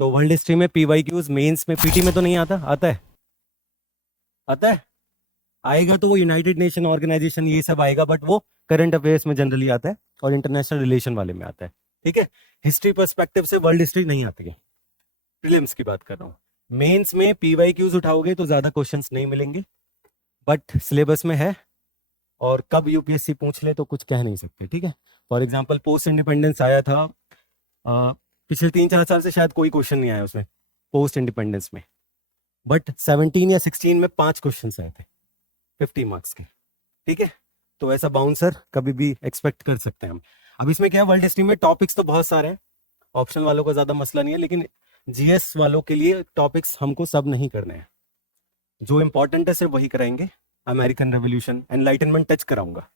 तो world history में PYQs mains में पीटी में तो नहीं आता, आता है? आता है? आएगा तो वो यूनाइटेड नेशन ऑर्गेनाइजेशन ये सब आएगा, बट वो करंट अफेयर्स में जनरली आता है और इंटरनेशनल रिलेशन वाले में आता है। ठीक है, हिस्ट्री पर्सपेक्टिव से वर्ल्ड हिस्ट्री नहीं आती है, प्रीलिम्स की बात कर रहा हूँ। मेंस में पीवाईक्यूज उठाओगे तो ज्यादा क्वेश्चंस नहीं मिलेंगे, बट सिलेबस में है, और कब यूपीएससी पूछ ले तो कुछ कह नहीं सकते। ठीक है, फॉर एग्जाम्पल पोस्ट इंडिपेंडेंस आया था, पिछले 3-4 साल से शायद कोई क्वेश्चन नहीं आया उसमें पोस्ट इंडिपेंडेंस में, बट 17 या 16 में 5 क्वेश्चन आए थे 50 मार्क्स के। ठीक है, तो ऐसा बाउंसर कभी भी एक्सपेक्ट कर सकते हैं हम। अब इसमें क्या है, वर्ल्ड हिस्ट्री में टॉपिक्स तो बहुत सारे हैं, ऑप्शन वालों का ज्यादा मसला नहीं है, लेकिन जीएस वालों के लिए टॉपिक्स हमको सब नहीं करने हैं, जो इंपॉर्टेंट है सिर्फ वही कराएंगे। अमेरिकन रेवोल्यूशन, एनलाइटनमेंट टच कराऊंगा।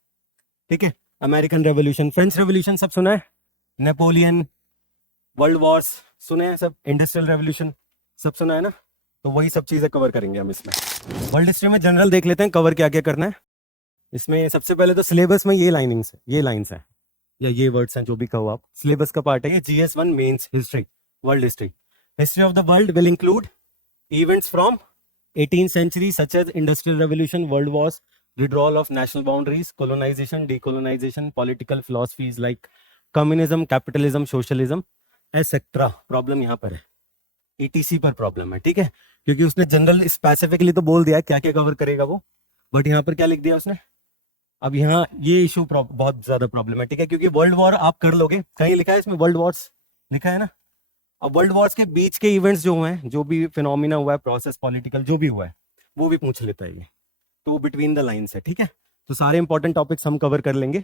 ठीक है, अमेरिकन रेवोल्यूशन, फ्रेंच रेवोल्यूशन सब सुना है, नेपोलियन, वर्ल्ड वॉर्स सुने हैं सब, इंडस्ट्रियल रेवोल्यूशन सब सुना है ना, तो वही सब चीजें कवर करेंगे हम इसमें। वर्ल्ड हिस्ट्री में जनरल देख लेते हैं कवर क्या क्या करना है इसमें। सबसे पहले तो सिलेबस में ये लाइनिंग्स है, ये लाइंस हैं या ये वर्ड्स हैं, जो भी कहो आप, सिलेबस का पार्ट है ये। GS1 mains history, world history. History of the world will include events from 18th century such as industrial revolution, world wars, withdrawal of national boundaries, colonization, decolonization, political philosophies like communism, capitalism, socialism, etc. Problem यहाँ पर है, ETC पर problem है। ठीक है, क्योंकि उसने general specifically तो बोल दिया क्या क्या कवर करेगा वो, बट यहाँ पर क्या लिख दिया उसने। अब यहाँ ये इशू बहुत ज्यादा प्रॉब्लमेटिक है, क्योंकि वर्ल्ड वॉर आप कर लोगे, कहीं लिखा है इसमें वर्ल्ड वॉर्स, लिखा है ना। अब वर्ल्ड वॉर्स के बीच के इवेंट्स जो हुए हैं, जो भी फिनोमिना हुआ है, प्रोसेस पॉलिटिकल जो भी हुआ है, वो भी पूछ लेता है ये, तो वो बिटवीन द लाइंस है। ठीक है, तो सारे इंपॉर्टेंट टॉपिक्स हम कवर कर लेंगे।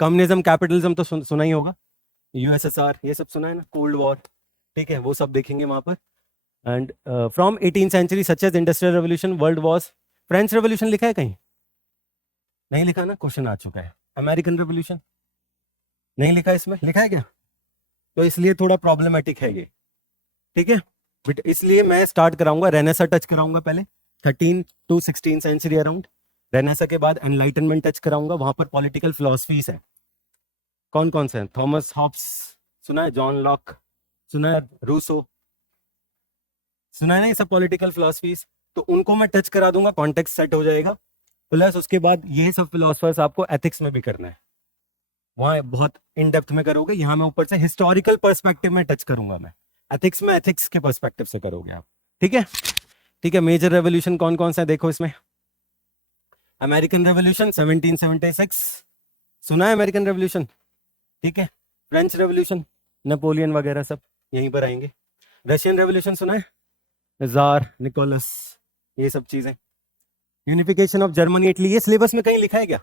कम्युनिज्म, कैपिटलिज्म तो सुना ही होगा, USSR ये सब सुना है ना, कोल्ड वॉर, ठीक है, वो सब देखेंगे वहां पर। And from 18th century such as industrial revolution, world wars, French revolution लिखा है कहीं? नहीं लिखा ना, क्वेश्चन आ चुका है। अमेरिकन रेवोल्यूशन नहीं लिखा, इसमें लिखा है क्या? तो इसलिए थोड़ा प्रॉब्लमेटिक है ये। ठीक है, बट इसलिए मैं स्टार्ट कराऊंगा, रेनेसा टच कराऊंगा पहले, 13 to 16 सेंचुरी अराउंड। रेनेसा के बाद एनलाइटनमेंट टच कराऊंगा, वहां पर पॉलिटिकल फिलोसफीज है। कौन कौन से हैं? थॉमस हॉब्स सुना है, जॉन लॉक सुना है, रूसो सुना है ना, ये सब पॉलिटिकल फिलोसफीज, तो उनको मैं टच करा दूंगा, कॉन्टेक्स्ट सेट हो जाएगा। प्लस उसके बाद ये सब फिलोसफर्स आपको एथिक्स में भी करना है, वहां बहुत इन डेप्थ में करोगे, यहाँ मैं ऊपर से हिस्टोरिकल पर्सपेक्टिव में टच करूंगा मैं, एथिक्स में एथिक्स के पर्सपेक्टिव से करोगे आप। ठीक है, ठीक है। मेजर रेवोल्यूशन कौन कौन सा है देखो इसमें। अमेरिकन रेवोल्यूशन 1776 सुना है, अमेरिकन रेवोल्यूशन। ठीक है, फ्रेंच रेवोल्यूशन, नेपोलियन वगैरह सब यहीं पर आएंगे। रशियन रेवोल्यूशन सुना है, जार निकोलस, ये सब चीजें। यूनिफिकेशन ऑफ जर्मनी, इटली, ये सिलेबस में कहीं लिखा है क्या?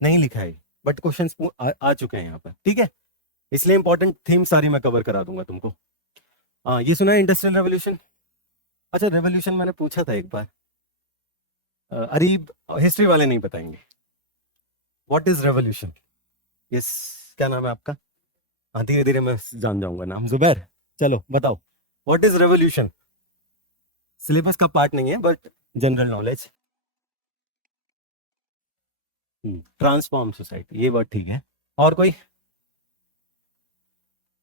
नहीं लिखा है, बट क्वेश्चंस आ चुके हैं यहाँ पर। ठीक है, इसलिए इंपॉर्टेंट थीम सारी मैं कवर करा दूंगा तुमको। हाँ, ये सुना है इंडस्ट्रियल रेवोल्यूशन। अच्छा, रेवोल्यूशन मैंने पूछा था एक बार, अरीब हिस्ट्री वाले नहीं बताएंगे। What is revolution? यस, क्या नाम है आपका? हाँ, धीरे धीरे मैं जान जाऊंगा नाम। जुबैर, चलो बताओ, व्हाट इज रेवोल्यूशन? सिलेबस का पार्ट नहीं है, but general knowledge. Transform society, ये वर्ड ठीक है। और कोई?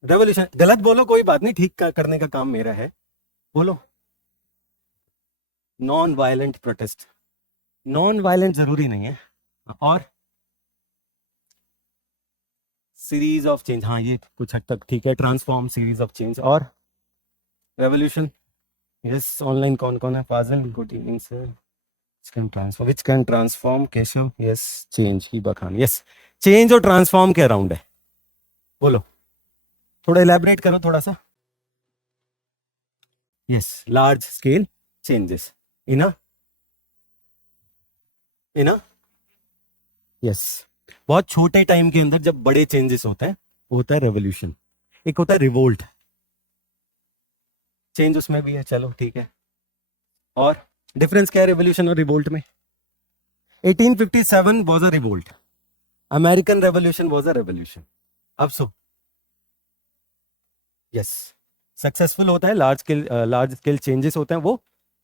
रेवोल्यूशन गलत बोलो कोई बात नहीं, ठीक करने का काम मेरा है, बोलो। Non violent protest, non violent जरूरी नहीं है। और सीरीज ऑफ चेंज, हाँ ये कुछ हद तक ठीक है, ट्रांसफॉर्म, सीरीज ऑफ चेंज। और रेवोल्यूशन, यस। ऑनलाइन कौन कौन है? Fazil, good evening sir. Which can transform, Keshav, yes. Change की बखान, यस। चेंज और ट्रांसफॉर्म के अराउंड है, बोलो, थोड़ा इलेबरेट करो थोड़ा सा। Yes, large scale changes in a yes, बहुत छोटे टाइम के अंदर जब बड़े चेंजेस होते हैं, वो होता है रेवोल्यूशन। एक होता है रिवोल्ट, चेंज उसमें भी है, चलो ठीक है। और डिफरेंस क्या है रेवोल्यूशन और रिवोल्ट में? 1857 was a revolt, American revolution was a revolution. अब सो यस, सक्सेसफुल होता है, लार्ज स्केल चेंजेस होते हैं, वो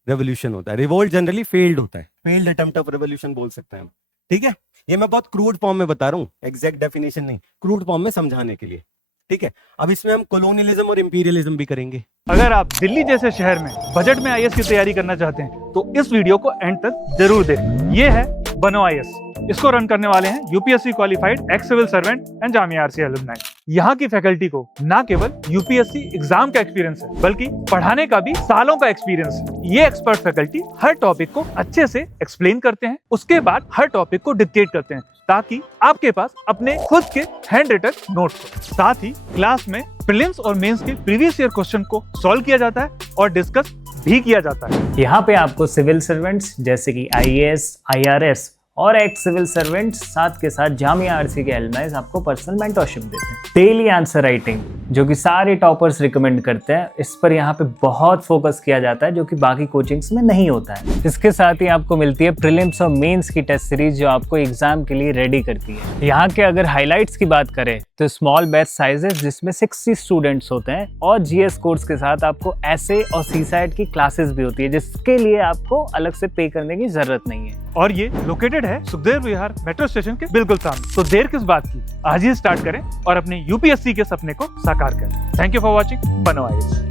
रेवोल्यूशन होता है। रिवोल्ट जनरली फेल्ड होता है, फेल्ड अटेम्प्ट ऑफ रेवोल्यूशन बोल सकते हैं हम। ठीक है, ये मैं बहुत क्रूड फॉर्म में बता रहा हूँ, एग्जैक्ट डेफिनेशन नहीं, क्रूड फॉर्म में समझाने के लिए। ठीक है, अब इसमें हम कॉलोनियलिज्म और इंपीरियलिज्म भी करेंगे। अगर आप दिल्ली जैसे शहर में बजट में आईएएस की तैयारी करना चाहते हैं तो इस वीडियो को एंड तक जरूर देखें। ये है बनो आईएएस। इसको रन करने वाले हैं UPSC qualified ex civil servant and Jamia RC alumni. यहाँ की फैकल्टी को ना केवल यूपीएससी एग्जाम का एक्सपीरियंस है बल्कि पढ़ाने का भी सालों का एक्सपीरियंस है। ये एक्सपर्ट फैकल्टी हर टॉपिक को अच्छे से एक्सप्लेन करते हैं, उसके बाद हर टॉपिक को डिक्टेट करते हैं ताकि आपके पास अपने खुद के हैंड रिटन नोट्स हो। साथ ही क्लास में प्रीलिम्स और मेंस के प्रीवियस ईयर क्वेश्चन को सॉल्व किया जाता है और डिस्कस भी किया जाता है। यहाँ पे आपको सिविल सर्वेंट्स जैसे कि आईएएस, आईआरएस और एक्स सिविल सर्वेंट्स साथ के साथ जामिया आरसी के एलुमनाइज आपको पर्सनल मेंटरशिप देते हैं। डेली आंसर राइटिंग जो कि सारे टॉपर्स रिकमेंड करते हैं, इस पर यहाँ पे बहुत फोकस किया जाता है जो कि बाकी कोचिंग्स में नहीं होता है। इसके साथ ही आपको मिलती है प्रीलिम्स और मेंस की टेस्ट सीरीज जो आपको एग्जाम के लिए रेडी करती है। यहाँ के अगर हाईलाइट्स की बात करें तो स्मॉल बैच साइजेस जिसमें 60 स्टूडेंट्स होते हैं और जीएस कोर्स के साथ आपको एसए और सीसैट की क्लासेस भी होती है जिसके लिए आपको अलग से पे करने की जरूरत नहीं है। और ये लोकेटेड है सुखदेव विहार मेट्रो स्टेशन के बिल्कुल सामने। तो देर किस बात की, आज ही स्टार्ट करें और अपने यूपीएससी के सपने को साकार करें। थैंक यू फॉर वॉचिंग बनो आईएएस।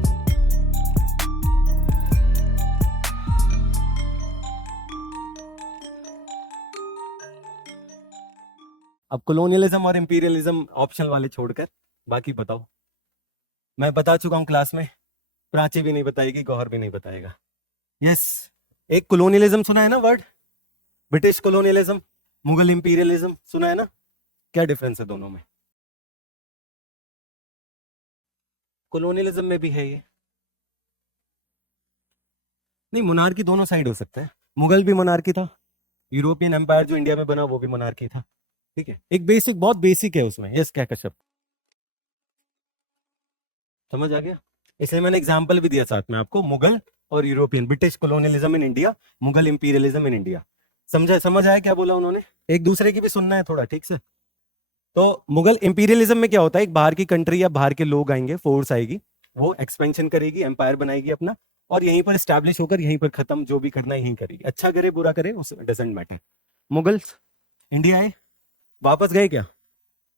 अब कॉलोनियलिज्म और इंपीरियलिज्म ऑप्शनल वाले छोड़कर बाकी बताओ। मैं बता चुका हूं क्लास में, प्राची भी नहीं बताएगी, गौहर भी नहीं बताएगा। यस, एक कॉलोनियलिज्म सुना है ना word, British colonialism, Mughal imperialism सुना है ना, क्या डिफरेंस है दोनों में? कॉलोनियलिज्म में भी है ये, नहीं मोनार्की दोनों साइड हो सकता है। मुगल भी मोनार्की था, यूरोपियन एम्पायर जो इंडिया में बना वो भी मोनार्की था। ठीक है, एक बेसिक, बहुत बेसिक है उसमें। यस, क्या कश्यप, समझ आ गया? इसलिए मैंने एग्जांपल भी दिया साथ में आपको, मुगल और European, British colonialism in India, Mughal imperialism in India. समझ आया क्या बोला उन्होंने? एक दूसरे की भी सुनना है थोड़ा, ठीक से। तो मुगल इंपीरियलिज्म में क्या होता है, एक बाहर की कंट्री या बाहर के लोग आएंगे, फोर्स आएगी, वो एक्सपेंशन करेगी, एम्पायर बनाएगी अपना, और यहीं पर स्टैब्लिश होकर यहीं पर खत्म, जो भी करना है यहीं करेगी। अच्छा करे बुरा करे उस डजेंट मैटर। मुगल्स इंडिया आए, वापस गए क्या?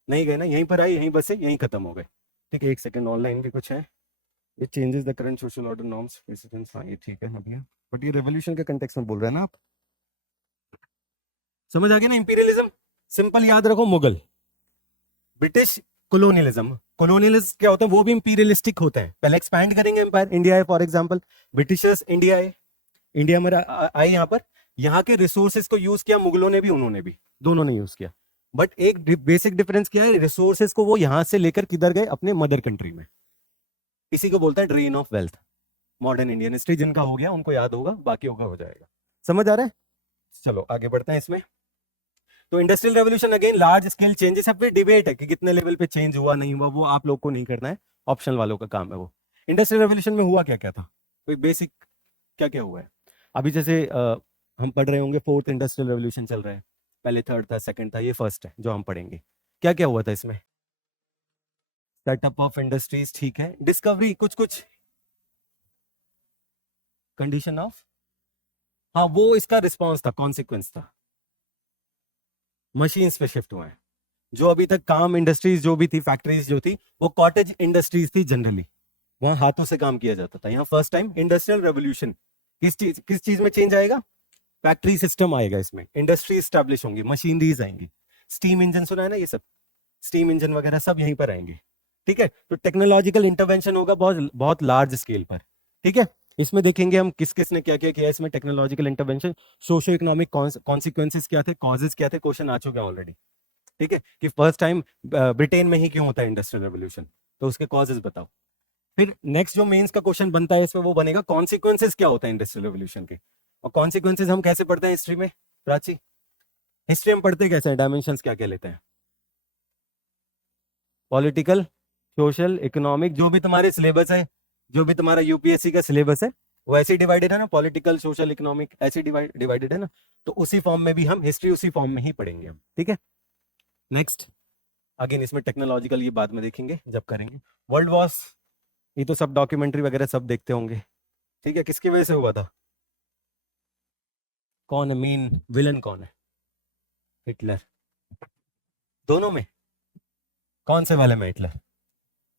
नहीं गए ना, यहीं पर आए, यहीं बसे, यहीं खत्म हो गए। ठीक है, एक सेकंड, ऑनलाइन भी कुछ है। ये changes the current social order norms presidents, हाँ ये ठीक है अभी, बट ये रेवोल्यूशन के कंटेक्स्ट में बोल रहे हैं ना आप। समझ आ गया ना? इंपीरियलिज्म सिंपल याद रखो, मुगल। ब्रिटिश कॉलोनियलिज्म, कॉलोनियलिस्ट क्या होता है, वो भी इंपीरियलिस्टिक होते हैं, पहले एक्सपैंड करेंगे एम्पायर। इंडिया है फॉर एग्जांपल, ब्रिटिशर्स इंडिया आए, इंडिया में आए, यहाँ पर यहाँ के रिसोर्सेज को यूज किया मुगलों ने भी, उन्होंने भी, दोनों ने यूज किया। बट एक बेसिक डिफरेंस क्या है, रिसोर्सेज को वो यहां से लेकर किधर गए, अपने मदर कंट्री में। इसी को बोलता है drain of wealth. Modern Indian history जिनका हो गया उनको याद होगा, बाकियों का हो जाएगा। समझ आ रहा है? चलो आगे बढ़ते हैं इसमें। तो industrial revolution again large scale changes, अब फिर डिबेट है कि कितने लेवल पे चेंज हुआ नहीं हुआ, वो आप लोग को नहीं करना है, ऑप्शनल वालों का काम है वो। इंडस्ट्रियल रेवोल्यूशन में हुआ क्या क्या था, कोई बेसिक क्या क्या हुआ है? अभी जैसे हम पढ़ रहे होंगे, फोर्थ इंडस्ट्रियल रेवोल्यूशन चल रहा है, पहले थर्ड था, सेकंड था, ये फर्स्ट है जो हम पढ़ेंगे। क्या क्या हुआ था इसमें? सेटअप ऑफ इंडस्ट्रीज, ठीक है, डिस्कवरी, कुछ कुछ कंडीशन ऑफ, हाँ वो इसका रिस्पॉन्स था, कॉन्सिक्वेंस था। मशीन्स पे शिफ्ट हुआ है। जो अभी तक काम इंडस्ट्रीज जो भी थी, फैक्ट्रीज जो थी, वो कॉटेज इंडस्ट्रीज थी जनरली, वहां हाथों से काम किया जाता था। यहाँ फर्स्ट टाइम इंडस्ट्रियल रेवोल्यूशन, किस चीज में चेंज आएगा? फैक्ट्री सिस्टम आएगा इसमें, इंडस्ट्री स्टैब्लिश होंगी, मशीनरीज आएंगी, स्टीम इंजन सुना है ना, ये सब स्टीम इंजन वगैरह सब यहीं पर आएंगे। ठीक है, तो टेक्नोलॉजिकल इंटरवेंशन होगा बहुत बहुत लार्ज स्केल पर। ठीक है, इसमें देखेंगे हम किस किस ने क्या क्या किया इसमें, technological intervention, socio economic consequences क्या थे, कॉजेस क्या थे, क्वेश्चन आ चुके हैं ऑलरेडी। ठीक है, कि फर्स्ट टाइम ब्रिटेन में ही क्यों होता है इंडस्ट्रियल रेवोल्यूशन, तो उसके कॉजेस बताओ। फिर नेक्स्ट जो मेंस का क्वेश्चन बनता है इसमें वो बनेगा कॉन्सिक्वेंसेस क्या होता है इंडस्ट्रियल रेवोल्यूशन के। और कॉन्सिक्वेंसेस हम कैसे पढ़ते हैं हिस्ट्री में, प्राची? हिस्ट्री हम पढ़ते कैसे हैं, डायमेंशंस क्या क्या लेते हैं? पॉलिटिकल, सोशल, इकोनॉमिक, जो भी तुम्हारे सिलेबस है, जो भी तुम्हारा यूपीएससी का सिलेबस है वो ऐसे डिवाइडेड है ना, पॉलिटिकल, सोशल, इकोनॉमिक, ऐसे डिवाइडेड है ना, तो उसी फॉर्म में भी हम हिस्ट्री उसी फॉर्म में ही पढ़ेंगे हम। ठीक है, नेक्स्ट अगेन इसमें टेक्नोलॉजिकल ये बाद में देखेंगे जब करेंगे। वर्ल्ड वॉर्स, ये तो सब डॉक्यूमेंट्री वगैरह सब देखते होंगे। ठीक है, किसकी वजह से हुआ था? कौन है मेन विलन, कौन है? हिटलर। दोनों में कौन से वाले में हिटलर?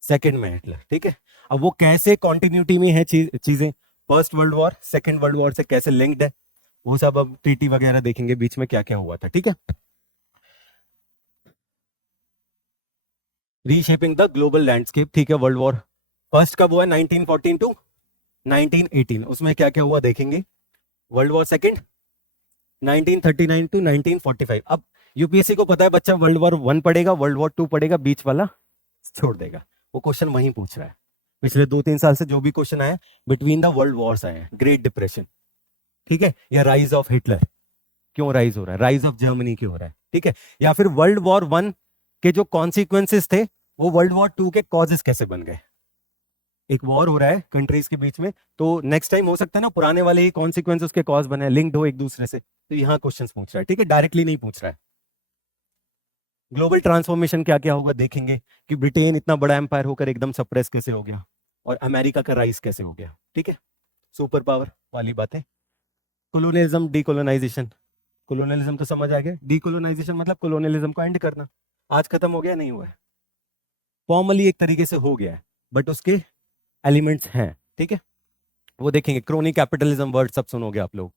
सेकंड में हिटलर, ठीक है। अब वो कैसे कॉन्टिन्यूटी में है चीजें, first world war second world war से कैसे लिंक्ड है, वो सब अब ट्रीटी वगैरह देखेंगे बीच में क्या क्या हुआ था, ठीक है। रीशेपिंग द ग्लोबल लैंडस्केप, ठीक है। वर्ल्ड वॉर फर्स्ट कब हुआ, 1914 टू 1918, उसमें क्या क्या हुआ देखेंगे। World war second 1939 to 1945। अब यूपीएससी को पता है बच्चा वर्ल्ड वॉर 1 पढ़ेगा, वर्ल्ड वॉर 2 पढ़ेगा, बीच वाला छोड़ देगा, वो क्वेश्चन वहीं पूछ रहा है। पिछले 2-3 साल से जो भी क्वेश्चन आए बिटवीन द वर्ल्ड वॉर्स आए हैं, ग्रेट डिप्रेशन, ठीक है, या राइज ऑफ हिटलर, क्यों राइज हो रहा है, राइज ऑफ जर्मनी क्यों हो रहा है, ठीक है, या फिर वर्ल्ड वॉर 1 के जो कॉन्सिक्वेंसेस थे वो वर्ल्ड वॉर 2 के कॉजेस कैसे बन गए। एक वॉर हो रहा है कंट्रीज के बीच में, तो नेक्स्ट टाइम हो सकता है ना पुराने वाले ही कॉन्सिक्वेंस उसके कॉज बने, लिंक्ड हो एक दूसरे से, तो यहाँ क्वेश्चन पूछ रहा है, ठीक है, डायरेक्टली नहीं पूछ रहा है। ग्लोबल ट्रांसफॉर्मेशन क्या क्या होगा देखेंगे, कि ब्रिटेन इतना बड़ा एम्पायर होकर एकदम सप्रेस कैसे हो गया, और अमेरिका का राइज कैसे हो गया, ठीक है, सुपर पावर वाली बातें। कोलोनियलिज्म डीकोलोनाइजेशन, कोलोनियलिज्म तो समझ आ गया, डीकोलोनाइजेशन मतलब कोलोनियलिज्म को एंड करना, आज खत्म हो गया, नहीं हुआ है, फॉर्मली एक तरीके से हो गया है, बट उसके एलिमेंट्स हैं, ठीक है, वो देखेंगे। क्रोनी कैपिटलिज्म वर्ड सब सुनोगे आप लोग,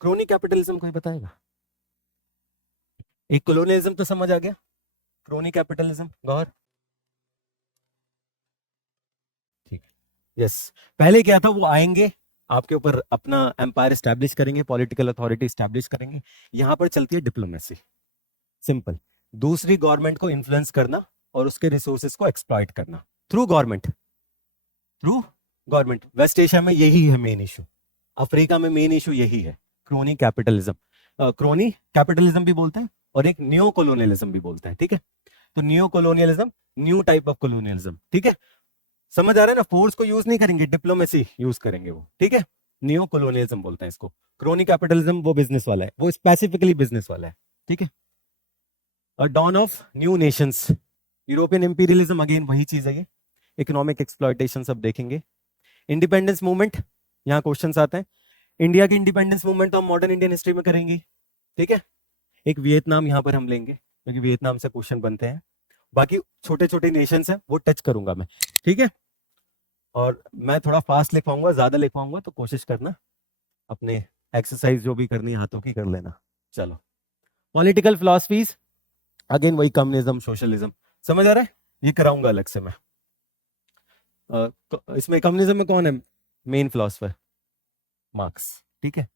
क्रोनी कैपिटलिज्म कोई बताएगा। एक कोलोनियलिज्म तो समझ आ गया, क्रोनी कैपिटलिज्म गौर, ठीक है, यस। पहले क्या था, वो आएंगे आपके ऊपर अपना एम्पायर स्टैब्लिश करेंगे, पॉलिटिकल अथॉरिटी स्टैब्लिश करेंगे, यहां पर चलती है डिप्लोमेसी, सिंपल, दूसरी गवर्नमेंट को इन्फ्लुएंस करना और उसके रिसोर्सेज को एक्सप्लॉइट करना through government, through government. West Asia में यही है मेन इशू, अफ्रीका में मेन इशू यही है, क्रोनी कैपिटलिज्म। क्रोनी कैपिटलिज्म भी बोलते हैं और एक न्यू कोलोनियलिज्म भी बोलते हैं, ठीक है। तो new colonialism, new type of colonialism, ठीक है, समझ आ रहा है ना, फोर्स को यूज नहीं करेंगे, डिप्लोमेसी यूज करेंगे वो, ठीक है। न्यू कोलोनियलिज्म बोलते हैं इसको। क्रोनी कैपिटलिज्म वो बिजनेस वाला है, वो स्पेसिफिकली बिजनेस वाला है, ठीक है। और dawn of new nations, European imperialism, again वही चीज है ये, इकोनॉमिक एक्सप्लॉयटेशन सब देखेंगे। इंडिपेंडेंस मूवमेंट, यहाँ क्वेश्चंस आते हैं, इंडिया की इंडिपेंडेंस मूवमेंट तो हम मॉडर्न इंडियन हिस्ट्री में करेंगे, ठीक है। एक वियतनाम यहाँ पर हम लेंगे क्योंकि वियतनाम से क्वेश्चन बनते हैं, बाकी छोटे छोटे नेशंस हैं वो टच करूंगा मैं, ठीक है। और मैं थोड़ा फास्ट लिख पाऊंगा, ज्यादा लिख पाऊंगा, तो कोशिश करना अपने एक्सरसाइज जो भी करनी है हाथों की कर लेना। चलो, पॉलिटिकल फिलॉसफीज, अगेन वही कम्युनिज्म सोशलिज्म, समझ आ रहा है, ये कराऊंगा अलग से मैं। इसमें कम्युनिज्म में कौन है मेन फिलोसफर, मार्क्स, ठीक है,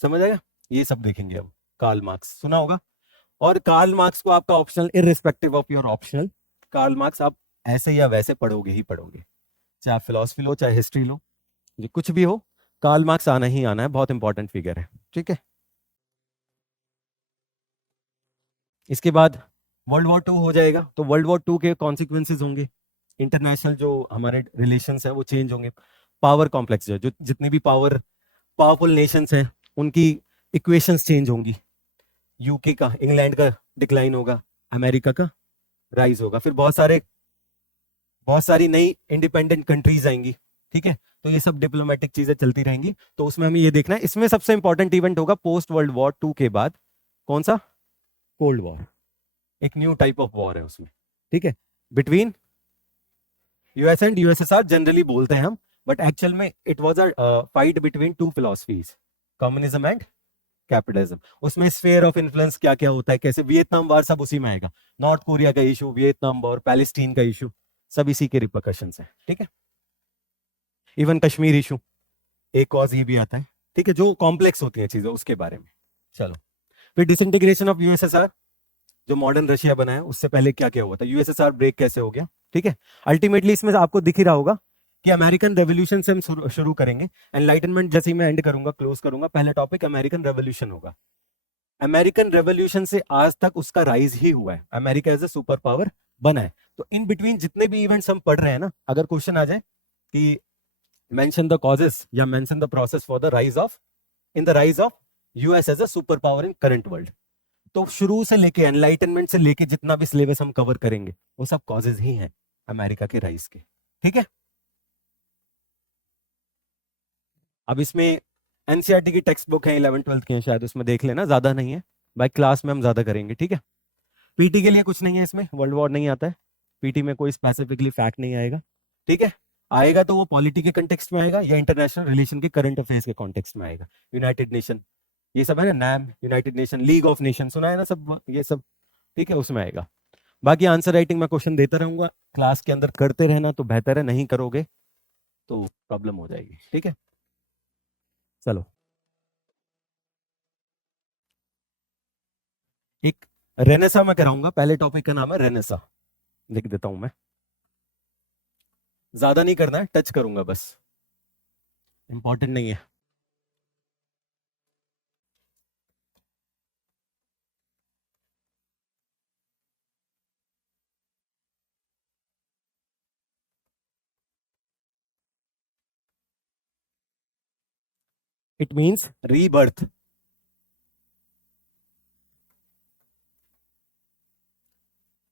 समझ आएगा, ये सब देखेंगे हम। कार्ल मार्क्स सुना होगा, और कार्ल मार्क्स को आपका optional, irrespective of your optional, Karl Marx आप ऐसे या वैसे पढ़ोगे ही पढ़ोगे, चाहे आप फिलोसफी लो चाहे हिस्ट्री लो, ये कुछ भी हो, कार्ल मार्क्स आना ही आना है, बहुत इंपॉर्टेंट फिगर है, ठीक है। इसके बाद वर्ल्ड वॉर 2 हो जाएगा, तो वर्ल्ड वॉर 2 के कॉन्सिक्वेंसेज होंगे, इंटरनेशनल जो हमारे रिलेशंस है वो चेंज होंगे, पावर कॉम्प्लेक्स जो जितनी भी पावरफुल नेशंस हैं उनकी इक्वेशंस चेंज होंगी, यूके का, इंग्लैंड का डिक्लाइन होगा, अमेरिका का राइज होगा, फिर बहुत सारी नई इंडिपेंडेंट कंट्रीज आएंगी, ठीक है। तो ये सब डिप्लोमेटिक चीजें चलती रहेंगी, तो उसमें हमें ये देखना है। इसमें सबसे इंपॉर्टेंट इवेंट होगा पोस्ट वर्ल्ड वॉर 2 के बाद, कौन सा, कोल्ड वॉर, एक न्यू टाइप ऑफ वॉर है उसमें, ठीक है, between US and USSR generally बोलते हैं हम, बट एक्चुअल में it was a fight between two philosophies, communism and capitalism. उसमें स्फीयर ऑफ इन्फ्लुएंस क्या क्या होता है, कैसे, वियतनाम वार सब उसी में आएगा, नॉर्थ कोरिया का इशू, वियतनाम वॉर, पैलेस्टीन का इशू, सब इसी के रिपरकशंस हैं, ठीक है। इवन कश्मीर इशू एक कॉज ये भी आता है, ठीक है, जो कॉम्प्लेक्स होती हैं चीजें उसके बारे में। चलो, फिर डिसइंटीग्रेशन ऑफ यूएसएसआर, जो मॉडर्न रशिया बना है, उससे पहले क्या क्या हुआ था, यूएसएसआर ब्रेक कैसे हो गया, ठीक है। अल्टीमेटली इसमें आपको दिख ही रहा होगा कि अमेरिकन रेवोल्यूशन से हम शुरू करेंगे, एनलाइटनमेंट जैसे ही मैं एंड करूंगा, क्लोज करूंगा, पहला टॉपिक अमेरिकन रेवोल्यूशन होगा। अमेरिकन रेवोल्यूशन से आज तक उसका राइज ही हुआ है, America as a super power बना है। तो इन बिटवीन जितने भी इवेंट्स हम पढ़ रहे हैं ना, अगर क्वेश्चन आ जाए कि मेंशन द कॉजेस या mention the process for the rise of US as a super power in current world, तो शुरू से लेके एनलाइटनमेंट से लेके जितना भी सिलेबस हम कवर करेंगे वो सब कॉजेज ही हैं अमेरिका के राइज के, ठीक है। अब इसमें एनसीईआरटी की टेक्स्ट बुक है, 11th-12th की है शायद, उसमें देख लेना, ज्यादा नहीं है, बाई क्लास में हम ज्यादा करेंगे, ठीक है। पीटी के लिए कुछ नहीं है इसमें, वर्ल्ड वॉर नहीं आता है, पीटी में कोई स्पेसिफिकली फैक्ट नहीं आएगा, ठीक है। आएगा तो वो पॉलिटी के कंटेक्स्ट में आएगा या इंटरनेशनल रिलेशन के करंट अफेयर्स के कॉन्टेक्स्ट में आएगा। यूनाइटेड नेशन, ये सब है ना, NAM, United Nation, League of Nation, सुना है ना सब, ये सब, ठीक है, उसमें आएगा। बाकी आंसर राइटिंग मैं क्वेश्चन देता रहूंगा, क्लास के अंदर करते रहना तो बेहतर है, नहीं करोगे तो प्रॉब्लम हो जाएगी, ठीक है। चलो, एक रेनेसा में कराऊंगा, पहले टॉपिक का नाम है रेनेसा, लिख देता हूं मैं, ज्यादा नहीं करना है, टच करूंगा बस, इंपॉर्टेंट नहीं है। It means rebirth.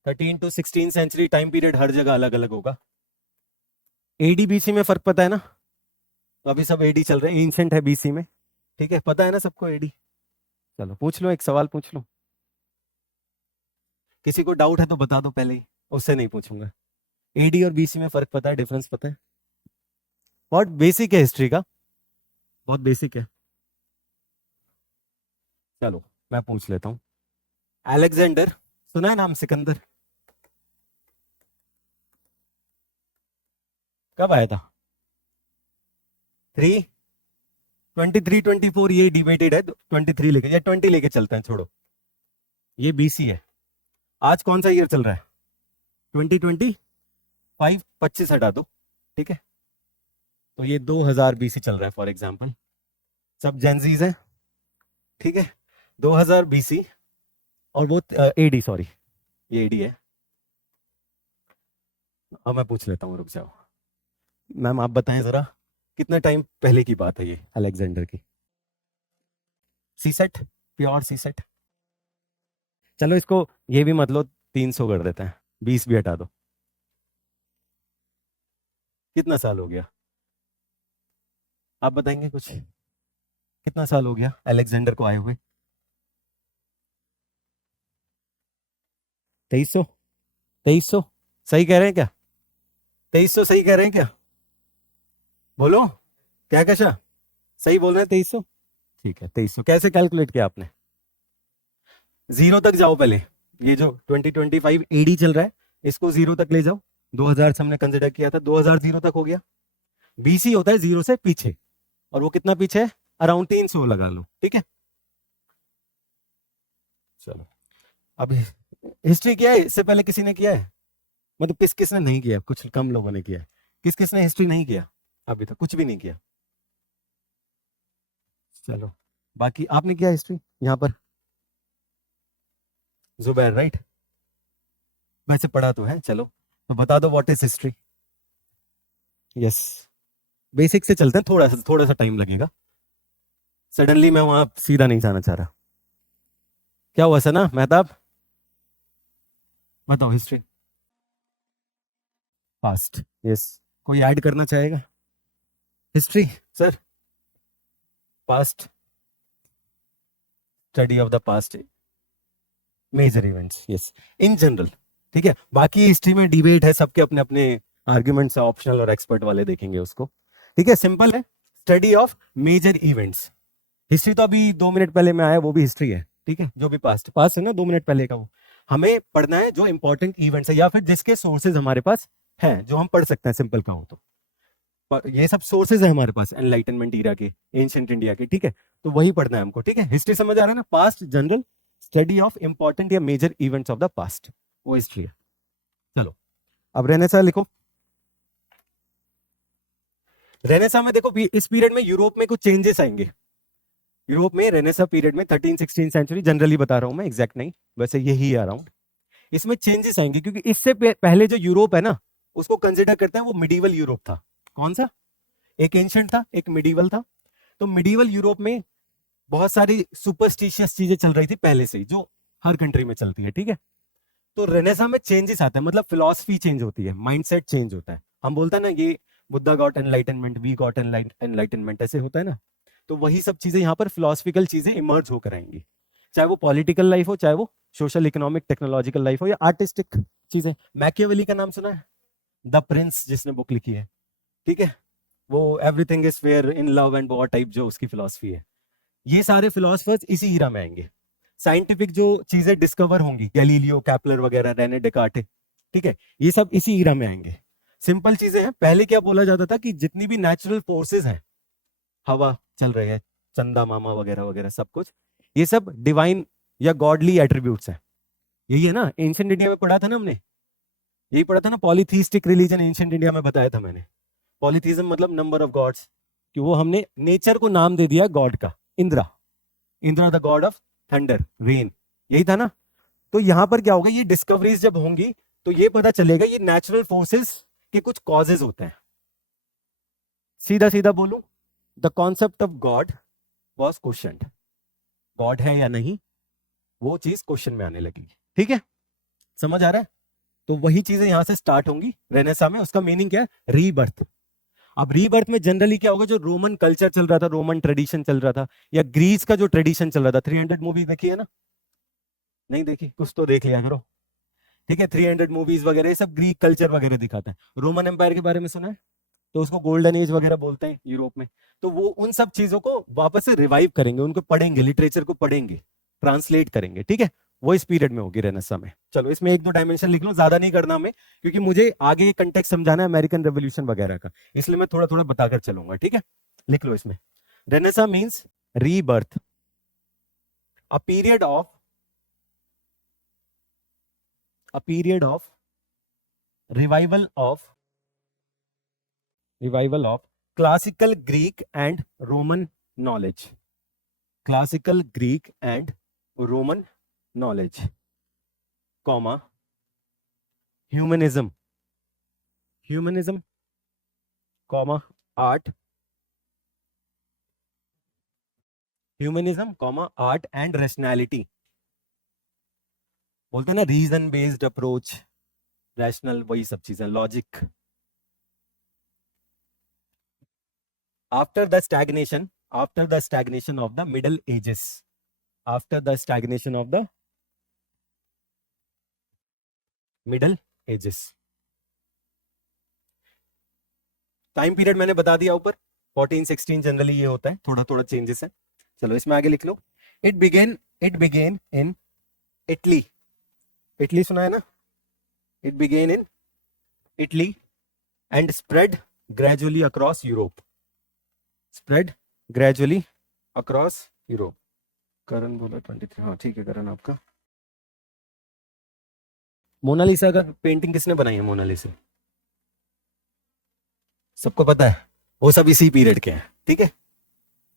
Thirteen to 16 century time period हर जगह अलग अलग होगा। एडी बीसी में फर्क पता है ना, तो अभी सब एडी चल रहे हैं, एंशिएंट है बीसी में, ठीक है, पता है ना सबको एडी। चलो पूछ लो, एक सवाल पूछ लो, किसी को डाउट है तो बता दो पहले ही, उससे नहीं पूछूंगा। एडी और बीसी में फर्क पता है, डिफरेंस पता है? बहुत बेसिक है हिस्ट्री का, बहुत बेसिक है। चलो मैं पूछ लेता हूं, अलेक्जेंडर, सुना है नाम, सिकंदर, कब आया था? 2324, ये डिबेटेड है, 23 लेके या 20 लेके चलते हैं, छोड़ो, ये बीसी है। आज कौन सा ईयर चल रहा है? 2025, 25 हटा दो, ठीक है, तो ये 2000 बीसी चल रहा है फॉर एग्जांपल, सब जेनजीज हैं, ठीक है, 2000 बीसी, और वो एडी, सॉरी ये एडी है। अब मैं पूछ लेता हूँ, रुक जाओ मैम, आप बताएं जरा कितने टाइम पहले की बात है ये अलेक्जेंडर की? सीसेट, प्योर सीसेट, चलो इसको ये भी मत लो, 300 कर देते हैं, 20 भी हटा दो, कितना साल हो गया? आप बताएंगे कुछ, कितना साल हो गया अलेक्जेंडर को आए हुए? 2300, 2300 सही कह रहे हैं क्या? 2300 सही कह रहे हैं क्या? बोलो, क्या कैसा सही बोल रहे हैं? 2300, ठीक है, 2300 कैसे कैलकुलेट किया आपने? जीरो तक जाओ पहले, ये जो 2025 एडी चल रहा है इसको जीरो तक ले जाओ, 2000 से हमने कंसिडर किया था, 2000 जीरो तक हो गया। बीसी होता है जीरो से पीछे, और वो कितना पीछे है? अराउंड 300 लगा लो, ठीक है। चलो, अब हिस्ट्री किया है इससे पहले किसी ने किया है? मतलब किस किसने नहीं किया? कुछ कम लोगों ने किया है, किस किसने हिस्ट्री नहीं किया अभी तक? कुछ भी नहीं किया। चलो, बाकी आपने किया हिस्ट्री यहाँ पर? जुबैर, राइट, वैसे पढ़ा तो है, चलो तो बता दो what is history. Yes, basic से चलते हैं, थोड़ा सा टाइम लगेगा, सडनली मैं वहां सीधा नहीं जाना चाह रहा। क्या हुआ सना मेहताब, बताओ हिस्ट्री। पास्ट, यस, कोई ऐड करना चाहेगा? History sir, past, study of the past major events, yes, in general, ठीक है। बाकी हिस्ट्री में डिबेट है, सबके अपने अपने आर्ग्यूमेंट्स है, ऑप्शनल और एक्सपर्ट वाले देखेंगे उसको, ठीक है। सिंपल है, study of major events. History तो अभी 2 मिनट पहले में आया, वो भी हिस्ट्री है, ठीक है, जो भी पास्ट है ना 2 मिनट पहले का, वो हमें पढ़ना है जो इंपॉर्टेंट इवेंट्स है या फिर जिसके सोर्सेज हमारे पास हैं, जो हम पढ़ सकते हैं, सिंपल कहूं तो ये सब सोर्सेज है हमारे पास, एनलाइटनमेंट ईरा के, एंशिएंट इंडिया के, ठीक है, तो वही पढ़ना है हमको, ठीक है। हिस्ट्री समझ आ रहा है ना, past general, study of important या major events of the past, वो हिस्ट्री है। चलो, अब रेनेसा लिखो। रेनेसा में देखो, इस पीरियड में यूरोप में कुछ चेंजेस आएंगे। यूरोप में रेनेसा पीरियड में 13-16 सेंचुरी, जनरली बता रहा हूं मैं, एग्जैक्ट नहीं, वैसे यही आ रहा हूं, इसमें चेंजेस आएंगे, क्योंकि इससे पहले जो यूरोप है ना, उसको कंसिडर करते हैं वो मिडीवल यूरोप था। कौन सा? एक एंशिएंट था, एक मिडीवल था। तो मिडीवल यूरोप में बहुत सारी सुपरस्टिशियस चीजें चल रही थी पहले से ही, जो हर कंट्री में चलती है, ठीक है। तो रेनेसा में चेंजेस आता है, मतलब फिलॉसफी चेंज होती है, माइंडसेट चेंज होता है। हम बोलते हैं ना, ये Buddha got enlightenment, we got enlightenment, ऐसे होता है ना। तो वही सब चीजें यहाँ पर फिलोसफिकल चीजें इमर्ज होकर आएंगी, चाहे वो पॉलिटिकल लाइफ हो, चाहे वो सोशल, इकोनॉमिक, टेक्नोलॉजिकल लाइफ हो, या आर्टिस्टिक चीजें। मैकियावेली का नाम सुना है, द प्रिंस, जिसने बुक लिखी है, ठीक है, वो everything is fair in love and war type जो उसकी फिलॉसफी है। ये सारे फिलोसफर्स इसी हीरा में आएंगे। साइंटिफिक जो चीजें डिस्कवर होंगी, गैलीलियो, कैपलर वगैरह, रेने डेकार्टे, ठीक है, ये सब इसी हीरा में आएंगे। सिंपल चीजें हैं। पहले क्या बोला जाता था कि जितनी भी नेचुरल फोर्सेस हैं, हवा चल रही है, चंदा मामा वगैरह वगैरह सब कुछ, ये सब डिवाइन या गॉडली एट्रीब्यूट्स हैं। यही है ना, एंशिएंट इंडिया में पढ़ा था ना हमने, यही पढ़ा था ना, पॉलीथीस्टिक रिलीजन एंशिएंट इंडिया में बताया था मैंने। पॉलीथीज्म मतलब नंबर ऑफ गॉड्स, कि वो हमने नेचर को नाम दे दिया गॉड का। Indira, Indira the God of thunder, rain, यही था ना। तो यहां पर क्या होगा, ये डिस्कवरीज जब होंगी तो ये पता चलेगा ये नेचुरल फोर्सेस के कुछ कॉजेज होते हैं। सीधा सीधा बोलूं, the concept of God was questioned, God है या नहीं, वो चीज क्वेश्चन में आने लगी। ठीक है, समझ आ रहा है? तो वही चीजें यहां से स्टार्ट होंगी रेनेसा में। उसका मीनिंग क्या है? रीबर्थ। अब रीबर्थ में जनरली क्या होगा, जो रोमन कल्चर चल रहा था, रोमन ट्रेडिशन चल रहा था, या ग्रीस का जो ट्रेडिशन चल रहा था, 300 मूवी देखी है ना? नहीं देखी? कुछ तो देख लिया करो, ठीक है। 300 मूवीज वगैरह ये सब ग्रीक कल्चर वगैरह दिखाते हैं। रोमन एम्पायर के बारे में सुना है? तो उसको गोल्डन एज वगैरह बोलते हैं यूरोप में। तो वो उन सब चीजों को वापस से रिवाइव करेंगे, उनको पढ़ेंगे, लिटरेचर को पढ़ेंगे, ट्रांसलेट करेंगे, ठीक है। वो इस पीरियड में होगी रेनेसा में। चलो इसमें एक दो डायमेंशन लिख लो, ज्यादा नहीं करना हमें, क्योंकि मुझे आगे ये कंटेक्स्ट समझाना है अमेरिकन रेवोल्यूशन वगैरह का, इसलिए मैं थोड़ा थोड़ा बताकर चलूंगा, ठीक है। लिख लो इसमें, Renaissance means rebirth, a period of revival of classical Greek and Roman knowledge, classical Greek and Roman knowledge, comma, humanism, comma, art, and rationality। बोलते हैं ना रीजन बेस्ड अप्रोच, रैशनल, वही सब चीजें, logic. After the stagnation of the middle edges, after the stagnation of the middle edges, time period मैंने बता दिया ऊपर, 1416 जनरली ये होता है, थोड़ा थोड़ा चेंजेस है। चलो इसमें आगे लिख लो, it begin in Italy, Italy सुना है ना? It begin in Italy and spread gradually across Europe, Karan बोला 23, हाँ ठीक है करण आपका। मोनालिसा का पेंटिंग किसने बनाई है? मोनालिसा सबको पता है, वो सब इसी पीरियड के हैं, ठीक है।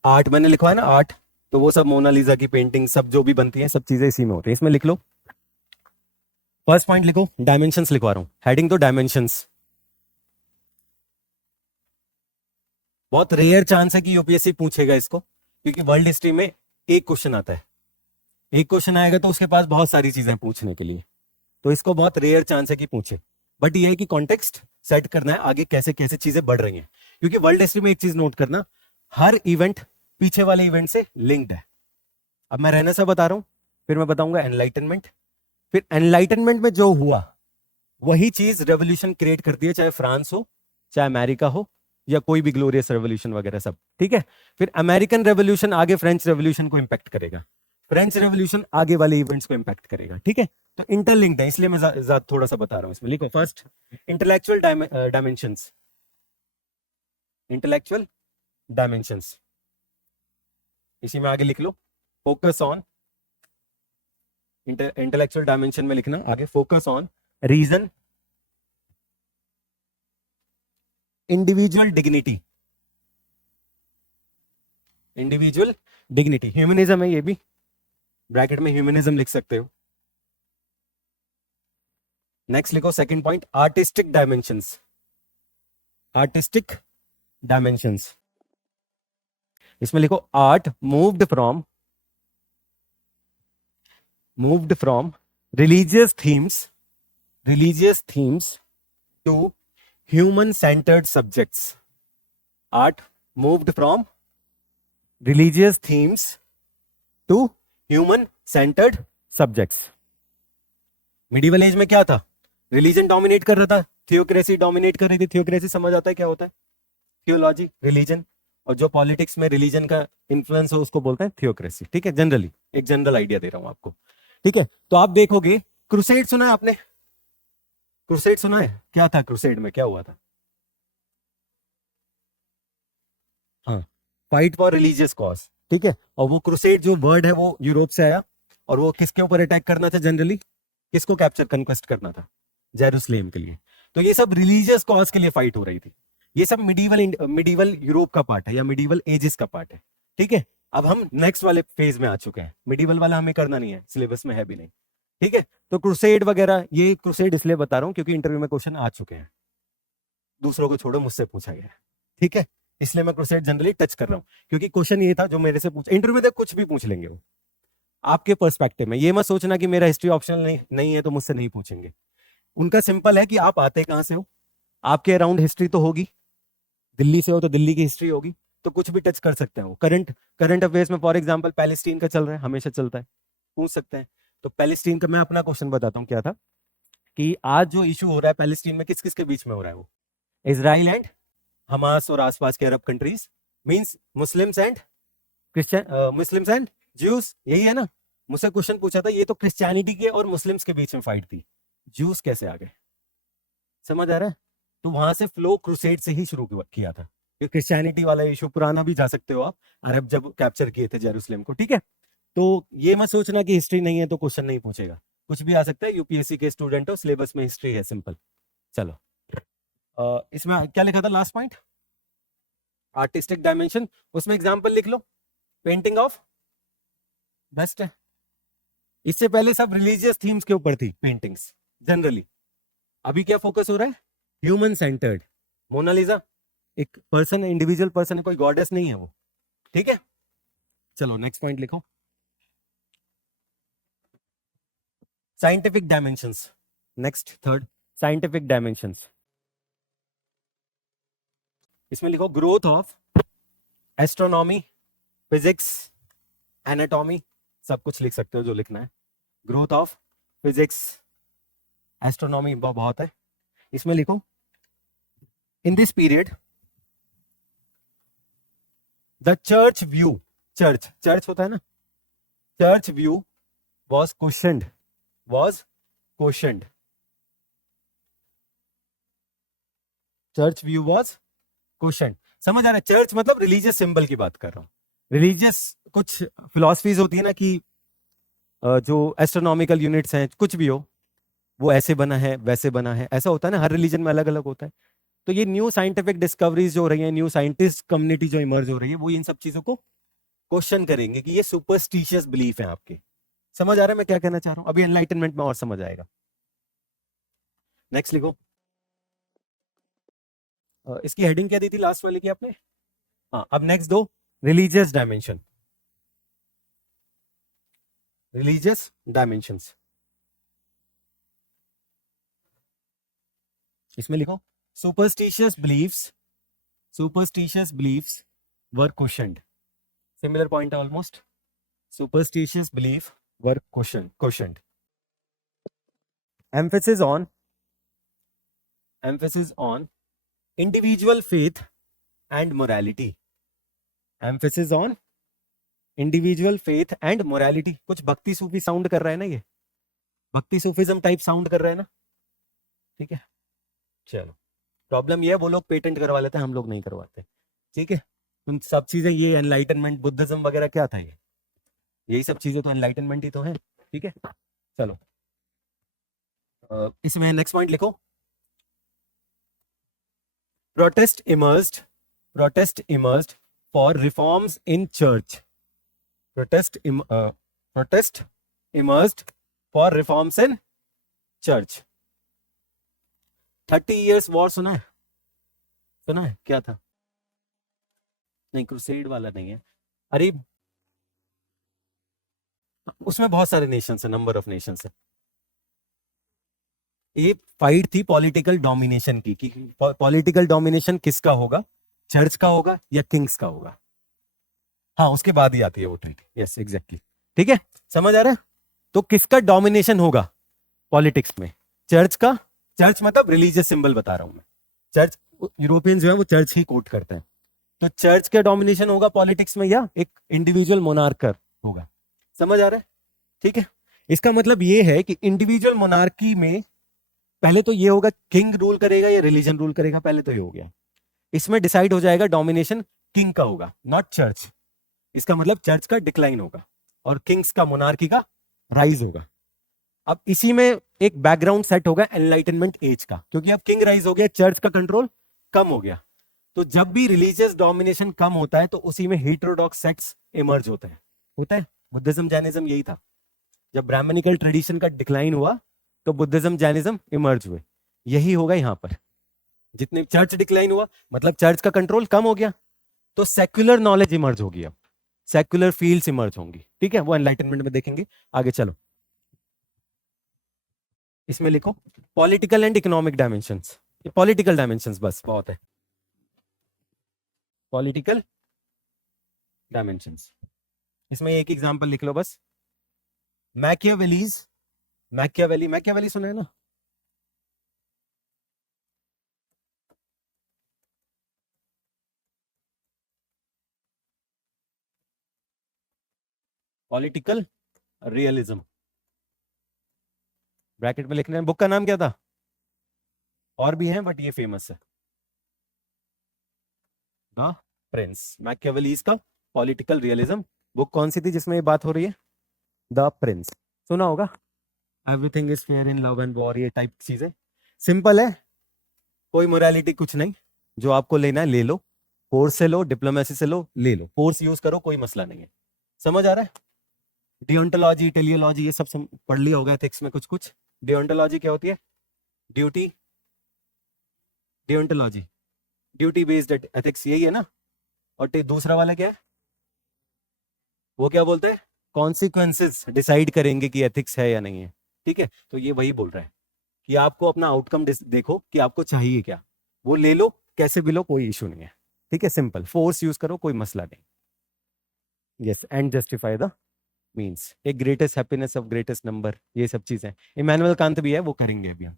आर्ट मैंने लिखवा है ना, आर्ट, तो वो सब मोनालिसा की पेंटिंग सब जो भी बनती है, सब चीजें इसी में होती है। इसमें लिख लो, फर्स्ट पॉइंट लिखो, डायमेंशंस लिखवा रहा हूं, हेडिंग तो डायमेंशंस। बहुत रेयर चांस है कि यूपीएससी पूछेगा इसको, क्योंकि वर्ल्ड हिस्ट्री में एक क्वेश्चन आता है, एक क्वेश्चन आएगा तो उसके पास बहुत सारी चीजें पूछने के लिए, तो इसको बहुत रेयर चांस है कि पूछे। बट ये है कि कॉन्टेक्स्ट सेट करना है, आगे कैसे कैसे चीजें बढ़ रही हैं, क्योंकि वर्ल्ड हिस्ट्री में एक चीज नोट करना, हर इवेंट पीछे वाले इवेंट से लिंक्ड है। अब मैं रेनेसा बता रहा हूं, फिर मैं बताऊंगा एनलाइटनमेंट, फिर एनलाइटनमेंट में जो हुआ वही चीज रेवोल्यूशन क्रिएट करती है, चाहे फ्रांस हो, चाहे अमेरिका हो, या कोई भी ग्लोरियस रेवोल्यूशन वगैरह सब, ठीक है। फिर अमेरिकन रेवोल्यूशन आगे फ्रेंच रेवोल्यूशन को इंपैक्ट करेगा, फ्रेंच रेवोल्यूशन आगे वाले इवेंट्स को इंपैक्ट करेगा, ठीक है। तो इंटरलिंक्ड है, इसलिए मैं थोड़ा सा बता रहा हूं। इसमें लिखो first, intellectual dimensions, intellectual dimensions, इसी में आगे लिख लो, फोकस ऑन, इंटेलेक्चुअल डायमेंशन में लिखना आगे, focus on reason, individual dignity, humanism है ये भी, ब्रैकेट में ह्यूमनिज्म लिख सकते हो। नेक्स्ट लिखो सेकंड पॉइंट, आर्टिस्टिक डायमेंशंस, इसमें लिखो art moved from religious themes to human centred subjects, art moved from religious themes to human centred subjects. Medieval age में क्या था? रिलीजन डोमिनेट कर रहा था, थियोक्रेसी डोमिनेट कर रही थी। थियोक्रेसी समझ आता है क्या होता है? थियोलॉजी, रिलीजन, और जो पॉलिटिक्स में रिलीजन का इन्फ्लुएंस हो उसको बोलते हैं थियोक्रेसी। ठीक है, जनरली एक जनरल आइडिया दे रहा हूं आपको। ठीक है, तो आप देखोगे क्रूसेड सुना है आपने? क्रूसेड सुना है? क्या था क्रूसेड में, क्या हुआ था? हाँ, फाइट फॉर रिलीजियस कॉज। ठीक है, और वो क्रूसेड जो वर्ड है वो यूरोप से आया, और वो किसके ऊपर अटैक करना था जनरली? किसको कैप्चर कन्क्वेस्ट करना था? जेरूसलेम के लिए। तो ये सब रिलीजियस कॉज के लिए फाइट हो रही थी। ये सब मिडीवल यूरोप का पार्ट है या मिडीवल एजेस का पार्ट है। ठीक है, अब हम नेक्स्ट वाले फेज में आ चुके हैं। मिडीवल वाला हमें करना नहीं है, सिलेबस में है भी नहीं। ठीक है, तो क्रूसेड वगैरह, ये क्रूसेड इसलिए बता रहा हूं क्योंकि इंटरव्यू में क्वेश्चन आ चुके हैं, दूसरों को छोड़ो, मुझसे पूछा गया है। ठीक है, इसलिए मैं क्रूसेड जनरली टच कर रहा हूं, क्योंकि क्वेश्चन ये था जो मेरे से पूछा। इंटरव्यू में कुछ भी पूछ लेंगे वो आपके पर्सपेक्टिव में। ये मत सोचना कि मेरा हिस्ट्री ऑप्शनल नहीं है तो मुझसे नहीं पूछेंगे। उनका सिंपल है कि आप आते कहां से हो, आपके अराउंड हिस्ट्री तो होगी, दिल्ली से हो तो दिल्ली की हिस्ट्री होगी, तो कुछ भी टच कर सकते हैं वो। करंट अफेयर्स में फॉर एग्जांपल पैलेस्टीन का चल रहा है, हमेशा चलता है, पूछ सकते हैं। तो पैलेस्टीन का मैं अपना क्वेश्चन बताता हूँ क्या था, कि आज जो इशू हो रहा है पैलेस्टीन में, किस किस के बीच में हो रहा है? वो इजराइल एंड हमास और आसपास के अरब countries, means Muslims and Christian, Muslims and Jews, यही है ना? मुझसे क्वेश्चन पूछा था, ये तो क्रिश्चियनिटी के और मुस्लिम्स के बीच में फाइट थी, ज्यूज कैसे आ गए? समझ आ रहा है? तो वहां से फ्लो क्रूसेड से ही शुरू किया था। ये क्रिश्चियनिटी वाला इशू पुराना भी जा सकते हो आप, अरब जब कैप्चर किए थे जेरूसलेम को। ठीक है, तो ये मत सोचना कि हिस्ट्री नहीं है तो क्वेश्चन नहीं पूछेगा, कुछ भी आ सकता है। यूपीएससी के स्टूडेंट हो, सिलेबस में हिस्ट्री है, सिंपल। चलो, इसमें क्या लिखा था लास्ट पॉइंट? Artistic dimension. उसमें एग्जांपल लिख लो, पेंटिंग ऑफ, बेस्ट है। इससे पहले सब रिलीजियस थीम्स के ऊपर थी पेंटिंग्स जनरली, अभी क्या फोकस हो रहा है? Human centred. मोनालिसा एक पर्सन है, इंडिविजुअल पर्सन है, कोई गॉडेस नहीं है वो। ठीक है, चलो नेक्स्ट पॉइंट लिखो, scientific dimensions. Next third, scientific dimensions. इसमें लिखो growth of astronomy, physics, anatomy, सब कुछ लिख सकते हो जो लिखना है। ग्रोथ ऑफ फिजिक्स, एस्ट्रोनॉमी बहुत है। इसमें लिखो in this period the church view, church होता है ना, church view was questioned, church view was question. समझ आ रहा है? चर्च मतलब रिलीजियस सिंबल की बात कर रहा हूं। रिलीजियस कुछ फिलॉसफीज होती है ना कि जो एस्ट्रोनॉमिकल यूनिट्स हैं, कुछ भी हो, वो ऐसे बना है, वैसे बना है, ऐसा होता है ना, हर रिलीजन में अलग अलग होता है। तो ये न्यू साइंटिफिक डिस्कवरीज जो हो रही है, न्यू साइंटिस्ट कम्युनिटी जो इमर्ज हो रही है, वो इन सब चीजों को क्वेश्चन करेंगे कि ये सुपरस्टिशियस बिलीफ है आपके। समझ आ रहा है मैं क्या कहना चाह रहा हूं? अभी एनलाइटनमेंट में और समझ आएगा। नेक्स्ट लिखो, इसकी हेडिंग क्या दी थी लास्ट वाले की आपने? हाँ, अब नेक्स्ट दो, रिलीजियस डायमेंशन, रिलीजियस डायमेंशंस। इसमें लिखो सुपरस्टिशियस बिलीफ्स वर क्वेश्चनड। सिमिलर पॉइंट है almost. Superstitious belief were questioned. emphasis on individual faith and morality, emphasis on individual faith and morality। कुछ भक्ति सूफी साउंड कर रहा है ना, ये भक्ति सूफिज्म टाइप साउंड कर रहा है ना? ठीक है, चलो। प्रॉब्लम ये है, वो लोग पेटेंट करवा लेते हैं, हम लोग नहीं करवाते। ठीक है, उन सब चीजें, ये एनलाइटनमेंट, बुद्धिज्म वगैरह क्या था, ये यही सब चीजें तो एनलाइटनमेंट ही तो है। ठीक है, चलो, इसमें नेक्स्ट पॉइंट लिखो, protest emerged for reforms in church, protest emerged for reforms in church. 30 years war सुना है? क्या था? नहीं, क्रूसेड वाला नहीं है। अरे उसमें बहुत सारे नेशंस है, नंबर ऑफ नेशंस है। ये फाइट थी पॉलिटिकल डोमिनेशन की, कि पॉलिटिकल डोमिनेशन किसका होगा, चर्च का होगा या किंग्स का होगा। हाँ, उसके बाद ही आती है वो ट्रीटी। Yes, exactly. ठीक है, समझ आ रहा है? तो किसका डोमिनेशन होगा पॉलिटिक्स में, चर्च का चर्च मतलब रिलीजियस सिंबल बता रहा हूं मैं। चर्च, यूरोपियन जो है वो चर्च ही कोट करते हैं। तो चर्च का डोमिनेशन होगा पॉलिटिक्स में या एक इंडिविजुअल मोनार्कर होगा। समझ आ रहा है? ठीक है। इसका मतलब ये है कि इंडिविजुअल मोनार्की में पहले तो ये होगा किंग रूल करेगा या रिलीजन रूल करेगा, पहले तो ये हो गया। इसमें डिसाइड हो जाएगा डोमिनेशन किंग का होगा, नॉट चर्च। इसका मतलब चर्च का डिक्लाइन होगा और किंग्स का, मोनार्की का राइज होगा। अब इसी में एक बैकग्राउंड सेट होगा एनलाइटनमेंट एज का, क्योंकि अब किंग राइज हो गया, चर्च का कंट्रोल कम हो गया। तो जब भी रिलीजियस डोमिनेशन कम होता है तो उसी में हेटेरोडॉक्स सेक्ट्स इमर्ज होते हैं। होता है, बुद्धिज्म जैनिज्म यही था। जब ब्राह्मणिकल ट्रेडिशन का डिक्लाइन हुआ तो बुद्धिज्म जैनिज्म इमर्ज हुए। यही होगा यहां पर। जितने चर्च डिक्लाइन हुआ मतलब चर्च का कंट्रोल कम हो गया, तो सेक्युलर नॉलेज इमर्ज होगी, अब सेक्युलर फील्ड्स इमर्ज होंगी। ठीक है, वो एनलाइटनमेंट में देखेंगे। आगे चलो, इसमें लिखो political and economic dimensions. Political dimensions बस बहुत है, पॉलिटिकल डायमेंशंस। इसमें एक एग्जांपल लिख लो बस, मैकियावेलीज। मैकियावेली सुना है ना? पॉलिटिकल रियलिज्म, ब्रैकेट में लिखना है। बुक का नाम क्या था? और भी हैं बट ये फेमस है, द प्रिंस। मैकियावेलीज का पॉलिटिकल रियलिज्म। बुक कौन सी थी जिसमें ये बात हो रही है? The Prince. सुना होगा, everything is fair in love and war, ये टाइप चीजें। सिंपल है, कोई मोरालिटी कुछ नहीं, जो आपको लेना है ले लो, फोर्स से लो, डिप्लोमेसी से लो, ले लो, फोर्स यूज करो, कोई मसला नहीं है। समझ आ रहा है? डियोंटोलॉजी, टेलियोलॉजी, ये सब पढ़ लिया होगा एथिक्स में कुछ कुछ। डियोंटोलॉजी क्या होती है? ड्यूटी, डियोंटोलॉजी ड्यूटी बेस्ड एथिक्स, यही है ना। और दूसरा वाला क्या है? वो क्या बोलते हैं? कॉन्सिक्वेंसेस डिसाइड करेंगे कि एथिक्स है या नहीं है। ठीक है, तो ये वही बोल रहा है कि आपको अपना आउटकम देखो कि आपको चाहिए क्या, वो ले लो, कैसे भी लो, कोई इशू नहीं है। ठीक है, सिंपल, फोर्स यूज करो, कोई मसला नहीं। Yes, and justify the means, एक greatest happiness of greatest number, ये सब चीजें इमैनुअल कांत भी है, वो करेंगे अभी हम।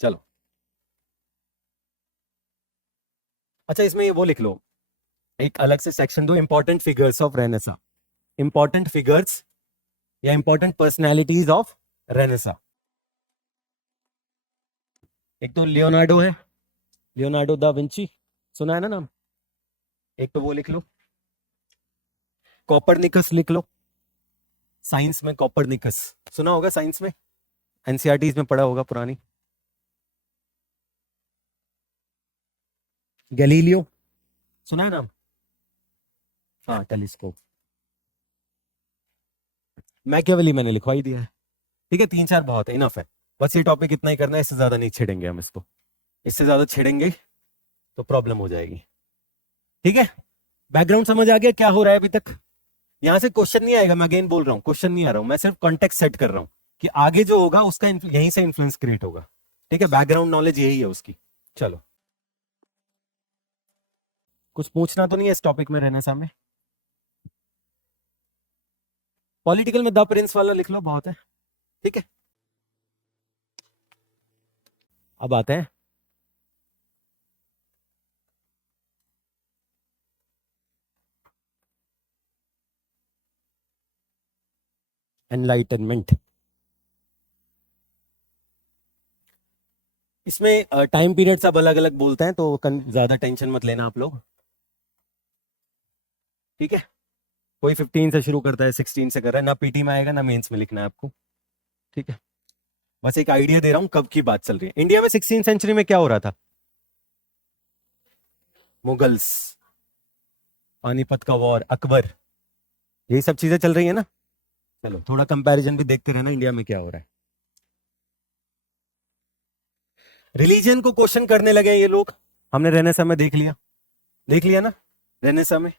चलो, अच्छा इसमें ये वो लिख लो, एक अलग से सेक्शन दो, important figures of Renaissance. Important figures या इंपॉर्टेंट पर्सनैलिटीज ऑफ रेनेसा। एक तो लियोनार्डो है, लियोनार्डो दा विंची, सुना है ना नाम? एक तो वो लिख लो, कॉपरनिकस लिख लो। साइंस में कॉपरनिकस सुना होगा, साइंस में एनसीईआरटीज में पढ़ा होगा पुरानी। गैलीलियो सुना है नाम? हाँ, टेलीस्कोप। मैकियावेली मैंने लिखवाई दिया है। ठीक है, 3-4 बहुत है, इनफ है। बस ये टॉपिक इतना ही करना है, इससे ज्यादा नहीं छेड़ेंगे हम इसको। इससे ज्यादा छेड़ेंगे तो प्रॉब्लम हो जाएगी। ठीक है, बैकग्राउंड समझ आ गया क्या हो रहा है अभी तक? यहां से क्वेश्चन नहीं आएगा, मैं अगेन बोल रहा हूँ, क्वेश्चन नहीं आ रहा हूं, मैं सिर्फ कॉन्टेक्स्ट सेट कर रहा हूँ कि आगे जो होगा उसका यहीं से इन्फ्लुएंस क्रिएट होगा। ठीक है, बैकग्राउंड नॉलेज यही है उसकी। चलो, कुछ पूछना तो नहीं है इस टॉपिक में रहने सामने? पॉलिटिकल में द प्रिंस वाला लिख लो, बहुत है। ठीक है, अब आते हैं एनलाइटनमेंट। इसमें टाइम पीरियड सब अलग अलग बोलते हैं, तो ज्यादा टेंशन मत लेना आप लोग। ठीक है, कोई 15 से शुरू करता है, 16 से कर रहा है, ना पीटी में आएगा ना मेंस में लिखना है आपको। ठीक है, बस एक आइडिया दे रहा हूं कब की बात चल रही है। इंडिया में 16th सेंचुरी में क्या हो रहा था? मुगल्स, पानीपत का वॉर, अकबर, यही सब चीजें चल रही है ना। चलो थोड़ा कंपैरिजन भी देखते रहना इंडिया में क्या हो रहा है। रिलीजन को क्वेश्चन करने लगे ये लोग, हमने रेनेसा में देख लिया ना रेनेसा में।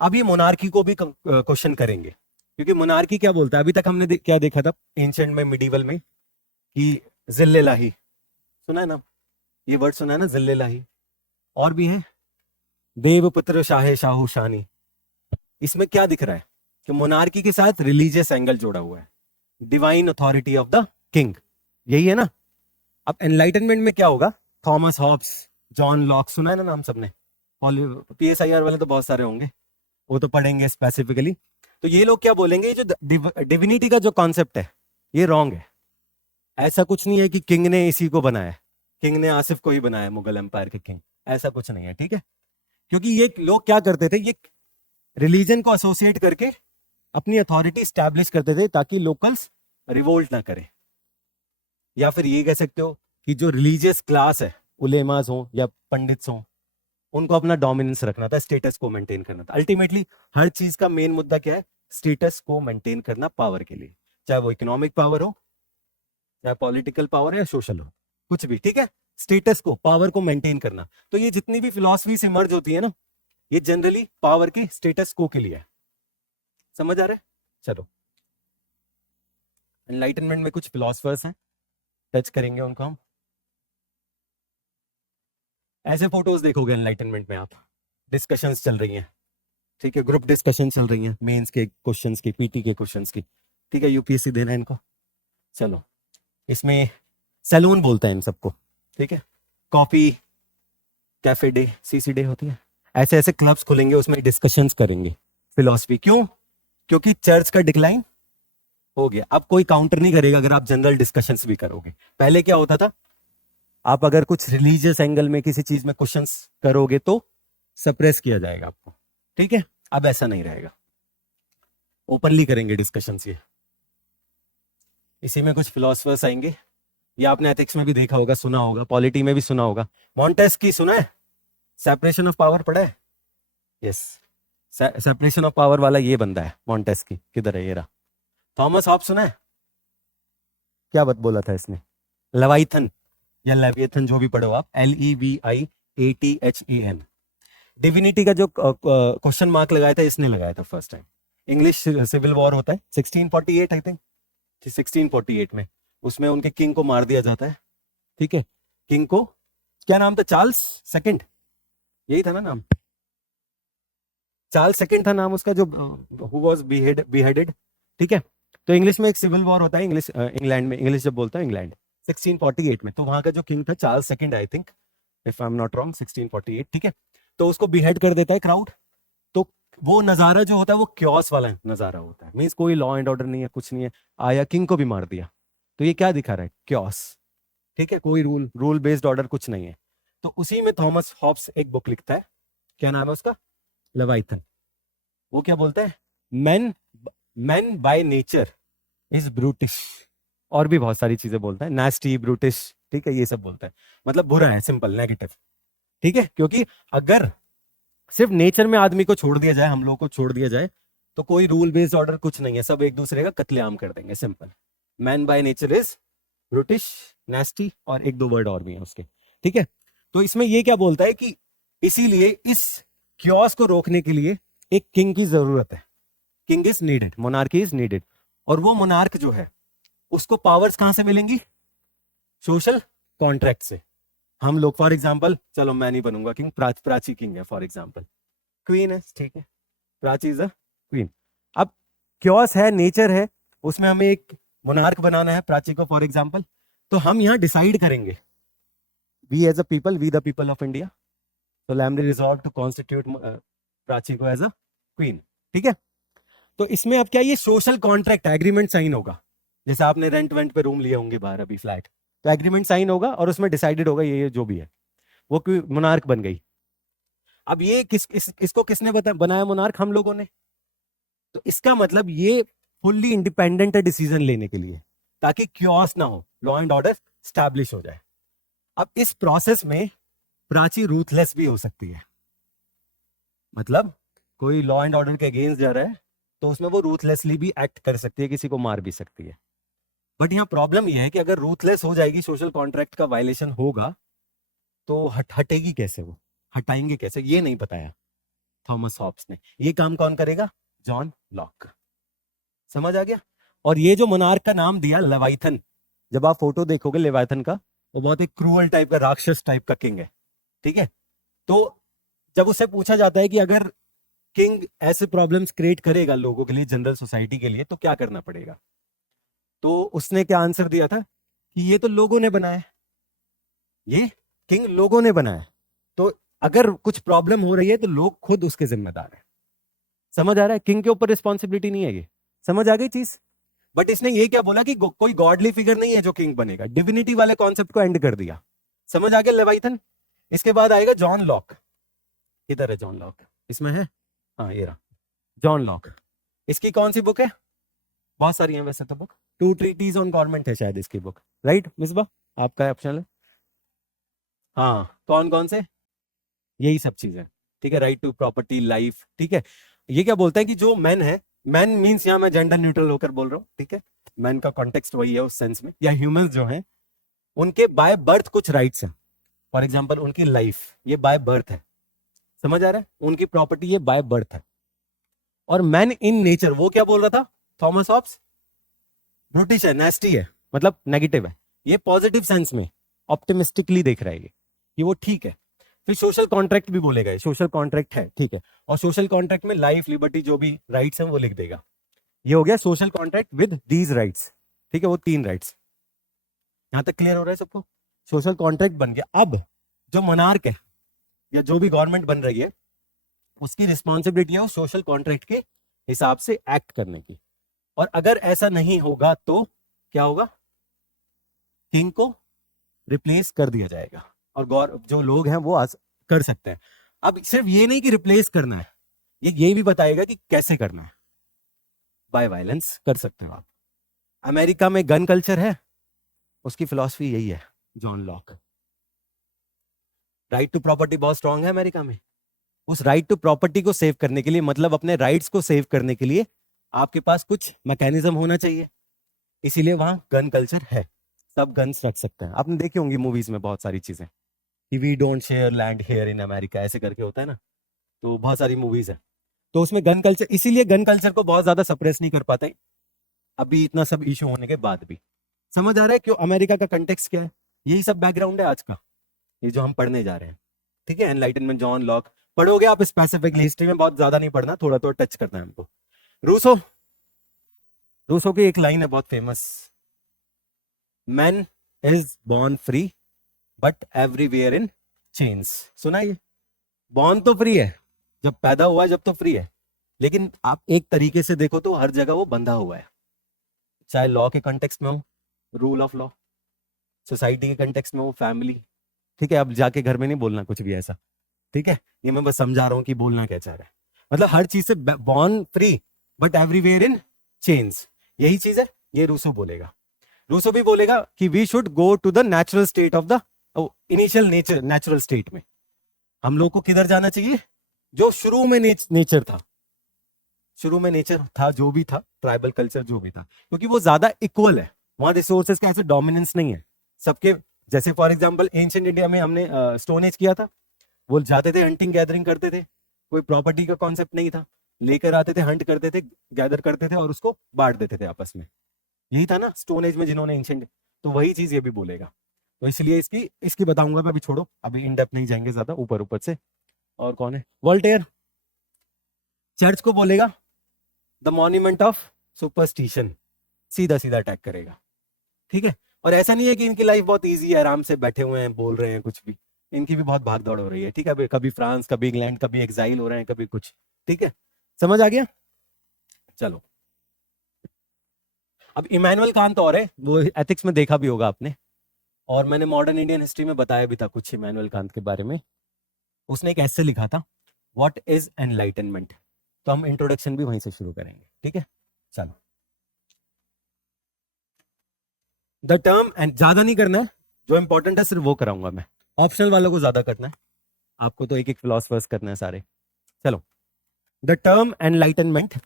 अब ये मोनार्की को भी क्वेश्चन करेंगे, क्योंकि मोनार्की क्या बोलता है। अभी तक हमने क्या देखा था एंशिएंट में, मिडीवल में, कि जिल्ले लाही, सुना है ना ये वर्ड? सुना है ना, जिल्ले लाही। और भी है देवपुत्र शाहे शाहू शानी। इसमें क्या दिख रहा है कि मोनार्की के साथ रिलीजियस एंगल जोड़ा हुआ है, divine authority of the king, यही है ना। अब एनलाइटनमेंट में क्या होगा, थॉमस हॉब्स, जॉन लॉक, सुना है ना नाम सबने, PSIR वाले तो बहुत सारे होंगे, वो तो पढ़ेंगे स्पेसिफिकली। तो ये लोग क्या बोलेंगे, ये जो डिविनिटी का जो कॉन्सेप्ट है ये रॉन्ग है। ऐसा कुछ नहीं है कि किंग ने इसी को बनाया, किंग ने आसिफ को ही बनाया, मुगल एम्पायर के किंग, ऐसा कुछ नहीं है, ठीक है। क्योंकि ये लोग क्या करते थे, ये रिलीजन को एसोसिएट करके अपनी अथॉरिटी स्टैब्लिश करते थे ताकि लोकल्स रिवोल्ट ना करें। या फिर ये कह सकते हो कि जो रिलीजियस क्लास है, उलेमास हो या पंडित्स हो, उनको अपना डोमिनेंस रखना था, स्टेटस को मेंटेन करना था। अल्टीमेटली हर चीज का मेन मुद्दा क्या है, स्टेटस को मेंटेन करना पावर के लिए, चाहे वो इकोनॉमिक पावर हो, चाहे पॉलिटिकल पावर या सोशल हो, कुछ भी, ठीक है। स्टेटस को, पावर को मेंटेन करना। तो ये जितनी भी फिलॉसफीज इमर्ज होती है ना, ये जनरली पावर के स्टेटस को के लिए है। समझ आ रहा है? चलो, एनलाइटनमेंट में कुछ फिलोसफर्स हैं, टच करेंगे उनको हम। ऐसे फोटोज देखोगे एनलाइटनमेंट में आप, डिस्कशंस चल रही हैं, ठीक है, ग्रुप डिस्कशन चल रही हैं, मेंस के क्वेश्चंस की, पीटी के क्वेश्चंस की, ठीक है, यूपीएससी देना है इनको। चलो, इसमें सैलून बोलते हैं इन सबको, ठीक है, coffee cafe day, CC day होती है, ऐसे ऐसे क्लब्स खुलेंगे, उसमें डिस्कशंस करेंगे फिलॉसफी। क्यों? क्योंकि चर्च का डिक्लाइन हो गया। अब कोई काउंटर नहीं करेगा अगर आप जनरल डिस्कशंस भी करोगे। पहले क्या होता था, आप अगर कुछ रिलीजियस एंगल में किसी चीज में क्वेश्चंस करोगे तो सप्रेस किया जाएगा आपको, ठीक है। अब ऐसा नहीं रहेगा, ओपनली करेंगे डिस्कशंस ये। इसी में कुछ फिलोसफर्स आएंगे, ये आपने एथिक्स में भी देखा होगा, सुना होगा, पॉलिटी में भी सुना होगा। मॉन्टेस्क्यू सुना है? सेपरेशन ऑफ पावर पढ़ा है? यस, सेपरेशन ऑफ पावर वाला ये बंदा है मॉन्टेस्क्यू। किधर है ये रहा। थॉमस हॉब्स सुना है? क्या बात बोला था इसने? लवाइथन या लेविएथन, जो भी पढ़ो आप, LEVIATHAN। डिविनिटी का जो क्वेश्चन मार्क लगाया था, इसने लगाया था first time. English civil war होता है 1648 आई थिंक, 1648 में, उसमें उनके किंग को मार दिया जाता है, ठीक है। किंग को क्या नाम था? चार्ल्स सेकंड, यही था ना नाम? चार्ल्स सेकंड था नाम उसका, जो हु वाज बिहेडेड, ठीक है। तो इंग्लिश में एक सिविल वॉर होता है, इंग्लिश इंग्लैंड में, इंग्लिश जब बोलता है इंग्लैंड, 1648 में। तो वहां का जो किंग था Charles second I think, if I am not wrong, 1648, ठीक है। तो उसको बिहेड कर देता है क्राउड। तो वो नजारा जो होता है वो क्योस वाला नजारा होता है, मींस कोई लॉ एंड ऑर्डर नहीं है, कुछ नहीं है, आया किंग को भी मार दिया। तो ये क्या दिखा रहा है? क्योस, ठीक है, कोई रूल बेस्ड ऑर्डर कुछ नहीं है। तो उसी में थॉमस हॉब्स एक बुक लिखता है, क्या नाम है उसका? लेवाइथन। वो क्या बोलता है? Man by nature is brutish, और भी बहुत सारी चीजें बोलता है, नास्टी, ब्रूटिश, ठीक है, ये सब बोलता है, मतलब बुरा है, सिंपल, नेगेटिव, ठीक है। क्योंकि अगर सिर्फ नेचर में आदमी को छोड़ दिया जाए, हम लोग को छोड़ दिया जाए, तो कोई रूल बेस्ड ऑर्डर कुछ नहीं है, सब एक दूसरे का कत्लेआम कर देंगे, simple. Man by nature is brutish, nasty, और एक दो वर्ड और भी है उसके, ठीक है। तो इसमें ये क्या बोलता है कि इसीलिए इस क्योस को रोकने के लिए एक किंग की जरूरत है, king is needed, monarchy is needed. और वो मोनार्क जो है उसको पावर्स कहां से मिलेंगी? सोशल कॉन्ट्रैक्ट से। हम लोग फॉर एग्जांपल, चलो मैं नहीं बनूंगा किंग, प्राची किंग है फॉर एग्जांपल, क्वीन है, ठीक है, प्राची इज अ क्वीन। अब क्योस है, नेचर है, उसमें हमें एक मोनार्क बनाना है, प्राची को फॉर एग्जांपल। तो हम यहाँ डिसाइड करेंगे, we as a people, we the people of India solemnly resolve to constitute प्राची को एज अ क्वीन, ठीक है। तो इसमें अब क्या, ये सोशल कॉन्ट्रैक्ट, एग्रीमेंट साइन होगा। जैसे आपने रेंट वेंट पे रूम लिए होंगे बाहर, अभी फ्लैट, तो एग्रीमेंट साइन होगा और उसमें डिसाइडेड होगा ये जो भी है, वो मोनार्क बन गई। अब ये इसको किसने बनाया मोनार्क? हम लोगों ने। तो इसका मतलब ये फुल्ली इंडिपेंडेंट है डिसीजन लेने के लिए, ताकि क्योस ना हो, लॉ एंड ऑर्डर स्टैब्लिश हो जाए। अब इस प्रोसेस में प्राची रूथलेस भी हो सकती है, मतलब कोई लॉ एंड ऑर्डर के अगेंस्ट जा रहा है तो उसमें वो रूथलेसली भी एक्ट कर सकती है, किसी को मार भी सकती है। बट यहाँ प्रॉब्लम यह है कि अगर रूथलेस हो जाएगी, सोशल कॉन्ट्रैक्ट का वायलेशन होगा, तो हटेगी कैसे, वो हटाएंगे कैसे, ये नहीं बताया थॉमस हॉब्स ने। ये काम कौन करेगा? John Locke. समझ आ गया? और ये जो मोनार्क का नाम दिया लेवाइथन, जब आप फोटो देखोगे लेवाइथन का, वो बहुत एक क्रूअल टाइप का, राक्षस टाइप का किंग है, ठीक है। तो जब उससे पूछा जाता है कि अगर किंग ऐसे प्रॉब्लम्स क्रिएट करेगा लोगों के लिए, जनरल सोसाइटी के लिए, तो क्या करना पड़ेगा, तो उसने क्या आंसर दिया था कि ये तो लोगों ने बनाया है, ये किंग लोगों ने बनाया, तो अगर कुछ प्रॉब्लम हो रही है तो लोग खुद उसके जिम्मेदार हैं। समझ आ रहा है? किंग के ऊपर रिस्पॉन्सिबिलिटी नहीं है ये। समझ आ गई चीज? बट इसने ये क्या बोला कि कोई गॉडली फिगर नहीं है जो किंग बनेगा, डिविनिटी वाले कॉन्सेप्ट को एंड कर दिया। समझ आ गया लेवाइथन? इसके बाद आएगा जॉन लॉक। किधर है जॉन लॉक? इसमें है, हाँ ये रहा जॉन लॉक। इसकी कौन सी बुक है? बहुत सारी हैं वैसे तो book. Two treaties on government है शायद इसकी बुक, राइट मिसबा? आपका ऑप्शन है। हाँ, कौन कौन से? यही सब चीजें, ठीक है। राइट टू प्रॉपर्टी, लाइफ, ठीक है। ये क्या बोलता है कि जो मैन है, मैन मीन्स यहाँ मैं जेंडर न्यूट्रल होकर बोल रहा हूँ, ठीक है। मैन का कॉन्टेक्स्ट वही है उस सेंस में, या ह्यूमंस जो हैं उनके बाय बर्थ कुछ राइट्स हैं। फॉर एग्जाम्पल उनकी लाइफ ये बाय बर्थ है, समझ आ रहा है? उनकी प्रॉपर्टी ये बाय बर्थ है। और मैन इन नेचर, वो क्या बोल रहा था थॉमस हॉब्स? ब्रूटिश है, नेस्टी है, मतलब नेगेटिव है। ये पॉजिटिव सेंस में ऑप्टिमिस्टिकली देख रहा है ये, कि वो ठीक है। फिर सोशल कॉन्ट्रैक्ट भी बोलेगा, सोशल कॉन्ट्रैक्ट है, ठीक है। और सोशल कॉन्ट्रैक्ट में लाइफ, लिबर्टी, जो भी राइट्स हैं वो लिख देगा। ये हो गया social contract with these rights, ठीक है। वो 3 राइट्स, यहां तक क्लियर हो रहा है सबको? सोशल कॉन्ट्रैक्ट बन गया। अब जो मोनार्क है या जो भी गवर्नमेंट बन रही है, उसकी रिस्पॉन्सिबिलिटी है उस सोशल कॉन्ट्रैक्ट के हिसाब से एक्ट करने की। और अगर ऐसा नहीं होगा तो क्या होगा? किंग को रिप्लेस कर दिया जाएगा, और जो लोग हैं वो कर सकते हैं। अब सिर्फ ये नहीं कि रिप्लेस करना है, ये भी बताएगा कि कैसे करना है। बाय वायलेंस कर सकते हो आप। अमेरिका में गन कल्चर है, उसकी फिलॉसफी यही है, John Locke. Right to property बहुत स्ट्रांग है अमेरिका में। उस राइट टू प्रॉपर्टी को सेव करने के लिए, मतलब अपने राइट्स को सेव करने के लिए, आपके पास कुछ मैकेनिज्म होना चाहिए। इसीलिए वहां गन कल्चर है, सब गन्स रख सकते हैं। आपने देखी होंगी मूवीज में बहुत सारी चीजें कि we don't share land here in America, ऐसे करके होता है ना। तो बहुत सारी मूवीज है, तो उसमें गन कल्चर, इसीलिए गन कल्चर को बहुत ज्यादा सप्रेस नहीं कर पाते अभी, इतना सब इशू होने के बाद भी। समझ आ रहा है क्यों अमेरिका का कंटेक्स्ट क्या है? यही सब बैकग्राउंड है आज का, ये जो हम पढ़ने जा रहे हैं, ठीक है। एनलाइटनमेंट, जॉन लॉक पढ़ोगे आप स्पेसिफिकली, हिस्ट्री में बहुत ज्यादा नहीं पढ़ना, थोड़ा थोड़ा टच करना है हमको। रूसो, रूसो की एक लाइन है बहुत famous, man is born free but everywhere in chains. सुना ये? बॉर्न तो फ्री है, जब पैदा हुआ है जब तो फ्री है, लेकिन आप एक तरीके से देखो तो हर जगह वो बंधा हुआ है, चाहे लॉ के कंटेक्स्ट में हो, रूल ऑफ लॉ, सोसाइटी के कंटेक्स्ट में हो, फैमिली, ठीक है। अब जाके घर में नहीं बोलना कुछ भी ऐसा, ठीक है। ये मैं बस समझा रहा हूँ कि बोलना क्या चाह रहा है। मतलब हर चीज से born free but everywhere in chains, यही चीज है। ये रूसो बोलेगा। रूसो भी बोलेगा कि we should go to the natural state of the initial nature, natural state में हम लोग को किधर जाना चाहिए? जो शुरू में नेचर था, शुरू में नेचर था, जो भी था, ट्राइबल कल्चर जो भी था, क्योंकि वो ज्यादा इक्वल है, वहां रिसोर्सेज का ऐसे डोमिनेंस नहीं है सबके। जैसे फॉर एग्जांपल एंशिएंट इंडिया में हमने स्टोन एज किया था, वो जाते थे हंटिंग गैदरिंग करते थे, कोई प्रॉपर्टी का कॉन्सेप्ट नहीं था, लेकर आते थे, हंट करते थे, गैदर करते थे और उसको बांट देते थे आपस में। यही था ना स्टोन एज में जिन्होंने एंशिएंट, तो वही चीज ये भी बोलेगा। तो इसलिए इसकी इसकी बताऊंगा मैं, अभी छोड़ो, अभी इन डेप्थ नहीं जाएंगे ज्यादा, ऊपर ऊपर से। और कौन है? वोल्टेयर चर्च को बोलेगा द मॉन्यूमेंट ऑफ सुपरस्टिशन, सीधा सीधा अटैक करेगा, ठीक है। और ऐसा नहीं है कि इनकी लाइफ बहुत इजी है, आराम से बैठे हुए हैं बोल रहे हैं कुछ भी, इनकी भी बहुत भाग दौड़ हो रही है, ठीक है। कभी फ्रांस, कभी इंग्लैंड, कभी एग्जाइल हो रहे हैं, कभी कुछ, ठीक है। समझ आ गया? चलो, अब इमैनुअल कांत और है, वो एथिक्स में देखा भी होगा आपने, और मैंने मॉडर्न इंडियन हिस्ट्री में बताया भी था कुछ इमैनुअल कांत के बारे में। उसने एक ऐसे लिखा था, व्हाट इज एनलाइटनमेंट। तो हम इंट्रोडक्शन भी वहीं से शुरू करेंगे, ठीक है। चलो, द टर्म, एंड ज्यादा नहीं करना है, जो इंपॉर्टेंट है सिर्फ वो कराऊंगा मैं, ऑप्शनल वालों को ज्यादा करना है, आपको तो एक एक फिलोसफर्स करना है सारे। चलो, the term enlightenment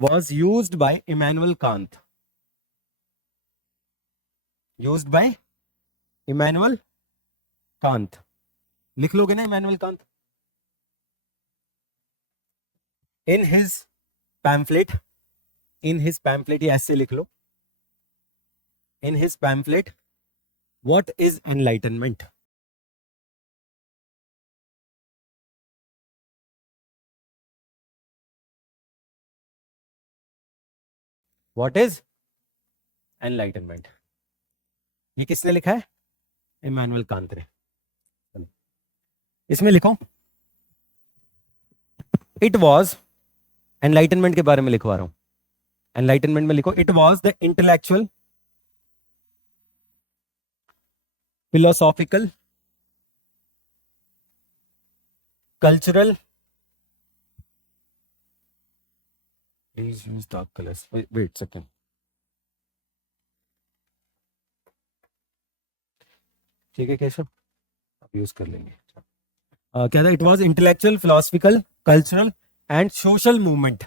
was used by Immanuel Kant, used by Immanuel Kant। लिख लोगे ना Immanuel Kant? In his pamphlet, in his pamphlet, ये ऐसे लिख लो, in his pamphlet what is enlightenment. What is enlightenment, ये किसने लिखा है? इमैनुअल कांत ने। इसमें लिखो इट वॉज, एनलाइटनमेंट के बारे में लिखवा रहा हूं। एनलाइटनमेंट में लिखो it was the intellectual, philosophical, cultural, please use dark colors. Wait second. ठीक है केशव, आप यूज कर लेंगे। क्या था? It was intellectual, philosophical, cultural and social movement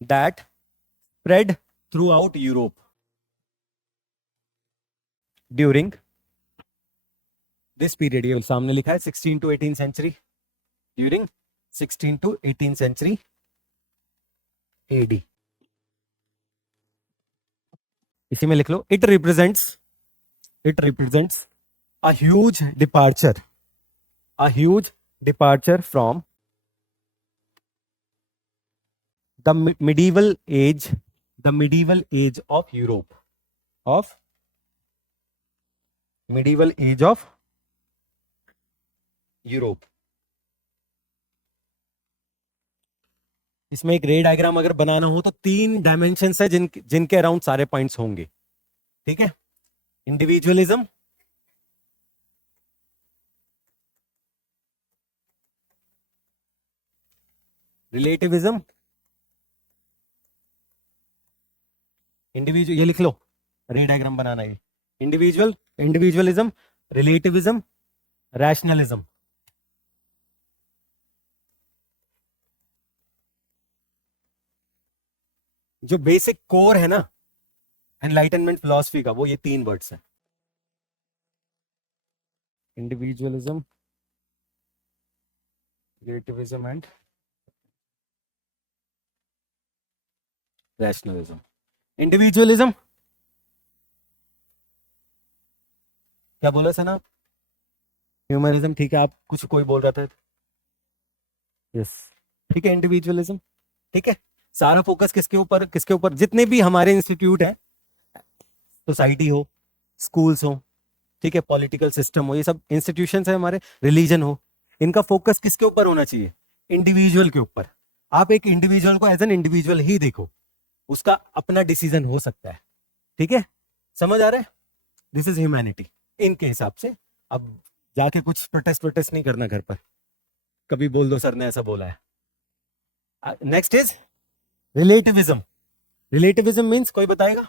that spread throughout Europe during this period. ये सामने लिखा है 16 to 18 century, during 16 to 18 century AD. इसी में लिख लो it represents a huge departure from the medieval age of Europe, इसमें एक रे डायग्राम अगर बनाना हो तो 3 डायमेंशंस है जिनके अराउंड सारे पॉइंट्स होंगे। ठीक है, इंडिविजुअलिज्म, रिलेटिविज्म, ये लिख लो, रे डायग्राम बनाना है। Individualism, relativism, rationalism. जो बेसिक कोर है ना एनलाइटनमेंट फिलॉसफी का, वो ये 3 वर्ड्स हैं। Individualism, relativism and rationalism. Individualism क्या बोला सना? ह्यूमनिज्म, ठीक है। आप कुछ कोई बोल रहा था? यस, ठीक है। इंडिविजुअलिज्म, ठीक है। सारा फोकस किसके ऊपर? जितने भी हमारे इंस्टीट्यूट है, सोसाइटी हो, स्कूल्स हो, ठीक है, पॉलिटिकल सिस्टम हो, ये सब इंस्टीट्यूशंस है हमारे, रिलीजन हो, इनका फोकस किसके ऊपर होना चाहिए? इंडिविजुअल के ऊपर। आप एक इंडिविजुअल को एज एन इंडिविजुअल ही देखो, उसका अपना डिसीजन हो सकता है। ठीक है, समझ आ रहा है? दिस इज ह्यूमैनिटी इनके हिसाब से। अब जाके कुछ प्रोटेस्ट नहीं करना घर पर, कभी बोल दो सर ने ऐसा बोला है। नेक्स्ट इज रिलेटिविज्म मीन्स कोई बताएगा?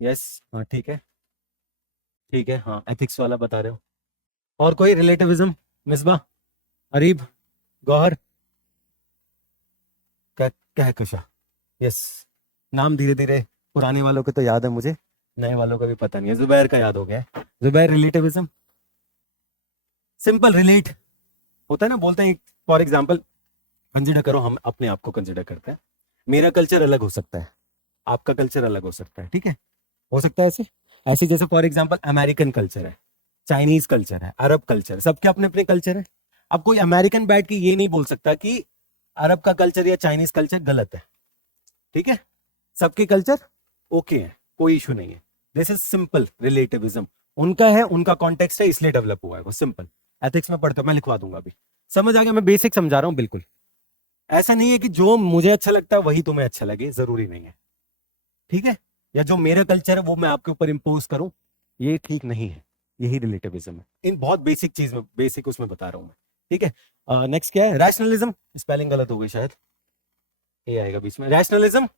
यस, हाँ ठीक है, हाँ एथिक्स वाला बता रहे हो। और कोई रिलेटिविज्म? मिसबा, अरीब, गौहर, कहकशा। यस, नाम धीरे धीरे पुराने वालों के तो याद है मुझे, नए वालों का भी पता नहीं है। जुबैर का याद हो गया। जुबैर, रिलेटिविज्म सिंपल रिलेट होता है ना, बोलते हैं फॉर एग्जांपल कंसिडर करो, हम अपने आप को कंसिडर करते हैं, मेरा कल्चर अलग हो सकता है, आपका कल्चर अलग हो सकता है। ठीक है, हो सकता है ऐसे जैसे फॉर एग्जांपल अमेरिकन कल्चर है, चाइनीज कल्चर है, अरब कल्चर, सबके अपने अपने कल्चर है। अब कोई अमेरिकन बैठ के ये नहीं बोल सकता कि अरब का कल्चर या चाइनीज कल्चर गलत है। ठीक है, सबके कल्चर ओके है, कोई इशू नहीं है। This is simple relativism. उनका है, उनका कॉन्टेक्स्ट है, इसलिए डेवलप हुआ है वो। सिंपल एथिक्स में पढ़ते हो, मैं लिखवा दूंगा अभी। समझ आ गया? मैं बेसिक समझा रहा हूँ बिल्कुल। ऐसा नहीं है कि जो मुझे अच्छा लगता है वही तुम्हें अच्छा लगे, जरूरी नहीं है। ठीक है, या जो मेरा कल्चर है वो मैं आपके ऊपर इंपोज करूं, ये ठीक नहीं है। यही रिलेटिविज्म है। इन बहुत बेसिक चीज में, बेसिक उसमें बता रहा हूं मैं। ठीक है, नेक्स्ट क्या है? रैशनलिज्म। स्पेलिंग गलत हो गई शायद, ये आएगा बीच में। Rationalism,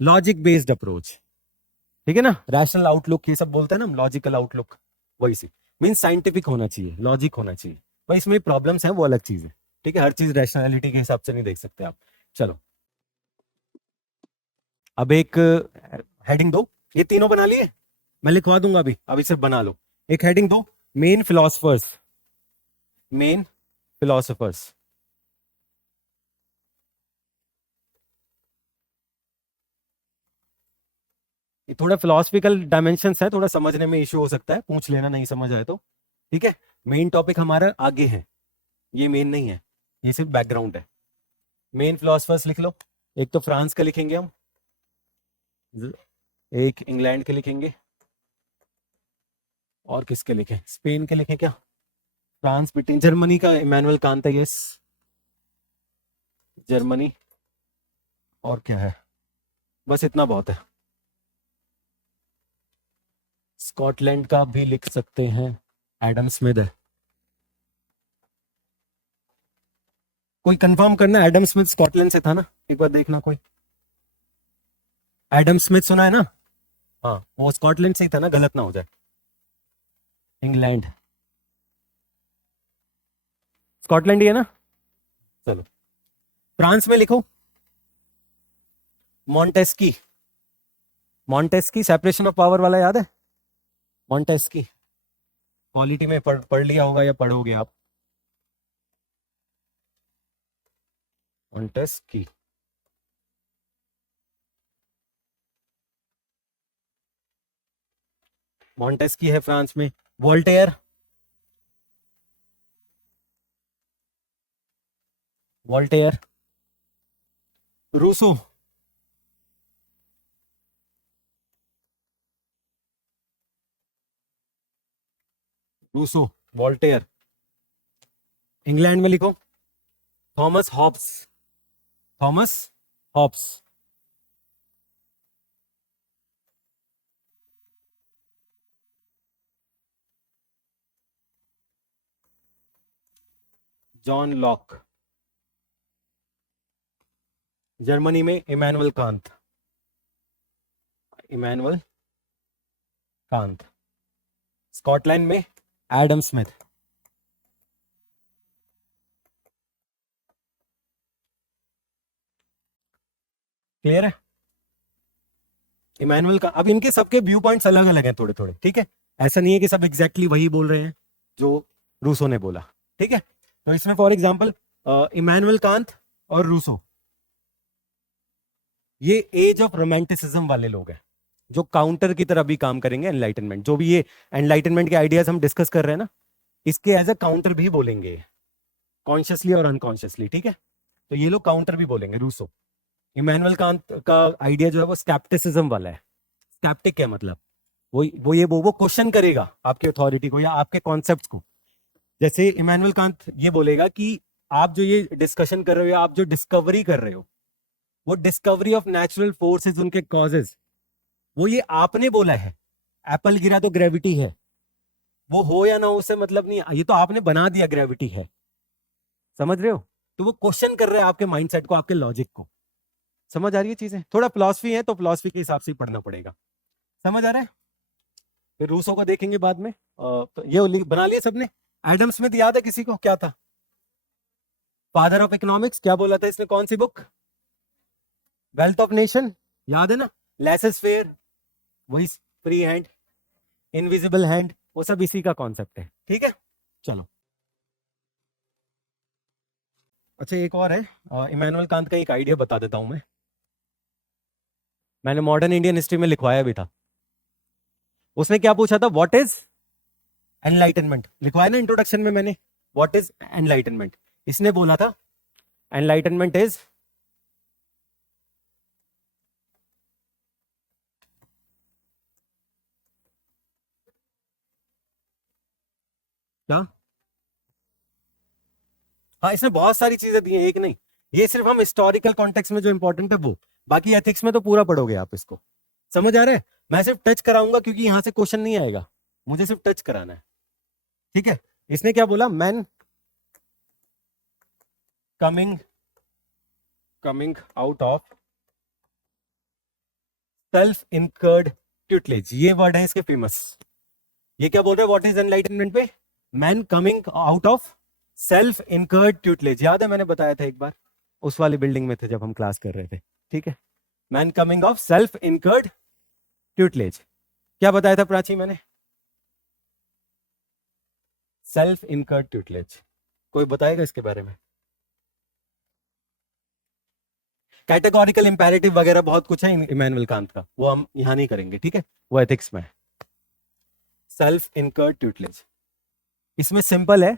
logic based approach. ठीक है ना, रैशनल आउटलुक, ये सब बोलते हैं ना, लॉजिकल आउटलुक, वही सी मीन्स साइंटिफिक होना चाहिए, लॉजिक होना चाहिए। भाई इसमें प्रॉब्लम्स हैं, वो अलग चीज है। ठीक है, हर चीज रैशनैलिटी के हिसाब से नहीं देख सकते आप। चलो, अब एक हेडिंग दो, ये तीनों बना लिए, मैं लिखवा दूंगा अभी, अभी सिर्फ बना लो। एक हेडिंग दो, मेन फिलोसफर्स। ये थोड़ा फिलोसफिकल डायमेंशंस है, थोड़ा समझने में इश्यू हो सकता है, पूछ लेना नहीं समझ आए तो। ठीक है, मेन टॉपिक हमारा आगे है, ये मेन नहीं है, ये सिर्फ बैकग्राउंड है। मेन फिलोसफर्स लिख लो, एक तो फ्रांस का लिखेंगे हम, एक इंग्लैंड के लिखेंगे, और किसके लिखें, स्पेन के लिखें क्या, फ्रांस ब्रिटेन, जर्मनी का इमैनुअल कांत है, यस जर्मनी, और क्या है, बस इतना बहुत है। स्कॉटलैंड का भी लिख सकते हैं, एडम स्मिथ है। कोई कंफर्म करना, एडम स्मिथ स्कॉटलैंड से था ना, एक बार देखना कोई। एडम स्मिथ सुना है ना, हाँ वो स्कॉटलैंड से ही था ना, गलत ना हो जाए। इंग्लैंड, स्कॉटलैंड ही है ना, चलो। फ्रांस में लिखो मॉन्टेस्की, मॉन्टेस्की सेपरेशन ऑफ पावर वाला याद है, मॉन्टेस्की पॉलिटी में पढ़ लिया होगा या पढ़ोगे आप, मॉन्टेस्की। मॉन्टेस्की है फ्रांस में। Voltaire, Voltaire. Rousseau, Rousseau, Voltaire. England में लिखो Thomas Hobbes, Thomas Hobbes. John Locke. Germany में Immanuel Kant, Immanuel Kant. Scotland में एडम स्मिथ। क्लियर है, इमैनुअल का। अब इनके सबके व्यू पॉइंट्स अलग अलग हैं थोड़े थोड़े, ठीक है, ऐसा नहीं है कि सब एग्जैक्टली वही बोल रहे हैं जो रूसो ने बोला, ठीक है। तो इसमें फॉर एग्जांपल इमैनुअल कांत और रूसो, ये एज ऑफ रोमांटिसिज्म वाले लोग हैं, जो काउंटर की तरह भी काम करेंगे एनलाइटनमेंट। जो भी ये एनलाइटनमेंट के आइडियाज हम डिस्कस कर रहे हैं ना, इसके एज अ काउंटर भी बोलेंगे, कॉन्शियसली और अनकॉन्शियसली, ठीक है। तो ये लोग काउंटर भी बोलेंगे रूसो। इमैनुअल कांत का आइडिया जो है वो स्कैप्टिसिज्म वाला है। स्कैप्टिक क्या मतलब, वो क्वेश्चन करेगा आपकी अथॉरिटी को या आपके कॉन्सेप्ट्स को। जैसे इमैनुअल कांत ये बोलेगा कि आप जो ये डिस्कशन कर रहे हो, आप जो डिस्कवरी कर रहे हो, वो डिस्कवरी ऑफ नेचुरल फोर्सेस, उनके कॉजेज, वो ये आपने बोला है। एप्पल गिरा तो ग्रेविटी है, वो हो या ना हो उससे मतलब नहीं, ये तो आपने बना दिया ग्रेविटी है, समझ रहे हो। तो वो क्वेश्चन कर रहे हैं आपके माइंडसेट को, आपके लॉजिक को। समझ आ रही है चीजें, थोड़ा फिलॉसफी है तो फिलॉसफी के हिसाब से ही पढ़ना पड़ेगा। समझ आ रहा है। फिर रूसो को देखेंगे बाद में। तो ये बना लिया सबने। एडम स्मिथ याद है किसी को, क्या था, फादर ऑफ इकोनॉमिक्स, क्या बोला था इसने, कौन सी बुक, वेल्थ ऑफ नेशन, याद है ना। लेसेस फेयर, वही फ्री हैंड, इनविजिबल हैंड, वो सब इसी का कॉन्सेप्ट है, ठीक है। चलो अच्छा, एक और है, इमैनुअल कांत का एक आइडिया बता देता हूं मैं। मैंने मॉडर्न इंडियन हिस्ट्री में लिखवाया भी था। उसने क्या पूछा था, व्हाट इज एनलाइटनमेंट, लिखवाया ना इंट्रोडक्शन में मैंने, व्हाट इज एनलाइटनमेंट। इसने बोला था एनलाइटनमेंट इज क्या, हाँ इसमें बहुत सारी चीजें दी हैं, एक नहीं। ये सिर्फ हम हिस्टोरिकल कॉन्टेक्स्ट में जो इंपॉर्टेंट है वो, बाकी एथिक्स में तो पूरा पढ़ोगे आप इसको। समझ आ रहा है। मैं सिर्फ टच कराऊंगा क्योंकि यहां से क्वेश्चन नहीं आएगा, मुझे सिर्फ टच कराना है, ठीक है। इसने क्या बोला, man coming out of self incurred tutelage, ये वर्ड है इसके फेमस। ये क्या बोल रहे हैं, व्हाट इज एनलाइटनमेंट पे, man coming out of self incurred tutelage. याद है मैंने बताया था एक बार, उस वाली बिल्डिंग में थे जब हम क्लास कर रहे थे, ठीक है। Man coming of self incurred tutelage, क्या बताया था प्राची मैंने, सेल्फ इनकर्ड ट्यूटलेज। कोई बताएगा इसके बारे में। कैटेगोरिकल इंपेरेटिव वगैरह बहुत कुछ है इमैनुअल कांत का, वो हम यहां नहीं करेंगे, ठीक है, वो एथिक्स में है। सेल्फ इनकर्ड ट्यूटलेज, इसमें सिंपल है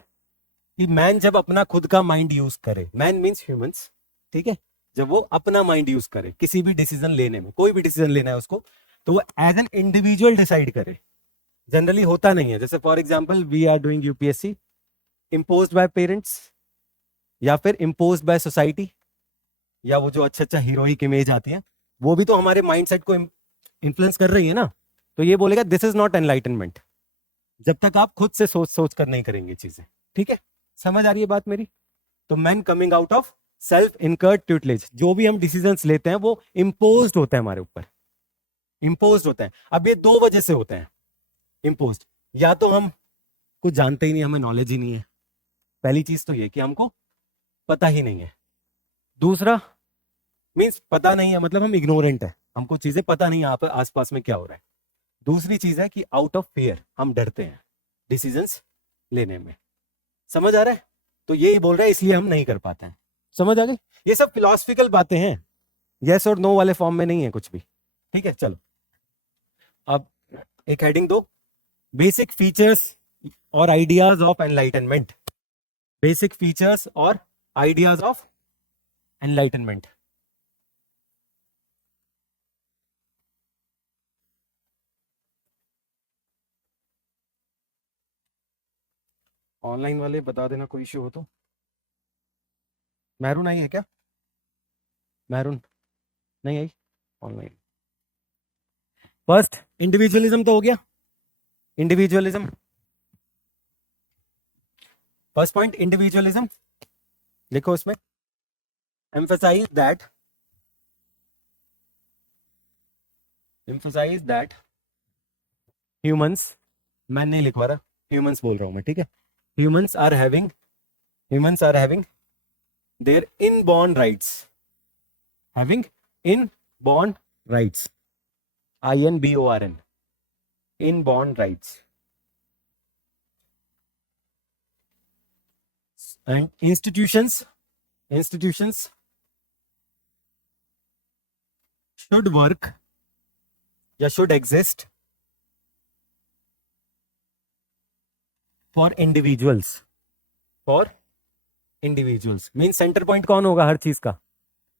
कि मैन जब अपना खुद का माइंड यूज करे, मैन मींस ह्यूमंस, ठीक है, जब वो अपना माइंड यूज करे किसी भी डिसीजन लेने में, कोई भी डिसीजन लेना है उसको, तो वो एज एन इंडिविजुअल डिसाइड करे। जनरली होता नहीं है। जैसे for example we are doing UPSC, imposed by parents या फिर इम्पोज्ड बाय सोसाइटी, या वो जो अच्छा हीरोइक इमेज आती है वो भी तो हमारे माइंडसेट को इन्फ्लुएंस कर रही है ना। तो ये बोलेगा दिस इज नॉट एनलाइटनमेंट, जब तक आप खुद से सोच कर नहीं करेंगे चीजें। ठीक है, समझ आ रही है बात मेरी? तो man coming out of self incurred tutelage, जो भी हम डिसीजंस लेते हैं वो इम्पोज्ड होते हैं हमारे ऊपर, इम्पोज्ड होते हैं। अब ये दो वजह से होते हैं इम्पोज्ड, या तो हम कुछ जानते ही नहीं, हमें नॉलेज ही नहीं है, पहली चीज तो ये कि हमको पता ही नहीं है। दूसरा मीन्स पता नहीं है मतलब हम इग्नोरेंट है, हमको चीजें पता नहीं है आसपास में क्या हो रहा है। दूसरी चीज है कि आउट ऑफ फियर, हम डरते हैं डिसीजंस लेने में। समझ आ रहा है? तो यही बोल रहा है इसलिए हम नहीं कर पाते हैं। समझ आ गई? ये सब फिलोसफिकल बातें हैं, यस और नो वाले फॉर्म में नहीं है कुछ भी। ठीक है, चलो अब एक हेडिंग दो, बेसिक फीचर्स और ideas of enlightenment. Basic features और आइडियाज ऑफ एनलाइटनमेंट। ऑनलाइन वाले बता देना कोई इश्यू हो तो। मैरून आई है क्या? मैरून नहीं आई ऑनलाइन। फर्स्ट इंडिविजुअलिज्म तो हो गया, इंडिविजुअलिज्म। फर्स्ट पॉइंट इंडिविजुअलिज्म, लिखो उसमें emphasize that humans, मैं नहीं लिखवा रहा, humans बोल रहा हूं मैं, ठीक है। humans are having their inborn rights, having inborn rights, INBORN, inborn rights, and institutions should work या should exist for individuals, mean centre point कौन होगा हर चीज का?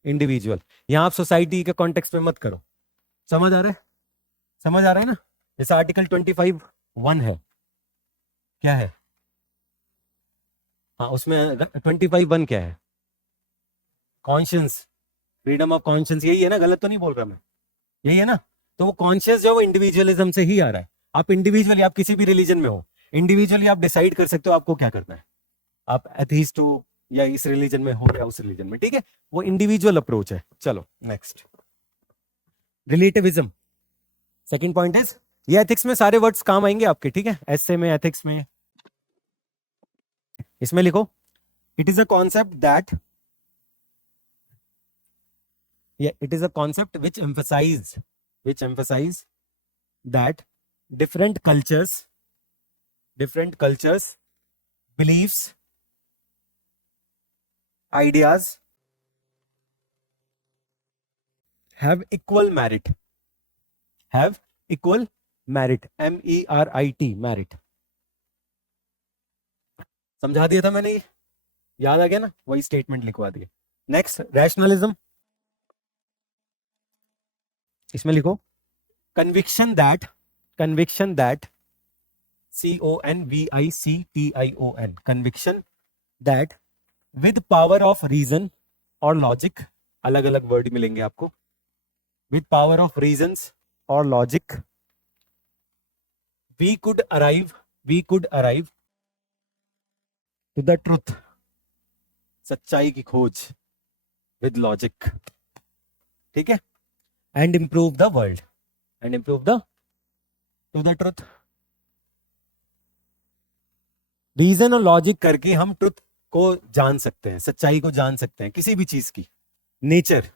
इंडिविजुअल। यहां आप सोसाइटी के कॉन्टेक्स्ट में मत करो। समझ आ रहा है? समझ आ रहा है ना? जैसे आर्टिकल 25(1) है, क्या है? हाँ, उसमें 25(1) क्या है? कॉन्शियस, फ्रीडम ऑफ कॉन्शियस, यही है ना? गलत तो नहीं बोल रहा मैं, यही है ना? तो वो कॉन्शियस जो वो इंडिविजुअलिज्म से ही आ रहा है। आप इंडिविजुअली, आप किसी भी रिलीजन में हो, इंडिविजुअली आप डिसाइड कर सकते हो आपको क्या करना है। आप एथीस्ट हो या इस रिलीजन में हो या उस रिलीजन में, ठीक है? वो इंडिविजुअल अप्रोच है। चलो next, relativism. Second point is, ये एथिक्स में सारे वर्ड्स काम आएंगे आपके, ठीक है? एसे में, एथिक्स में, इसमें लिखो it is a concept that, it is a concept which emphasize that different cultures, beliefs, ideas have equal merit, MERIT, merit। समझा दिया था मैंने, ये याद आ गया ना? वही स्टेटमेंट लिखवा दिया। Next, rationalism. इसमें लिखो conviction that, CONVICTION, conviction that with power of reason और लॉजिक, अलग अलग वर्ड मिलेंगे आपको, विद पावर ऑफ रीजंस और logic we could arrive to the truth, सच्चाई की खोज, विद लॉजिक, ठीक है? and improve the world, to the truth। Reason और लॉजिक करके हम ट्रुथ को जान सकते हैं, सच्चाई को जान सकते हैं किसी भी चीज की। नेचर,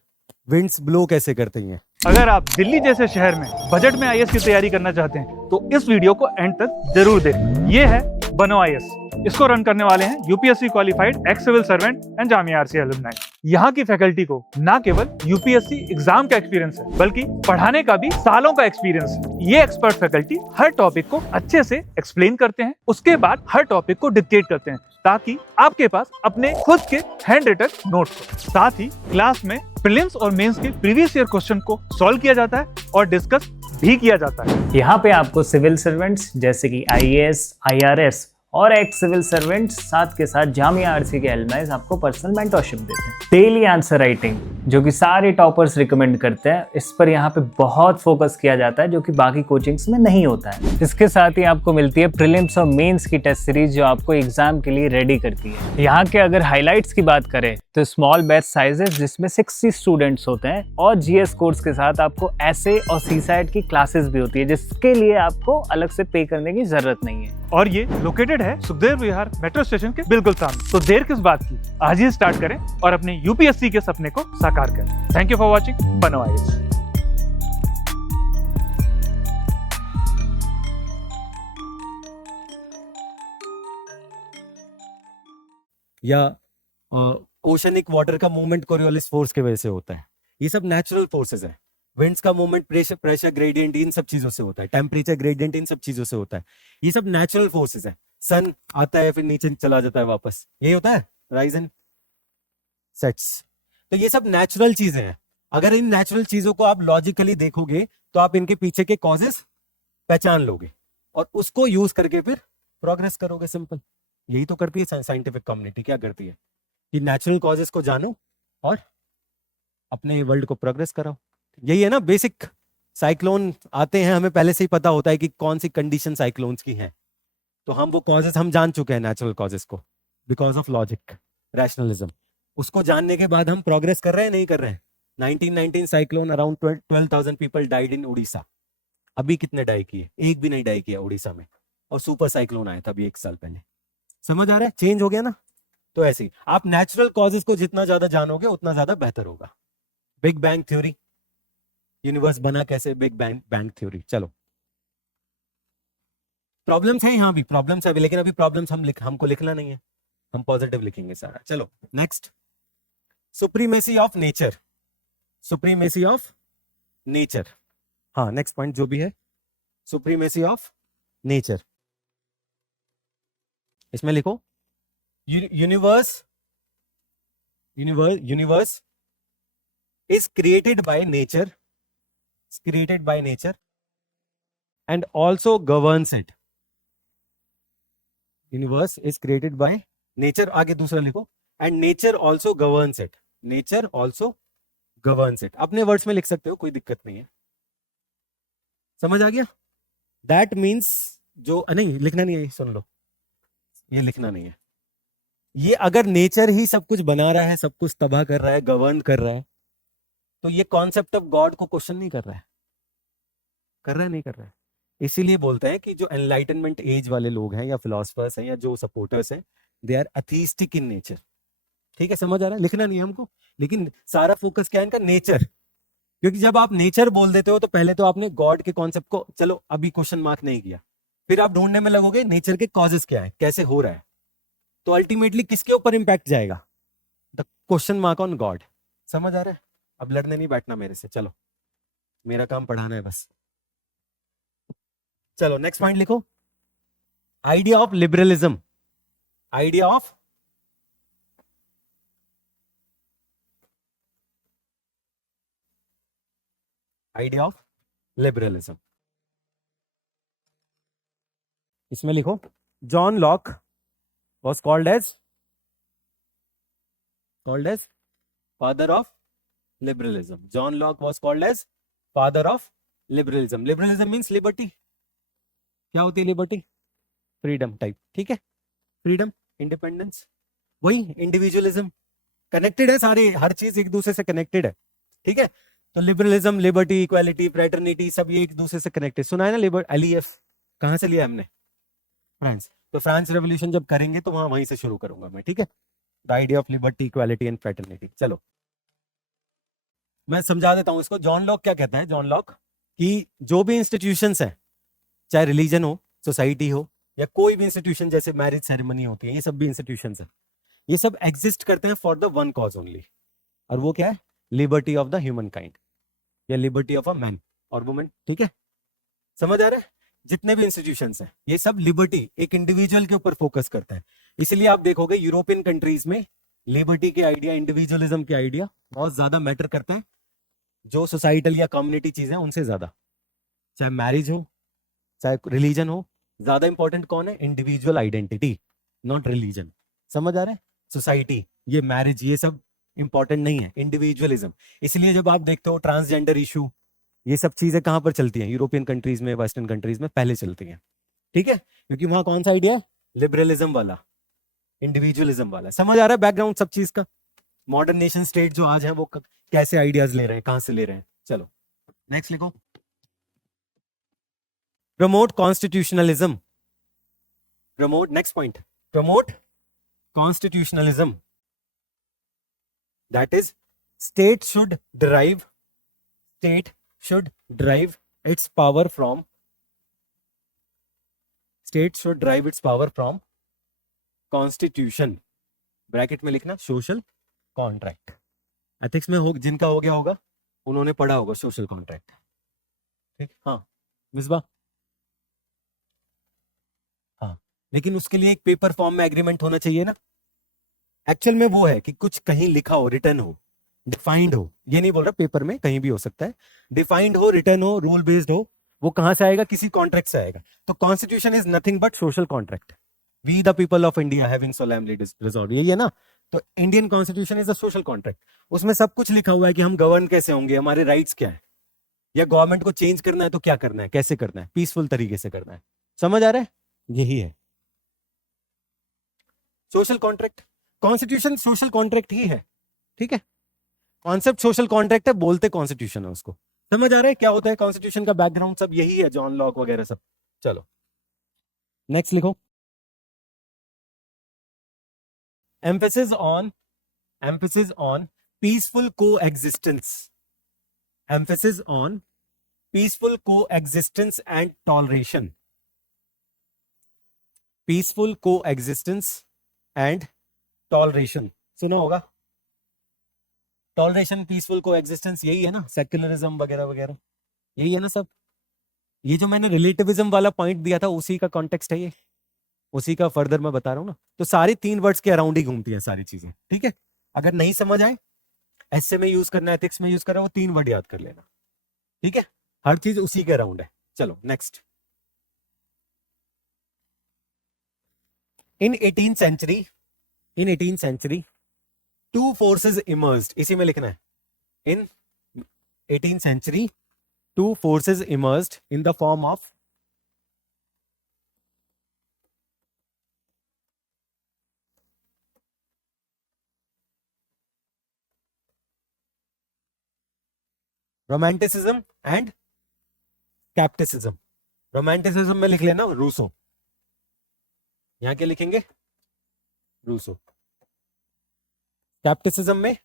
विंड्स ब्लो कैसे करते हैं। अगर आप दिल्ली जैसे शहर में बजट में आईएएस की तैयारी करना चाहते हैं तो इस वीडियो को एंड तक जरूर देखें। ये है बनो आईएएस। इसको रन करने वाले हैं UPSC qualified ex civil servant and Jamia RCA alumni. यहाँ की फैकल्टी को ना केवल यूपीएससी एग्जाम का एक्सपीरियंस है बल्कि पढ़ाने का भी सालों का एक्सपीरियंस है। ये एक्सपर्ट फैकल्टी हर टॉपिक को अच्छे से एक्सप्लेन करते हैं, उसके बाद हर टॉपिक को डिक्टेट करते हैं ताकि आपके पास अपने खुद के हैंड रिटन नोट्स हो। साथ ही क्लास में प्रीलिम्स और मेंस के प्रीवियस ईयर क्वेश्चन को सॉल्व किया जाता है और डिस्कस भी किया जाता है। यहाँ पे आपको सिविल सर्वेंट्स जैसे कि आईएएस, आईआरएस और एक्स सिविल सर्वेंट्स साथ के साथ जामिया आरसी के एलमाइज आपको पर्सनल मेंटरशिप देते हैं। डेली आंसर राइटिंग जो कि सारे टॉपर्स रिकमेंड करते हैं, इस पर यहाँ पे बहुत फोकस किया जाता है जो कि बाकी कोचिंग्स में नहीं होता है। इसके साथ ही आपको मिलती है प्रीलिम्स और मेंस की टेस्ट सीरीज जो आपको एग्जाम के लिए रेडी करती है। यहाँ के अगर हाईलाइट्स की बात करें तो स्मॉल बैच साइजेस जिसमें 60 स्टूडेंट्स होते हैं और जीएस कोर्स के साथ आपको एसए और सीसैट की क्लासेस भी होती है जिसके लिए आपको अलग से पे करने की जरूरत नहीं है। और ये लोकेटेड है सुखदेव विहार मेट्रो स्टेशन के बिल्कुल सामने। तो देर किस बात की, आज ही स्टार्ट करें और अपने यूपीएससी के सपने को साकार करें। थैंक यू फॉर वॉचिंग बनो आईएएस। या ओशनिक वाटर का मूवमेंट कोरियोलिस फोर्स की वजह से होता है। ये सब नेचुरल फोर्सेस है। विंड्स का मूवमेंट प्रेशर ग्रेडियंट इन सब चीजों से होता है। टेम्परेचर ग्रेडियंट इन सब चीजों से होता है। ये सब नेचुरल फोर्सेस है। सन आता है फिर नीचे चला जाता है वापस, यही होता है राइज एंड सेट्स। तो ये सब नेचुरल चीजें हैं। अगर इन नेचुरल चीजों को आप लॉजिकली देखोगे तो आप इनके पीछे के कॉजेस पहचान लोगे और उसको यूज करके फिर प्रोग्रेस करोगे। सिंपल यही तो करती है साइंटिफिक कम्युनिटी। क्या करती है कि नेचुरल कॉजेस को जानो और अपने वर्ल्ड को प्रोग्रेस कराओ। यही है ना बेसिक। साइक्लोन आते हैं, हमें पहले से ही पता होता है कि कौन सी कंडीशन साइक्लोन्स की है, तो हम वो कॉजेस हम जान चुके हैं नेचुरल कॉजेस को बिकॉज ऑफ लॉजिक, रैशनलिज्म। उसको जानने के बाद हम प्रोग्रेस कर रहे हैं नहीं कर रहे हैं। 1919 cyclone around 12,000 people died in Orissa. अभी कितने डाई किए? एक भी नहीं डाई किया उड़ीसा में। और सुपर साइक्लोन आया था अभी 1 साल पहले। समझ आ रहा है? चेंज हो गया ना। तो ऐसे ही आप नेचुरल कॉजेस को जितना ज्यादा जानोगे उतना ज्यादा बेहतर होगा। बिग बैंग थ्योरी, यूनिवर्स बना कैसे, बिग बैंग थ्योरी। चलो प्रॉब्लम्स है, यहाँ भी प्रॉब्लम्स है अभी, लेकिन अभी प्रॉब्लम्स हमको लिखना नहीं है, हम पॉजिटिव लिखेंगे सारा। चलो next, supremacy of nature. Supremacy of nature, हाँ नेक्स्ट पॉइंट जो भी है, सुप्रीमेसी ऑफ नेचर। इसमें लिखो universe is created by nature and also governs it. Universe is created by nature, आगे दूसरा लिखो, and nature also governs it. Nature also governs it. अपने वर्ड्स में लिख सकते हो, कोई दिक्कत नहीं है। समझ आ गया? That means जो नहीं लिखना नहीं है, सुन लो, ये लिखना नहीं है। ये अगर नेचर ही सब कुछ बना रहा है, सब कुछ तबाह कर रहा है, गवर्न कर रहा है, तो ये कॉन्सेप्ट ऑफ गॉड को क्वेश्चन नहीं कर रहा है। कर रहा है नहीं कर रहा है। इसीलिए बोलते हैं कि जो एनलाइटनमेंट एज वाले लोग हैं या फिलोसफर्स हैं या जो सपोर्टर्स हैं, दे आर अथीस्टिक इन नेचर। ठीक है, समझ आ रहा है? लिखना नहीं है हमको, लेकिन सारा फोकस क्या है इनका, नेचर। क्योंकि जब आप नेचर बोल देते हो तो पहले तो आपने गॉड के कॉन्सेप्ट को चलो अभी क्वेश्चन मार्क नहीं किया, फिर आप ढूंढने में लगोगे नेचर के कॉजेस क्या है, कैसे हो रहा है, तो अल्टीमेटली किसके ऊपर इंपैक्ट जाएगा? The question mark on God. समझ आ रहा है? अब लड़ने नहीं बैठना मेरे से, चलो मेरा काम पढ़ाना है बस। चलो नेक्स्ट पॉइंट लिखो, idea of liberalism. Idea of liberalism. इसमें लिखो John Locke was called as father of liberalism. John Locke was called as father of liberalism. Liberalism means liberty. क्या होती है लिबर्टी? Freedom type. ठीक है, फ्रीडम, इंडिपेंडेंस, वही individualism. Connected है सारे, हर चीज एक दूसरे से कनेक्टेड है। ठीक है, तो लिबरलिज्म, लिबर्टी, इक्वालिटी, फ्रेटर्निटी, सब ये एक दूसरे से कनेक्टेड। सुना है ना लिबर LEF? कहां से लिया हमने? फ्रांस। तो फ्रांस रेवोल्यूशन जब करेंगे तो वहीं से शुरू करूंगा मैं। ठीक है, the idea of liberty, equality and fraternity. चलो मैं समझा देता हूं इसको। जॉन लॉक क्या कहता है? जॉन लॉक कि जो भी इंस्टीट्यूशंस हैं, चाहे रिलीजन हो, सोसाइटी हो, या कोई भी इंस्टीट्यूशन जैसे मैरिज सेरेमनी होती है, ये सब भी इंस्टीट्यूशंस हैं, ये सब एग्जिस्ट करते हैं for the one cause only. और वो क्या है? Liberty of the human kind या लिबर्टी ऑफ अ मैन और वुमेन। ठीक है, समझ आ रहा है? जितने भी इंस्टीट्यूशंस हैं ये सब लिबर्टी, एक इंडिविजुअल के ऊपर फोकस करते हैं। इसलिए आप देखोगे यूरोपियन कंट्रीज में लिबर्टी के आइडिया, इंडिविजुअलिज्म के आइडिया बहुत ज्यादा मैटर करते हैं जो सोसाइटल या कम्युनिटी चीजें उनसे ज्यादा। चाहे मैरिज हो, चाहे रिलीजन हो, ज्यादा इंपॉर्टेंट कौन है? Individual identity, not religion. समझ आ रहा है? सोसाइटी, ये मैरिज, ये सब इंपॉर्टेंट नहीं है, इंडिविजुअलिज्म। इसलिए जब आप देखते हो ट्रांसजेंडर इशू, ये सब चीजें कहां पर चलती हैं? यूरोपियन कंट्रीज में, वेस्टर्न कंट्रीज में पहले चलती हैं। ठीक है, क्योंकि वहां कौन सा आइडिया है? लिबरलिज्म वाला, इंडिविजुअलिज्म वाला। समझ आ रहा है बैकग्राउंड सब चीज का? मॉडर्न नेशन स्टेट जो आज है वो कैसे आइडियाज ले रहे हैं, कहां से ले रहे हैं। चलो नेक्स्ट लिखो। Promote constitutionalism, promote, next point, promote constitutionalism, that is state should derive its power from constitution, bracket में लिखना सोशल कॉन्ट्रैक्ट। एथिक्स में हो, जिनका हो गया होगा उन्होंने पढ़ा होगा सोशल कॉन्ट्रैक्ट। ठीक, हाँ मिसबा, हाँ, लेकिन उसके लिए एक पेपर फॉर्म में एग्रीमेंट होना चाहिए ना। एक्चुअल में वो है कि कुछ कहीं लिखा हो, रिटर्न हो, डिफाइंड हो। ये नहीं बोल रहा पेपर में, कहीं भी हो सकता है, डिफाइंड हो, रिटर्न हो, रूल बेस्ड हो। वो कहां से आएगा? किसी कॉन्ट्रैक्ट से आएगा। तो constitution is nothing but social contract. We the people of India having solemnly resolved, यही है ना। तो Indian constitution is a social contract. उसमें सब कुछ लिखा हुआ है कि हम गवर्न कैसे होंगे, हमारे राइट्स क्या है, या गवर्नमेंट को चेंज करना है तो क्या करना है, कैसे करना है, पीसफुल तरीके से करना है। समझ आ रहा है? यही है social contract. Constitution social contract ही है। ठीक है, कॉन्सेप्ट सोशल कॉन्ट्रैक्ट है, बोलते कॉन्स्टिट्यूशन है उसको। समझ आ रहा है क्या होता है कॉन्स्टिट्यूशन का बैकग्राउंड? सब यही है, जॉन लॉक वगैरह सब। चलो नेक्स्ट लिखो। Emphasis on peaceful coexistence, emphasis on peaceful coexistence and toleration, peaceful coexistence and toleration. सुना होगा टॉलरेशन, पीसफुल कोएग्जिस्टेंस, यही है ना, सेक्युलरिज्म वगैरह वगैरह, यही है ना सब। ये जो मैंने रिलेटिविज्म वाला पॉइंट दिया था उसी का कॉन्टेक्स्ट है ये, उसी का फर्दर मैं बता रहा हूं ना। तो सारी 3 वर्ड्स के अराउंड ही घूमती है सारी चीजें। ठीक है, अगर नहीं समझ आए, ऐसे में यूज करना है, एथिक्स में यूज करना है, वो 3 वर्ड याद कर लेना। ठीक है, हर चीज उसी के अराउंड है। चलो नेक्स्ट। इन 18th century two forces emerged, इसी में लिखना है। इन 18th century two forces emerged in the form of romanticism and scepticism. Romanticism में लिख लेना रूसो, यहां क्या लिखेंगे? रूसो। स्केप्टिसिज्म में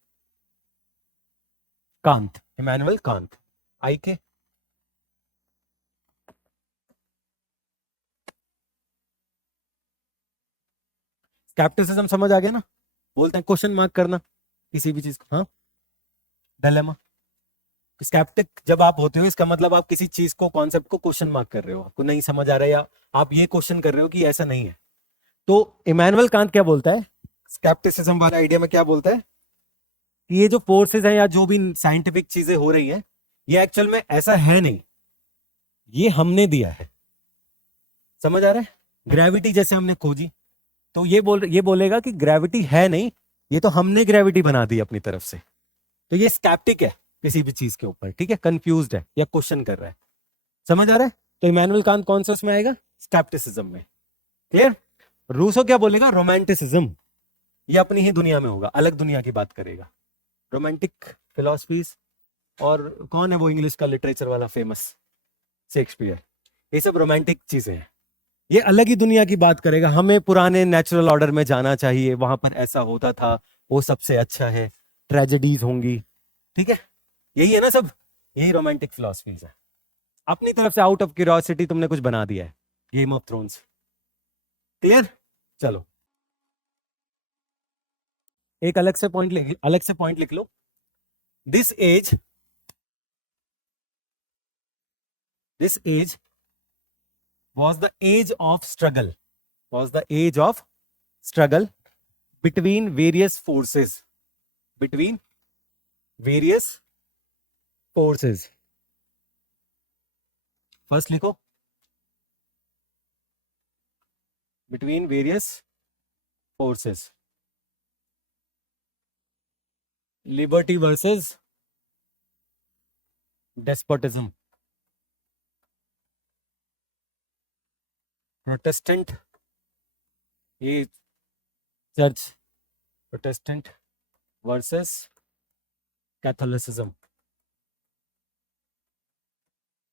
कांत, इमैनुअल कांत, आई के। स्केप्टिसिज्म समझ आ गया ना? बोलते हैं क्वेश्चन मार्क करना किसी भी चीज को। हाँ, डिलेमा। स्केप्टिक जब आप होते हो, इसका मतलब आप किसी चीज को, कॉन्सेप्ट को क्वेश्चन मार्क कर रहे हो, आपको नहीं समझ आ रहा है, या आप ये क्वेश्चन कर रहे हो कि ऐसा नहीं है। तो इमैनुअल कांत क्या बोलता है स्केप्टिसिज्म वाला आइडिया में? क्या बोलता है कि ये जो फोर्सेस हैं या जो भी साइंटिफिक चीजें हो रही हैं, ये एक्चुअल में ऐसा है नहीं, ये हमने दिया है। समझ आ रहा है? ग्रेविटी जैसे हमने खोजी, तो ये बोलेगा कि ग्रेविटी है नहीं, ये तो हमने ग्रेविटी बना दी अपनी तरफ से। तो ये स्केप्टिक है किसी भी चीज के ऊपर। ठीक है, कंफ्यूज्ड है या क्वेश्चन कर रहा है। समझ आ रहा है? तो इमैनुअल कांत कौन सा उसमें आएगा? स्केप्टिसिज्म में। क्लियर? रूसो क्या बोलेगा? रोमांटिसिज्म। ये अपनी ही दुनिया में होगा, अलग दुनिया की बात करेगा। रोमांटिक फिलॉसफीज, और कौन है वो इंग्लिश का लिटरेचर वाला फेमस? शेक्सपियर। ये सब रोमांटिक चीजें हैं, ये अलग ही दुनिया की बात करेगा। हमें पुराने नेचुरल ऑर्डर में जाना चाहिए, वहां पर ऐसा होता था, वो सबसे अच्छा है, ट्रेजेडीज होंगी। ठीक है, यही है ना सब, यही रोमांटिक फिलॉसफीज है। अपनी तरफ से आउट ऑफ क्यूरियोसिटी तुमने कुछ बना दिया है, गेम ऑफ थ्रोन्स। क्लियर? चलो एक अलग से पॉइंट लिख लो। This age was the age of struggle, was the age of struggle between various forces. Between various forces. First लिखो between various forces. Liberty versus despotism. Protestant, ये church, Protestant versus Catholicism.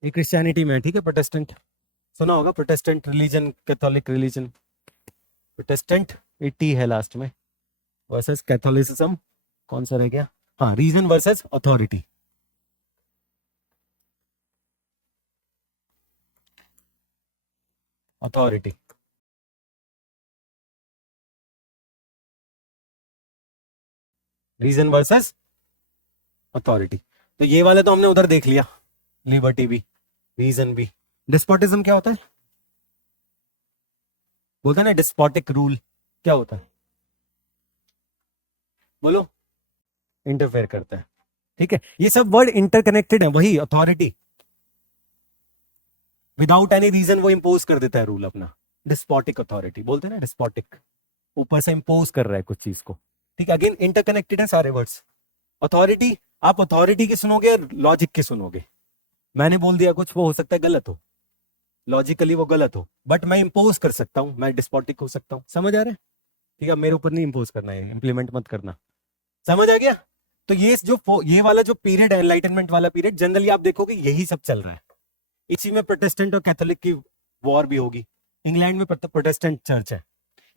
ये Christianity में है, ठीक है. Protestant सुना होगा, Protestant religion, Catholic religion. Protestant 80 है लास्ट में, वर्सेस कैथोलिसिज्म कौन सा रह गया? हाँ, reason versus authority. Authority. Reason versus authority. तो ये वाले तो हमने उधर देख लिया, लिबर्टी भी, रीजन भी. डिस्पोटिज्म क्या होता है? बोलता है ना डिस्पोटिक रूल, क्या होता है? बोलो. इंटरफेयर करता है, ठीक है. ये सब वर्ड इंटरकनेक्टेड है. वही अथॉरिटी, विदाउट एनी रीजन वो इंपोज कर देता है रूल अपना. डिस्पोटिक अथॉरिटी बोलते हैं ना, डिस्पोटिक, ऊपर से इंपोज कर रहा है कुछ चीज को, ठीक है. अगेन इंटरकनेक्टेड है सारे वर्ड्स. अथॉरिटी, आप अथॉरिटी की सुनोगे और लॉजिक की सुनोगे. मैंने बोल दिया कुछ, वो हो सकता है गलत हो, लॉजिकली वो गलत हो, बट मैं इंपोज कर सकता हूं, मैं डिस्पोटिक हो सकता हूं. समझ आ रहा है? ठीक है, मेरे ऊपर नहीं इंपोज करना है, इंप्लीमेंट मत करना. समझ आ गया? तो ये वाला जो पीरियड है, एनलाइटनमेंट वाला पीरियड, जनरली आप देखोगे यही सब चल रहा है. इसी में प्रोटेस्टेंट और कैथोलिक की वॉर भी होगी. इंग्लैंड में प्रोटेस्टेंट चर्च है,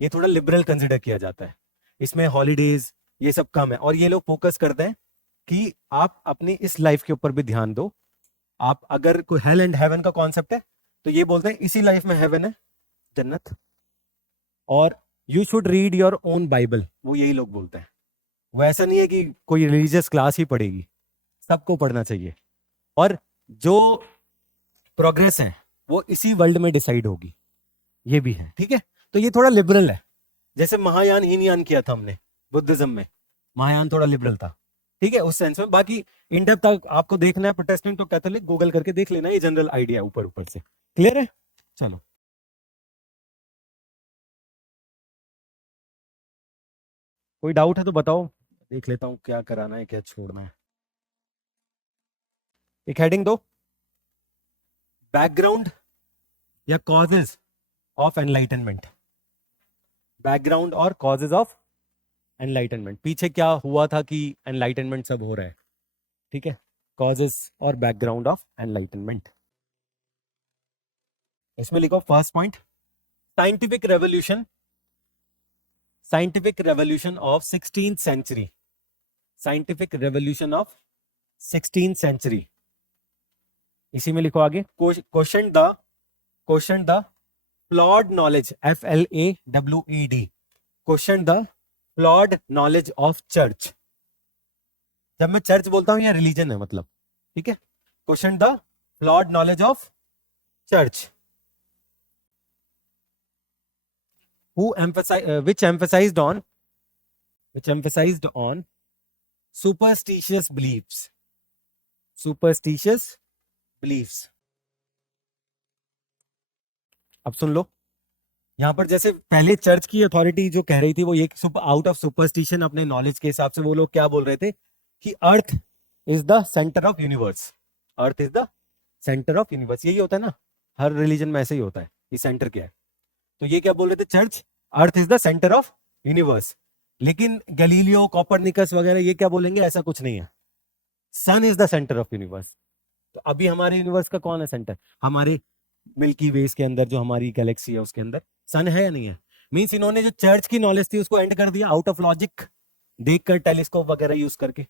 ये थोड़ा लिबरल कंसिडर किया जाता है. इसमें हॉलीडेज ये सब कम है, और ये लोग फोकस करते हैं कि आप अपनी इस लाइफ के ऊपर भी ध्यान दो. आप अगर कोई हेल एंड हेवन का कॉन्सेप्ट है, तो ये बोलते हैं इसी लाइफ में हेवन है, जन्नत, और you should read your own Bible. वो यही लोग बोलते हैं. वो ऐसा नहीं है कि कोई रिलीजियस क्लास ही पढ़ेगी, सबको पढ़ना चाहिए. और जो प्रोग्रेस है वो इसी वर्ल्ड में डिसाइड होगी, ये भी है, ठीक है. तो ये थोड़ा लिबरल है. जैसे महायान हीनयान किया था हमने बुद्धिज्म में, महायान थोड़ा लिबरल था, ठीक है, उस सेंस में. बाकी इन डेप्थ तक आपको देखना है प्रोटेस्टेंट और कैथोलिक, गूगल करके देख लेना, ये जनरल आइडिया ऊपर ऊपर से. क्लियर है? चलो. कोई डाउट है तो बताओ, देख लेता हूँ क्या कराना है, क्या छोड़ना है. एक हेडिंग दो, बैकग्राउंड या कॉजेज ऑफ एनलाइटनमेंट. बैकग्राउंड और कॉजेज ऑफ एनलाइटनमेंट, पीछे क्या हुआ था कि एनलाइटनमेंट सब हो रहा है, ठीक है. कॉजेज और बैकग्राउंड ऑफ एनलाइटनमेंट. इसमें लिखो first point, scientific revolution. Scientific revolution of 16th century. Scientific revolution of 16th century. इसी में लिखो आगे, question the flawed knowledge, FLAWED, question the flawed knowledge of church. जब मैं चर्च बोलता हूं, यह रिलीजन है मतलब, ठीक है. Question the flawed knowledge of church. which emphasized on superstitious beliefs. अब सुन लो, यहां पर जैसे पहले चर्च की अथॉरिटी जो कह रही थी, वो ये आउट ऑफ सुपरस्टिशन, अपने नॉलेज के हिसाब से वो लोग क्या बोल रहे थे कि अर्थ is the centre of universe. Earth is the centre of universe. यही होता है ना, हर रिलीजन में ऐसे ही होता है. ये सेंटर क्या है? तो ये क्या बोल रहे थे church, earth is the centre of universe. लेकिन गैलीलियो, कोपरनिकस वगैरह ये क्या बोलेंगे, ऐसा कुछ नहीं है, sun is the centre of universe. तो अभी हमारे यूनिवर्स का कौन है सेंटर? हमारे मिल्की वेज के अंदर जो हमारी गैलेक्सी है उसके अंदर सन है या नहीं है? मींस इन्होंने जो चर्च की नॉलेज थी उसको एंड कर दिया आउट ऑफ लॉजिक, देखकर टेलीस्कोप वगैरह यूज करके.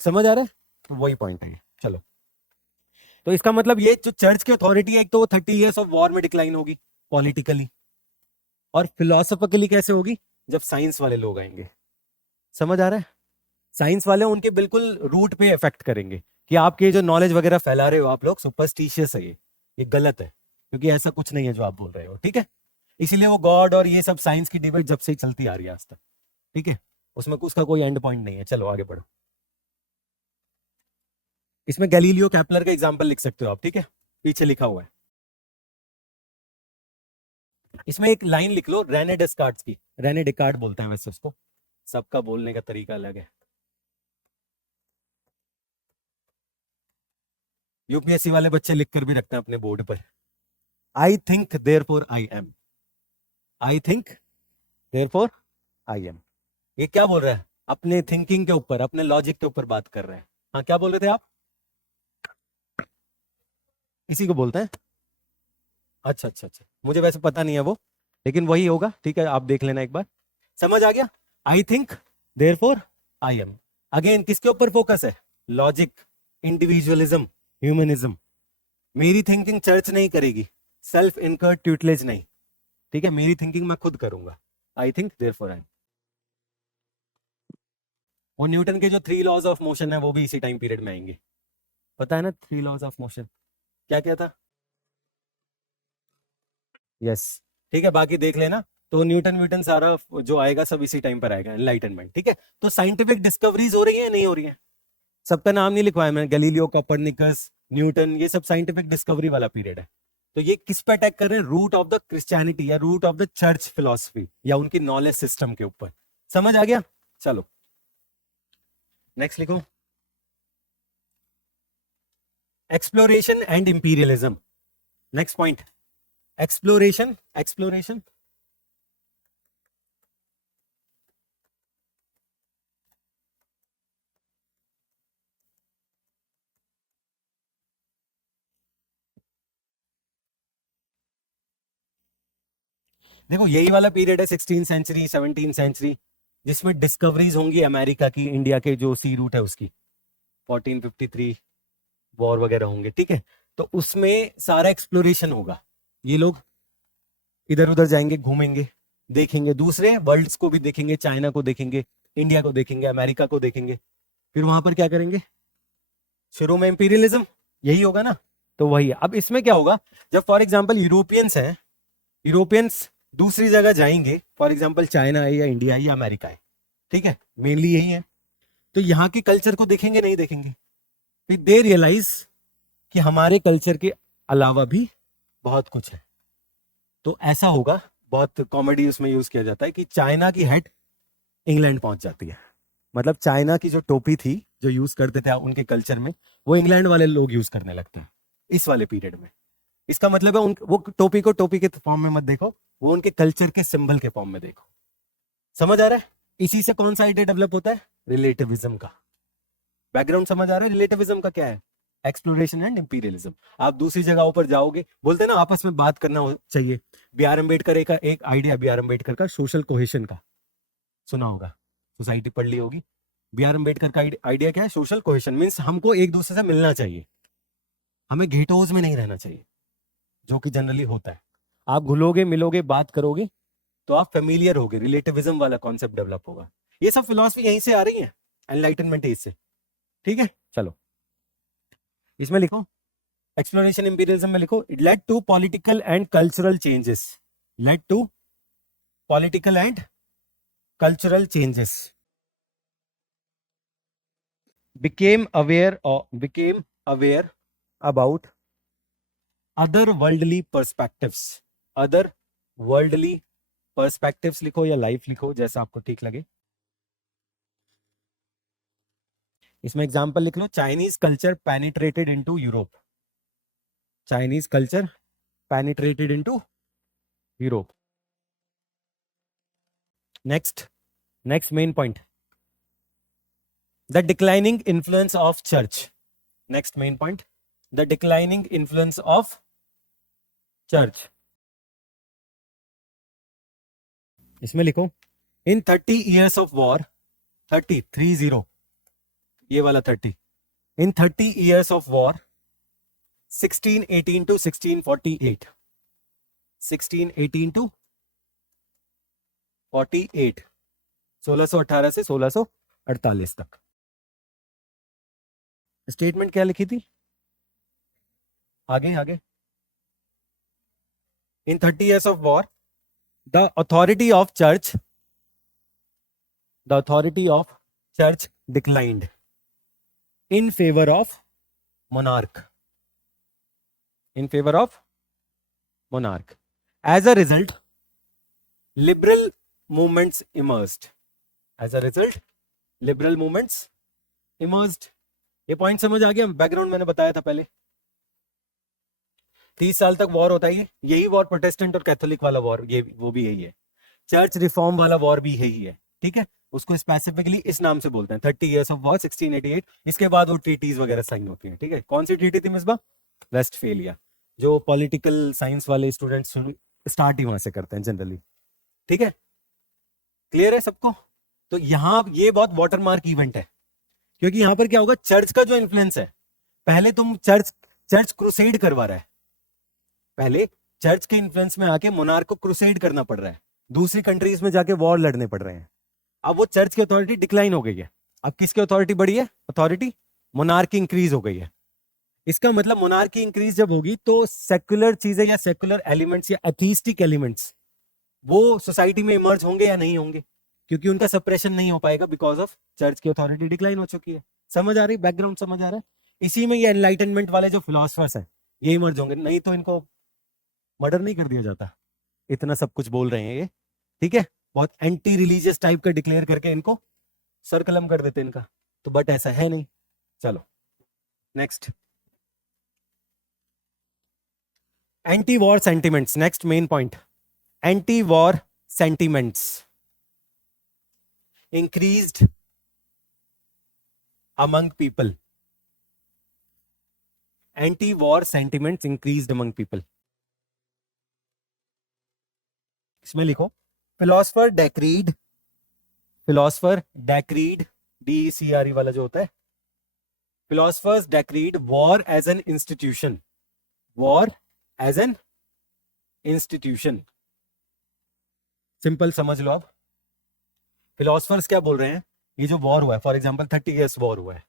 समझ आ रहा है? तो वही पॉइंट है. चलो, तो इसका मतलब ये जो चर्च की अथॉरिटी है, एक तो वो 30 इयर्स ऑफ वॉर में डिक्लाइन होगी पॉलिटिकली, और फिलोसफिकली कैसे होगी? जब साइंस वाले लोग आएंगे. समझ आ रहा है? साइंस वाले उनके बिल्कुल रूट पे इफेक्ट करेंगे कि आपके जो नॉलेज वगैरह फैला रहे हो आप लोग, सुपरस्टिशियस है, ये गलत है, क्योंकि ऐसा कुछ नहीं है जो आप बोल रहे हो, ठीक है. इसीलिए वो गॉड और ये सब साइंस की डिबेट जब से ही चलती आ रही है आज तक, ठीक है, उसमें उसका कोई एंड पॉइंट नहीं है। चलो आगे बढ़ो। इसमें गैलीलियो कैप्लर का एग्जांपल लिख सकते हो आप, ठीक है, पीछे लिखा हुआ है। इसमें एक लाइन लिख लो रेने डेस्कार्ट्स की, रेने डेकार्ट बोलते हैं वैसे उसको, सबका बोलने का तरीका अलग है। यूपीएससी वाले बच्चे लिखकर भी रखते हैं अपने बोर्ड पर, I think therefore I am, I think therefore I am. ये क्या बोल रहा है? अपने थिंकिंग के ऊपर, अपने लॉजिक के ऊपर बात कर रहे हैं। हाँ, क्या बोल रहे थे आप? इसी को बोलते हैं। अच्छा अच्छा अच्छा, मुझे वैसे पता नहीं है वो, लेकिन वही होगा, ठीक है, आप देख लेना एक बार। समझ आ गया? I think therefore I am. Again किसके ऊपर फोकस है? Logic, individualism, humanism. मेरी थिंकिंग चर्च नहीं करेगी, सेल्फ इनकर्ड ट्यूटलेज नहीं, ठीक है, मेरी थिंकिंग मैं खुद करूंगा। I think therefore I am. और न्यूटन के जो 3 लॉज ऑफ मोशन है वो भी इसी टाइम पीरियड में आएंगे। पता है ना 3 लॉज ऑफ मोशन क्या क्या था? यस, ठीक है, बाकी देख लेना। तो न्यूटन सारा जो आएगा सब इसी टाइम पर आएगा, एनलाइटनमेंट, ठीक है। तो साइंटिफिक डिस्कवरीज हो रही है नहीं हो रही है? सबका नाम नहीं लिखवाया मैंने, गैलीलियो, कोपरनिकस, न्यूटन, ये सब साइंटिफिक डिस्कवरी वाला पीरियड है। तो ये किस पे अटैक कर रहे हैं? रूट ऑफ द क्रिश्चियनिटी या root of the church philosophy या उनकी नॉलेज सिस्टम के ऊपर। समझ आ गया? चलो नेक्स्ट लिखो, exploration and imperialism. Next point, exploration, exploration देखो यही वाला पीरियड है 16 सेंचुरी 17 सेंचुरी, जिसमें डिस्कवरीज होंगी अमेरिका की, इंडिया के जो सी रूट है उसकी, 1453 वॉर वगैरह होंगे, ठीक है। तो उसमें सारा एक्सप्लोरेशन होगा, ये लोग इधर उधर जाएंगे, घूमेंगे, देखेंगे, दूसरे वर्ल्ड्स को भी देखेंगे, चाइना को देखेंगे, इंडिया को देखेंगे, अमेरिका को देखेंगे, फिर वहां पर क्या करेंगे? शुरू में इंपीरियलिज्म, यही होगा ना। तो वही अब इसमें क्या होगा, जब फॉर एग्जाम्पल यूरोपियंस हैं, यूरोपियंस दूसरी जगह जाएंगे, फॉर एग्जाम्पल चाइना है या इंडिया है या अमेरिका है, ठीक है, मेनली यही है। तो यहाँ के कल्चर को देखेंगे नहीं देखेंगे, फिर दे रियलाइज कि हमारे कल्चर के अलावा भी बहुत कुछ है। तो ऐसा होगा, बहुत कॉमेडी उसमें यूज किया जाता है कि चाइना की हेड इंग्लैंड पहुंच जाती है, मतलब चाइना की जो टोपी थी जो यूज करते थे उनके कल्चर में, वो इंग्लैंड वाले लोग यूज करने लगते हैं इस वाले पीरियड में। इसका मतलब है वो टोपी को टोपी के फॉर्म में मत देखो, वो उनके कल्चर के सिंबल के फॉर्म में देखो। समझ आ रहा है? इसी से कौन सा आइडिया डेवलप होता है? रिलेटिविज्म का। बैकग्राउंड समझ आ रहा है रिलेटिविज्म का क्या है? Exploration and imperialism. आप दूसरी जगहों पर जाओगे, बोलते हैं ना आपस में बात करना चाहिए। बी आर अम्बेडकर एक आइडिया, बी आर अम्बेडकर का सोशल कोहेशन का, सुना होगा, सोसाइटी पढ़ ली होगी। बी आर अम्बेडकर का आइडिया क्या है? सोशल कोहेशन मीन्स हमको एक दूसरे से मिलना चाहिए, हमें घेटोज में नहीं रहना चाहिए, जो कि जनरली होता है। आप घुलोगे मिलोगे बात करोगे तो आप फेमिलियर होगे, रिलेटिविज्म वाला कॉन्सेप्ट डेवलप होगा। ये सब फिलॉसफी यहीं से आ रही है, एनलाइटनमेंट एज से, ठीक है। चलो इसमें लिखो, एक्सप्लोरेशन इंपीरियलिज्म में लिखो, it led to political and cultural changes, led to political and cultural changes, became aware about other worldly perspectives, other worldly perspectives लिखो या लाइफ लिखो जैसा आपको ठीक लगे। इसमें एग्जांपल लिख लो, Chinese culture penetrated into Europe, Chinese culture penetrated into Europe. Next main point, the declining influence of church. Next main point, the declining influence of church. इसमें लिखो, इन 30 years ऑफ वॉर, 30 ये वाला 30, इन 30 years of war 1618 to 1648, 1618 to 48, 1618 से 1648 तक। Statement क्या लिखी थी? आगे इन 30 years of war the authority of church declined in favour of monarch. In favor of monarch. As a result, liberal movements emerged. As a result, liberal movements emerged. ये point समझ आ गया? बैकग्राउंड मैंने बताया था पहले। 30 साल तक वॉर होता है, यही वॉर प्रोटेस्टेंट और कैथोलिक वाला वॉर, ये वो भी यही है। चर्च रिफॉर्म वाला वॉर भी यही है, ठीक है। उसको स्पेसिफिकली इस नाम से बोलते हैं 30 इयर्स ऑफ वॉर 1688। इसके बाद वो ट्रीटीज वगैरह साइन होती हैं, ठीक है। कौन सी ट्रीटी थी मिसबा? वेस्टफेलिया, जो पॉलिटिकल साइंस वाले स्टूडेंट्स स्टार्ट ही वहां से करते हैं जनरली, ठीक है। क्लियर है सबको? तो यहाँ ये बहुत वाटरमार्क इवेंट है, क्योंकि यहाँ पर क्या होगा, चर्च का जो इन्फ्लुएंस है, पहले तुम चर्च क्रूसेड करवा रहा है, पहले चर्च के इन्फ्लुएंस में आके मोनार्क को क्रूसेड करना पड़ रहा है, दूसरी कंट्रीज में जाके वॉर लड़ने पड़ रहे हैं। अब वो चर्च की अथॉरिटी डिक्लाइन हो गई है, अब किसकी अथॉरिटी बढ़ी है? अथॉरिटी मोनार्क की इंक्रीज हो गई है। इसका मतलब मोनार्क की इंक्रीज जब होगी तो सेक्युलर चीजें या सेक्युलर एलिमेंट्स या एथीस्टिक एलिमेंट्स वो सोसाइटी में इमर्ज होंगे या नहीं होंगे, क्योंकि उनका सप्रेशन नहीं हो पाएगा बिकॉज ऑफ चर्च की अथॉरिटी डिक्लाइन हो चुकी है। समझ आ रही? बैकग्राउंड समझ आ रहा है? इसी में ये एनलाइटनमेंट वाले जो फिलोसफर्स हैं ये इमर्ज होंगे, नहीं तो इनको मर्डर नहीं कर दिया जाता। इतना सब कुछ बोल रहे हैं ये, ठीक है। बहुत एंटी रिलीजियस टाइप का डिक्लेयर करके इनको सर कलम कर देते इनका, तो बट ऐसा है नहीं। चलो next, anti war sentiments. Next main point, anti war sentiments increased among people. Anti war sentiments increased among people. इसमें लिखो, फिलोसफर डेक्रीड DECRE वाला जो होता है, philosophers decried war as an institution, war as an institution. Simple समझ लो। आप philosophers क्या बोल रहे हैं, ये जो वॉर हुआ है, फॉर एग्जांपल 30 इयर्स वॉर हुआ है,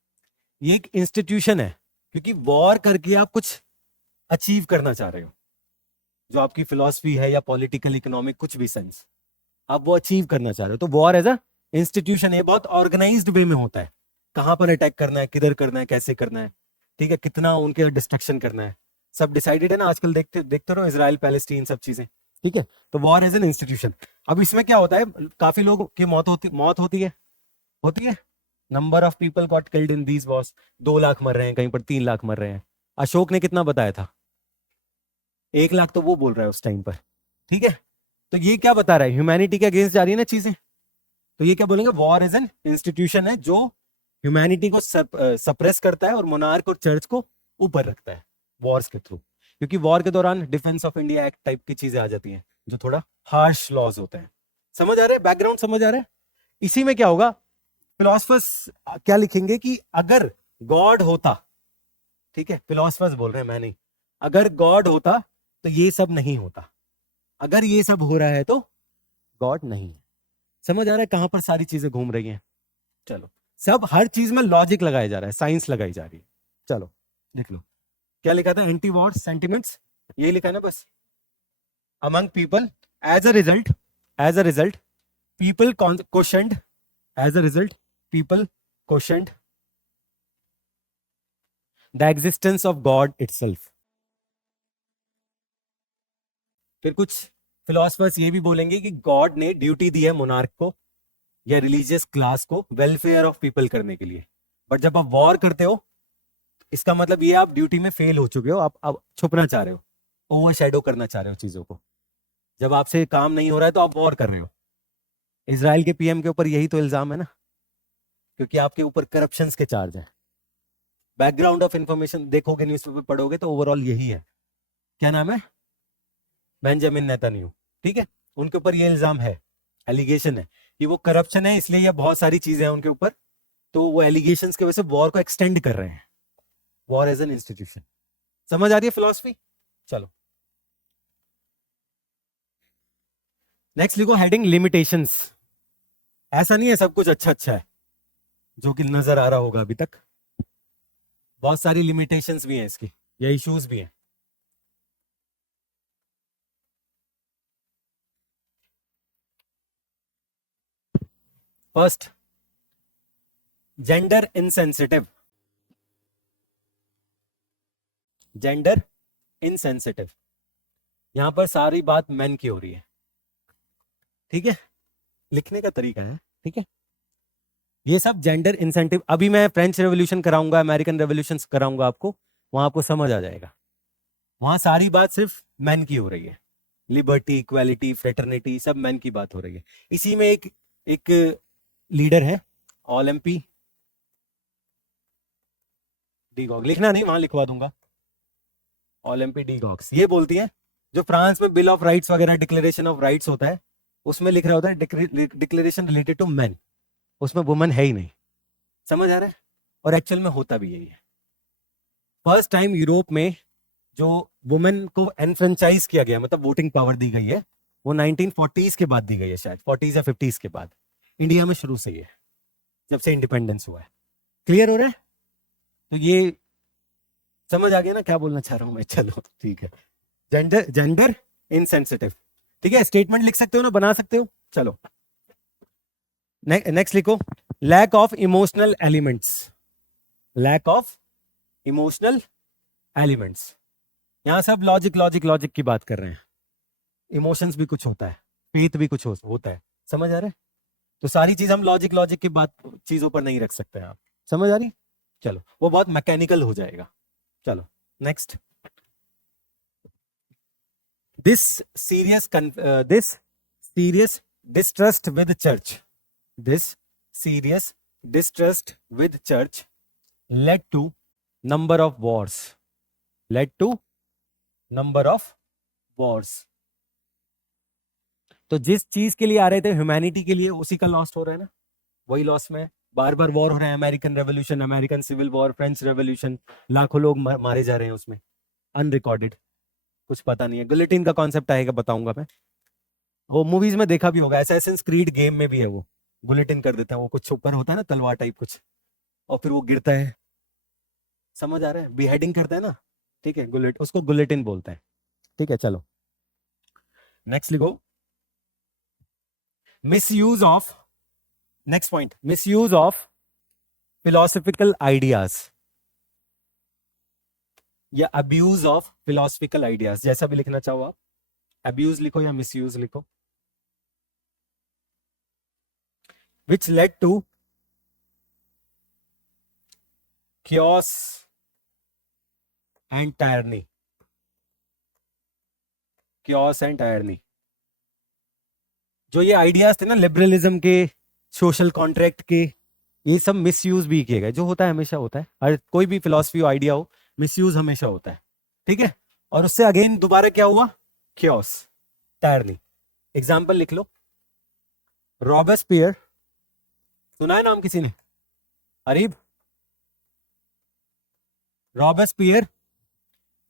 ये एक इंस्टीट्यूशन है, क्योंकि वॉर करके आप कुछ अचीव करना चाह रहे हो, जो आपकी फिलॉसफी है या पॉलिटिकल इकोनॉमिक कुछ भी सेंस, आप वो अचीव करना चाह रहे हो। तो वॉर एज अ इंस्टीट्यूशन है, बहुत ऑर्गेनाइज्ड वे में होता है, कहां पर अटैक करना है, किधर करना है, कैसे करना है, ठीक है, कितना उनके डिस्ट्रक्शन करना है, सब डिसाइडेड है ना। आजकल देखते रहो इजराइल पैलेस्टीन सब चीजें, ठीक है। तो वॉर एज एन इंस्टीट्यूशन। अब इसमें क्या होता है, काफी लोगों की मौत होती है। Number of people got killed in these Wars, 2 lakh मर रहे हैं, कहीं पर 3 लाख मर रहे हैं। अशोक ने कितना बताया था? 1 लाख तो वो बोल रहा है उस टाइम पर, ठीक है। तो ये क्या बता रहा है, ह्यूमैनिटी के अगेंस्ट जा रही है ना चीजें। तो ये क्या बोलेंगे, वॉर एज एन इंस्टीट्यूशन है जो ह्यूमैनिटी को सप्रेस करता है और मोनार्क और चर्च को ऊपर रखता है वॉर्स के थ्रू। क्योंकि वॉर के दौरान defence of India act type की चीजें आ जाती हैं, जो थोड़ा हार्श लॉज होते हैं। समझ आ रहा है? बैकग्राउंड समझ आ रहा है? इसी में क्या होगा, फिलोसफर्स क्या लिखेंगे कि अगर गॉड होता, ठीक है, फिलोसफर्स बोल रहे हैं, मैं नहीं, अगर गॉड होता तो ये सब नहीं होता, अगर ये सब हो रहा है तो गॉड नहीं है। समझ आ रहा है कहां पर सारी चीजें घूम रही हैं? चलो, सब हर चीज में लॉजिक लगाया जा रहा है, साइंस लगाई जा रही है। चलो लिख लो, क्या लिखा था, एंटी वॉर सेंटिमेंट्स, ये लिखा ना बस। Among people as a result people questioned, as a result people questioned the existence of God itself. फिर कुछ फिलोसफर्स ये भी बोलेंगे कि गॉड ने ड्यूटी दी है मोनार्क को या रिलीजियस क्लास को वेलफेयर ऑफ पीपल करने के लिए, बट जब आप वॉर करते हो इसका मतलब ये आप ड्यूटी में फेल हो चुके हो, आप छुपना चाह रहे हो, ओवर शेडो करना चाह रहे हो चीजों को। जब आपसे काम नहीं हो रहा है तो आप वॉर कर रहे हो। इजराइल के पीएम के ऊपर यही तो इल्जाम है ना, क्योंकि आपके ऊपर करप्शंस के चार्ज है। बैकग्राउंड ऑफ इंफॉर्मेशन देखोगे, न्यूज़पेपर पढ़ोगे तो ओवरऑल यही है। क्या नाम है? बेंजामिन नेतन्याहू, ठीक है। उनके ऊपर ये इल्जाम है, एलिगेशन है कि वो करप्शन है, इसलिए ये बहुत सारी चीजें हैं उनके ऊपर, तो वो एलिगेशंस की वजह से वॉर को एक्सटेंड कर रहे हैं, वॉर एज एन इंस्टीट्यूशन। समझ आ रही है फिलॉसफी? चलो नेक्स्ट लिखो, हेडिंग लिमिटेशंस। ऐसा नहीं है सब कुछ अच्छा अच्छा है जो कि नजर आ रहा होगा अभी तक, बहुत सारी लिमिटेशंस भी हैं इसकी, या इश्यूज भी हैं। First, gender insensitive, gender insensitive, यहां पर सारी बात मैन की हो रही है, ठीक है, लिखने का तरीका है, ठीक है। ये सब जेंडर इंसेंटिव, अभी मैं फ्रेंच रेवोल्यूशन कराऊंगा, अमेरिकन रेवोल्यूशन कराऊंगा आपको, वहां आपको समझ आ जाएगा। वहां सारी बात सिर्फ मैन की हो रही है, लिबर्टी, इक्वालिटी, फ्रेटर्निटी, सब मैन की बात हो रही है। इसी में एक लीडर है, ओलम्पी डी गॉग, लिखना नहीं, वहां लिखवा दूंगा, ओलम्पी डी गॉग्स। ये बोलती है, जो फ्रांस में बिल ऑफ राइट्स वगैरह, डिक्लेरेशन ऑफ राइट्स होता है, उसमें लिख रहा होता है डिक्लेरेशन रिलेटेड टू मैन, उसमें वुमन है ही नहीं, समझ आ रहा है, और एक्चुअल में होता भी यही है। फर्स्ट टाइम यूरोप में जो वुमेन को एनफ्रेंचाइज किया गया, मतलब वोटिंग पावर दी गई है, वो 1940s के बाद दी गई है, शायद 40s या 50s के बाद। इंडिया में शुरू से ही है, जब से इंडिपेंडेंस हुआ है। क्लियर हो रहा है? तो ये समझ आ गया ना क्या बोलना चाह रहा हूं मैं? चलो ठीक है, जेंडर इनसेंसिटिव, ठीक है। स्टेटमेंट लिख सकते हो ना, बना सकते हो। चलो नेक्स्ट लिखो, lack of emotional elements, lack of emotional elements. यहां सब लॉजिक लॉजिक लॉजिक की बात कर रहे हैं, इमोशंस भी कुछ होता है, फेथ भी कुछ होता है, समझ आ रहा है? तो सारी चीज हम लॉजिक लॉजिक की बात चीजों पर नहीं रख सकते हैं, आप समझ आ रही? चलो, वो बहुत मैकेनिकल हो जाएगा। चलो next, this serious distrust with church, this serious distrust with church led to number of wars, led to number of wars। तो जिस चीज के लिए आ रहे थे, ह्यूमैनिटी के लिए, उसी का लॉस हो रहा है ना, वही लॉस में बार बार वॉर हो रहे हैं। American revolution, American civil war, French revolution, लाखों लोग मारे जा रहे हैं उसमें, अनरिकॉर्डेड, कुछ पता नहीं है। गिलेटिन का कॉन्सेप्ट आएगा, बताऊंगा मैं, वो मूवीज में देखा भी होगा, असैसिन्स क्रीड गेम में भी है, वो गुलेटिन कर देता है, वो कुछ ऊपर होता है ना तलवार टाइप कुछ, और फिर वो गिरता है, समझ आ रहा है? बिहेडिंग करता है ना, ठीक है, उसको गुलेटिन बोलते हैं, ठीक है। चलो नेक्स्ट लिखो, misuse of, next point, misuse of philosophical ideas या अब्यूज ऑफ फिलोसफिकल आइडियाज, जैसा भी लिखना चाहो आप, अब्यूज लिखो या मिसयूज लिखो, which led to chaos and tyranny, chaos and tyranny. जो ये आइडियाज थे ना लिबरलिज्म के, सोशल कॉन्ट्रैक्ट के, ये सब मिसयूज भी किए गए, जो होता है हमेशा होता है, हर कोई भी फिलॉसफी हो, आइडिया हो, मिसयूज हमेशा होता है, ठीक है। और उससे अगेन दोबारा क्या हुआ? chaos, tyranny. एग्जाम्पल लिख लो, रॉबेस्पियर, सुना है नाम किसी ने? Areeb? Robespierre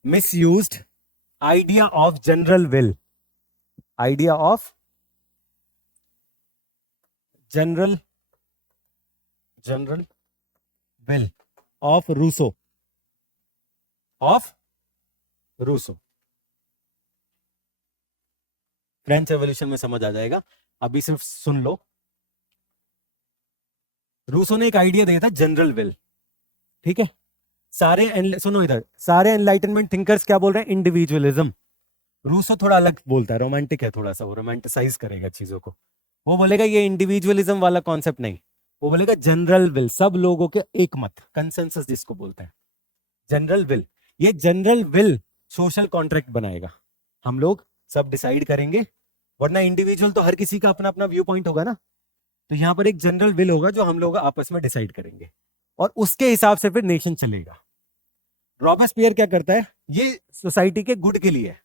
misused idea of general will, idea of general will of Rousseau, French revolution में समझ आ जाएगा, अभी सिर्फ सुन लो। रूसो ने एक आइडिया दिया था, जनरल विल, ठीक है। सुनो इधर, सारे एनलाइटनमेंट थिंकर्स क्या बोल रहे हैं? इंडिविजुअलिज्म। रूसो थोड़ा अलग बोलता है, रोमांटिक है थोड़ा सा, वो रोमांटिसाइज करेगा चीजों को, वो बोलेगा ये इंडिविजुअलिज्म वाला कॉन्सेप्ट नहीं, वो बोलेगा जनरल विल, सब लोगों के एक मत, कंसेंसस जिसको बोलते हैं, जनरल विल। ये जनरल विल सोशल कॉन्ट्रैक्ट बनाएगा, हम लोग सब डिसाइड करेंगे, वरना इंडिविजुअल तो हर किसी का अपना अपना व्यू पॉइंट होगा ना, तो यहाँ पर एक जनरल विल होगा जो हम लोग आपस में डिसाइड करेंगे, और उसके हिसाब से फिर नेशन चलेगा। रॉबेस्पियर क्या करता है? ये सोसाइटी के गुड के लिए,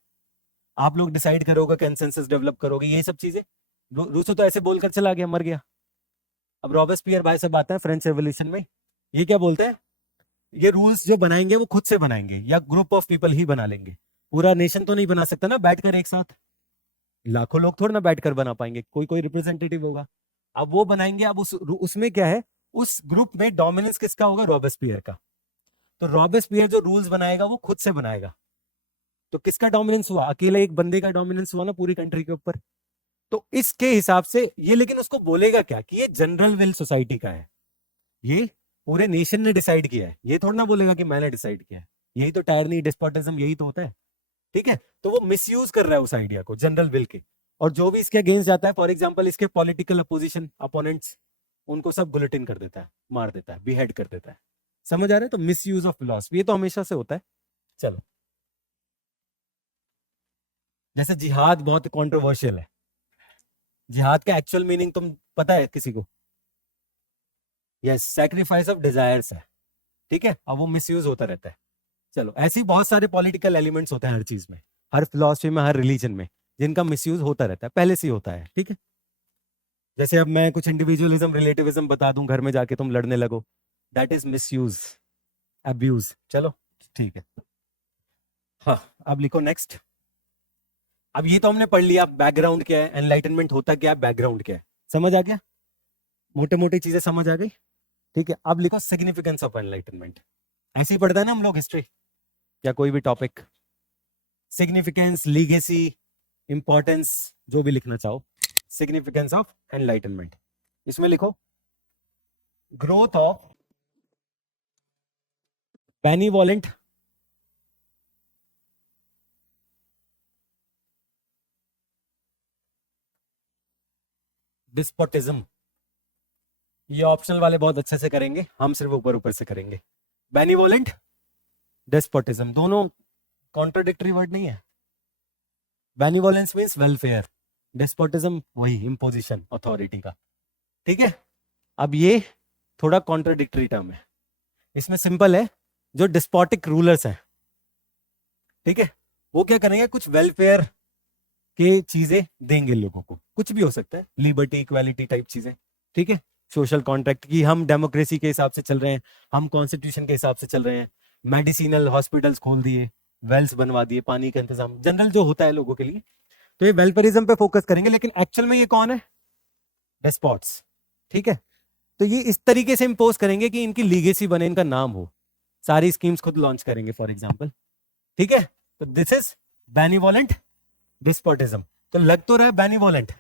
आप लोग डिसाइड करोगे, कंसेंसस डेवलप करोगे, ये सब चीजें। रूसो तो ऐसे बोलकर चला गया, मर गया। अब रॉबेस्पियर भाई साहब आता है फ्रेंच रेवोल्यूशन में, ये क्या बोलते हैं? ये रूल्स जो बनाएंगे वो खुद से बनाएंगे, या ग्रुप ऑफ पीपल ही बना लेंगे, पूरा नेशन तो नहीं बना सकता ना बैठकर एक साथ, लाखों लोग थोड़ा ना बैठकर बना पाएंगे, कोई कोई रिप्रेजेंटेटिव होगा, अब वो बनाएंगे। अब उसमें क्या है, उस ग्रुप में डोमिनेंस किसका होगा? रॉबेस्पियर का। तो रॉबेस्पियर जो रूल्स बनाएगा वो खुद से बनाएगा, तो किसका डोमिनेंस हुआ? अकेले एक बंदे का डोमिनेंस हुआ ना पूरी कंट्री के ऊपर। तो इसके हिसाब से ये, लेकिन उसको बोलेगा क्या कि ये जनरल विल सोसाइटी का है, ये पूरे नेशन ने डिसाइड किया है, ये थोड़ा ना बोलेगा कि मैंने डिसाइड किया है। यही तो टायरनी, डिस्पोटिज्म यही तो होता है, ठीक है। तो वो मिसयूज कर रहा है उस आइडिया को, जनरल विल के, और जो भी इसके अगेंस्ट जाता है, फॉर एग्जांपल इसके पॉलिटिकल अपोजिशन अपोनेंट्स, उनको सब गुलेटिन कर देता है, मार देता है, बिहेड कर देता है। समझ आ रहा है? तो मिसयूज ऑफ फिलॉसफी, ये तो हमेशा से होता है। चलो, जैसे जिहाद बहुत कंट्रोवर्शियल है, जिहाद का एक्चुअल मीनिंग तुम पता है किसी को? यस, सैक्रिफाइस ऑफ डिजायर्स है, ठीक है। अब वो मिसयूज होता रहता है। चलो, ऐसे ही बहुत सारे पॉलिटिकल एलिमेंट्स होते हैं हर चीज में, हर फिलॉसफी में, हर रिलीजन में, जिनका मिसयूज होता रहता है, पहले से ही होता है, ठीक है। जैसे अब मैं कुछ इंडिविजुअलिज्म, रिलेटिविज्म बता दूं, घर में जाके तुम लड़ने लगो, दैट इज मिसयूज, अब्यूज। चलो ठीक है, हाँ अब लिखो नेक्स्ट। अब ये तो हमने पढ़ लिया, बैकग्राउंड क्या है, एनलाइटनमेंट होता क्या है, बैकग्राउंड क्या है, समझ आ गया, मोटे मोटी चीजें समझ आ गई, ठीक है। अब लिखो सिग्निफिकेंस ऑफ एनलाइटनमेंट। ऐसे ही पढ़ता है ना हम लोग हिस्ट्री या कोई भी टॉपिक, सिग्निफिकेंस, लीगेसी, इंपॉर्टेंस, जो भी लिखना चाहो, सिग्निफिकेंस ऑफ एनलाइटनमेंट। इसमें लिखो ग्रोथ ऑफ बेनिवोलेंट डिस्पोटिज्म। ये ऑप्शनल वाले बहुत अच्छे से करेंगे, हम सिर्फ ऊपर ऊपर से करेंगे। बेनिवोलेंट, डेस्पोटिज्म, दोनों कॉन्ट्राडिक्टरी वर्ड नहीं है। बेनिवोलेंस मींस वेलफेयर, डेस्पोटिज्म वही इंपोजिशन अथॉरिटी का, ठीक है। अब ये थोड़ा कॉन्ट्राडिक्टरी टर्म है, इसमें सिंपल है, जो डिस्पोटिक रूलर्स हैं, ठीक है, वो क्या करेंगे, कुछ वेलफेयर के चीजें देंगे लोगों को, कुछ भी हो सकता है, लिबर्टी, इक्वालिटी टाइप चीजें, ठीक है। सोशल कॉन्ट्रैक्ट की, हम डेमोक्रेसी के हिसाब से चल रहे हैं, हम कॉन्स्टिट्यूशन के हिसाब से चल रहे हैं, मेडिसिनल हॉस्पिटल्स खोल दिए, वेल्स बनवा दिए, पानी का इंतजाम, जनरल जो होता है लोगों के लिए, तो ये वेलफेयरिज्म पे फोकस करेंगे। लेकिन एक्चुअल में ये कौन है? डेस्पोट्स, ठीक है। तो ये इस तरीके से इंपोज करेंगे कि इनकी लीगेसी बने, इनका नाम हो, सारी स्कीम्स खुद लॉन्च करेंगे फॉर एग्जांपल, ठीक है। तो दिस इज बेनिवोलेंट डिस्पोटिज्म। तो लग तो रहा है बेनिवोलेंट,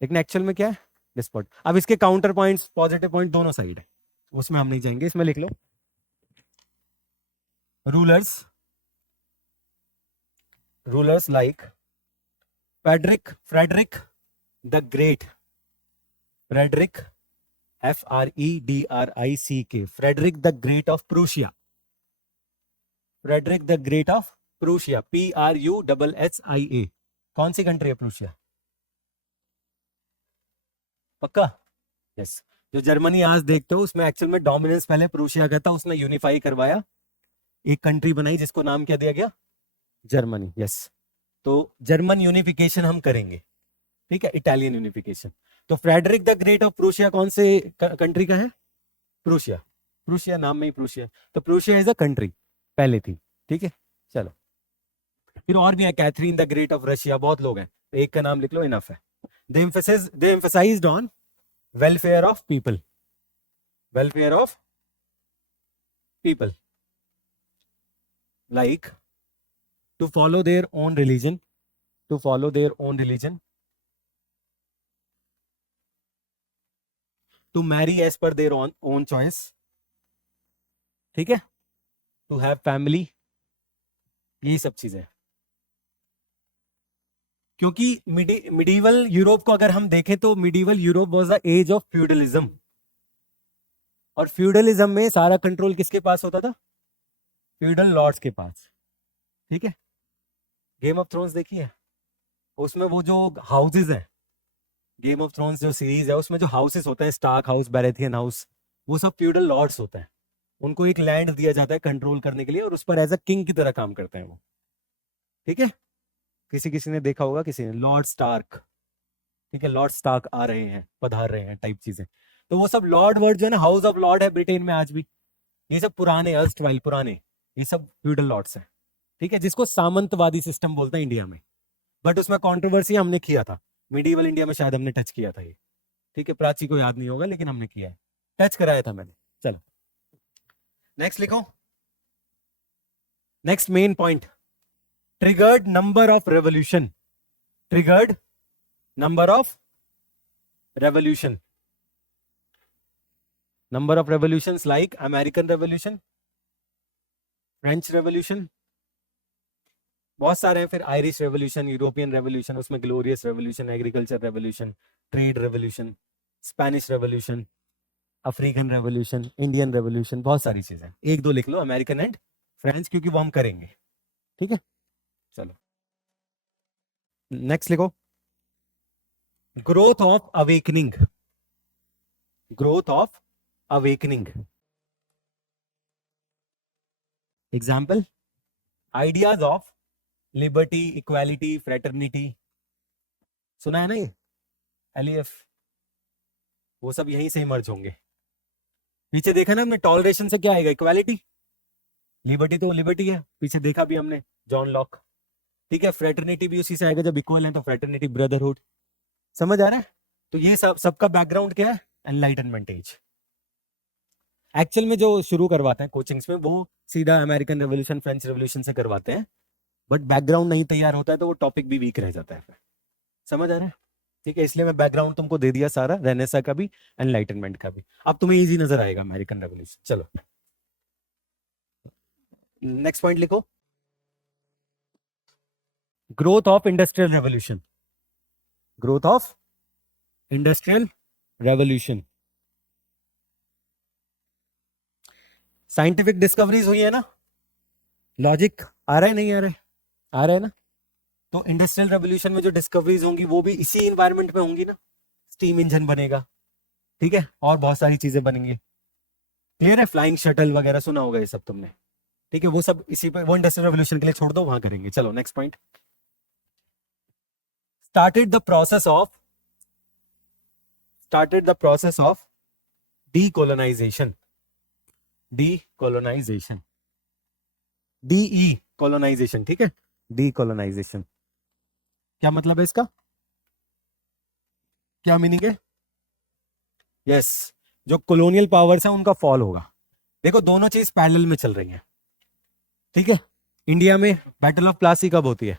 लेकिन एक्चुअल में क्या है? डिस्पोट। अब इसके काउंटर पॉइंट्स, पॉजिटिव पॉइंट दोनों साइड है, उसमें हम नहीं जाएंगे, इसमें लिख लो rulers, rulers like Frederick the Great, Frederick FREDRICK, Frederick the Great of Prussia, Frederick the Great of Prussia, PRUSSIA। कौन सी कंट्री है प्रूशिया? पक्का? यस। जो जर्मनी आज देखते हो उसमें एक्चुअल में डोमिनेंस पहले प्रूशिया का था, उसने यूनिफाई करवाया, एक कंट्री बनाई जिसको नाम क्या दिया गया? जर्मनी। यस। तो जर्मन यूनिफिकेशन हम करेंगे, ठीक है, इटालियन यूनिफिकेशन। तो Frederick the Great of Prussia कौन से कंट्री का है? प्रूशिया। प्रूशिया नाम में ही प्रूशिया, तो प्रूशिया इज अ कंट्री, पहले थी, ठीक है। चलो, फिर और भी है, Catherine the Great of Russia, बहुत लोग हैं, एक का नाम लिख लो, इनफ है। दे emphasised on welfare of people, welfare of people, like to follow their own religion, to follow their own religion, to marry as per their own choice, ठीक है, to have family, ये सब चीजें। क्योंकि मिडीवल यूरोप को अगर हम देखें तो medieval Europe was the age of feudalism, और फ्यूडलिज्म में सारा कंट्रोल किसके पास होता था? फ्यूडल लॉर्ड्स के पास, ठीक है। गेम ऑफ थ्रोन्स देखी है, उसमें वो जो हाउसेस हैं, गेम ऑफ थ्रोन्स जो सीरीज है उसमें जो हाउसेस होते हैं, स्टार्क हाउस, बैरेथियन हाउस, वो सब फ्यूडल लॉर्ड्स होते हैं, उनको एक लैंड दिया जाता है कंट्रोल करने के लिए, और उस पर एज अ किंग की तरह काम करते हैं वो, ठीक है। किसी ने देखा होगा, किसी ने, लॉर्ड स्टार्क, ठीक है, लॉर्ड स्टार्क आ रहे हैं, पधार रहे हैं टाइप चीजें। तो वो सब लॉर्ड वर्ड जो है ना, हाउस ऑफ लॉर्ड है ब्रिटेन में आज भी, ये सब पुराने अर्स्टवाइल पुराने, ये सब फ्यूडल लॉर्ड्स हैं, ठीक है, जिसको सामंतवादी सिस्टम बोलते हैं इंडिया में। बट उसमें कंट्रोवर्सी हमने किया था, मिडीवल इंडिया में शायद हमने टच किया था ये, ठीक है। प्राची को याद नहीं होगा लेकिन हमने किया है, टच कराया था मैंने। चलो नेक्स्ट लिखो, next main point, triggered number of revolution, triggered Number of revolution. Number of revolutions like American Revolution, French Revolution, बहुत सारे हैं. फिर आयरिश रेवोल्यूशन, यूरोपियन रेवोल्यूशन, उसमें glorious revolution, agriculture revolution, trade revolution, Spanish revolution, African revolution, Indian revolution, बहुत सारी चीजें. एक दो लिख लो, अमेरिकन एंड फ्रेंच, क्योंकि वो हम करेंगे. ठीक है, चलो नेक्स्ट लिखो. Growth of awakening. Growth of awakening. Example, ideas of liberty, equality, fraternity. सुना है ना ये, एलईएफ, वो सब यहीं से इमर्ज होंगे. पीछे देखा ना हमने, टॉलरेशन से क्या आएगा, इक्वालिटी. लिबर्टी तो लिबर्टी है, पीछे देखा भी हमने, जॉन लॉक. ठीक है, फ्रेटर्निटी भी उसी से आएगा, जब इक्वल है तो फ्रेटर्निटी, ब्रदरहुड. समझ आ रहा है. तो ये सब सबका बैकग्राउंड क्या है, एनलाइटनमेंट एज. एक्चुअल में जो शुरू करवाते हैं कोचिंग्स में, वो सीधा अमेरिकन रेवोल्यूशन, फ्रेंच रेवोल्यूशन से करवाते हैं, बट बैकग्राउंड नहीं तैयार होता है तो वो टॉपिक भी वीक रह जाता है. समझ आ रहा है. ठीक है, इसलिए मैं बैकग्राउंड तुमको दे दिया सारा, रेनेसा का भी, एनलाइटनमेंट का भी. अब तुम्हें इजी नजर आएगा अमेरिकन रेवोल्यूशन. चलो नेक्स्ट पॉइंट लिखो. Growth of industrial revolution. Growth of industrial revolution. Scientific discoveries हुई है ना. लॉजिक आ रहा है, नहीं आ रहा है, आ रहा है ना. तो इंडस्ट्रियल रेवोल्यूशन में जो डिस्कवरीज होंगी वो भी इसी एनवायरनमेंट में होंगी ना. स्टीम इंजन बनेगा, ठीक है, और बहुत सारी चीजें बनेंगी. क्लियर है. फ्लाइंग शटल वगैरह सुना होगा ये सब तुमने. ठीक है, वो सब इसी पे, वो इंडस्ट्रियल रेवोल्यूशन के लिए छोड़ दो, वहां करेंगे. चलो next point. Started the process of decolonization. Decolonization, decolonization. ठीक है, डीकोलोनाइजेशन. क्या मतलब है इसका, क्या मीनिंग है. यस, जो कॉलोनियल पावर्स हैं उनका फॉल होगा. देखो दोनों चीज पैरेलल में चल रही हैं. ठीक है, इंडिया में बैटल ऑफ प्लासी कब होती है,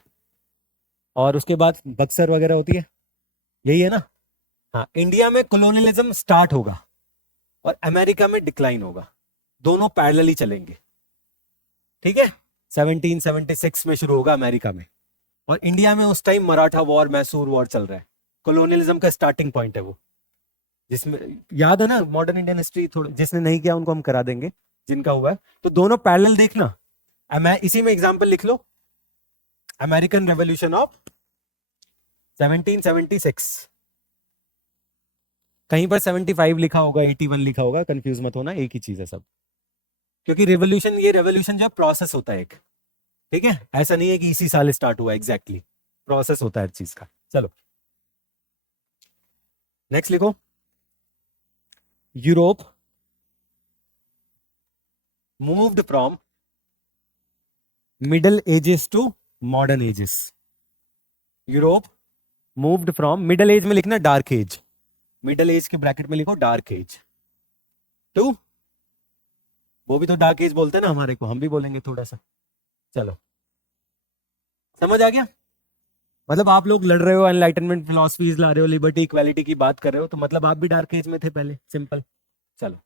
और उसके बाद बक्सर वगैरह होती है, यही है ना. हाँ, इंडिया में कॉलोनियलिज्म स्टार्ट होगा और अमेरिका में डिक्लाइन होगा. दोनों पैरेलली चलेंगे. ठीक है, 1776 में शुरू होगा अमेरिका में, और इंडिया में उस time Maratha war, Mysore war चल रहा है. कॉलोनियलिज्म का स्टार्टिंग पॉइंट है वो, जिसमें याद है ना मॉडर्न इंडियन हिस्ट्री. थोड़ा जिसने नहीं किया उनको हम करा देंगे, जिनका हुआ है. तो दोनों पैरेलल देखना. इसी में एग्जांपल लिख लो, अमेरिकन रेवोल्यूशन ऑफ 1776. कहीं पर 75 लिखा होगा, 81 लिखा होगा, कंफ्यूज मत होना, एक ही चीज है सब. क्योंकि रेवोल्यूशन, ये रेवोल्यूशन जो प्रोसेस होता है एक. ठीक है, ऐसा नहीं है कि इसी साल स्टार्ट हुआ, एग्जैक्टली प्रोसेस होता है हर चीज का. चलो नेक्स्ट लिखो. Europe moved from middle ages to modern ages. Europe moved from, middle age में लिखना डार्क एज, मिडल एज के ब्रैकेट में लिखो डार्क एज, टू, वो भी तो डार्क एज बोलते हैं ना हमारे को, हम भी बोलेंगे थोड़ा सा. चलो समझ आ गया. मतलब आप लोग लड़ रहे हो, एनलाइटनमेंट फिलॉसफीज ला रहे हो, लिबर्टी इक्वालिटी की बात कर रहे हो, तो मतलब आप भी डार्क एज में थे पहले. सिंपल. चलो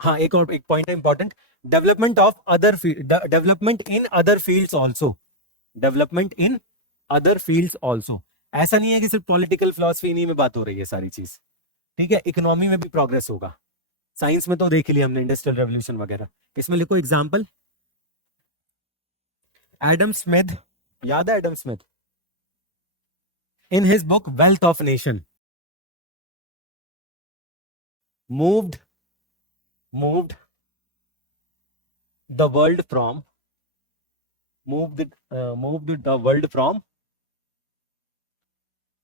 हाँ, एक और एक पॉइंट है important. Development of other, development in other fields also. Development in other fields also. ऐसा नहीं है कि सिर्फ पॉलिटिकल फिलॉसफी इन्हीं में बात हो रही है सारी चीज. ठीक है, इकोनॉमी में भी प्रोग्रेस होगा. साइंस में तो देख लिया हमने, इंडस्ट्रियल रेवोल्यूशन वगैरह. इसमें लिखो एग्जांपल, एडम स्मिथ. याद है Adam Smith? In his book wealth of nation moved the world from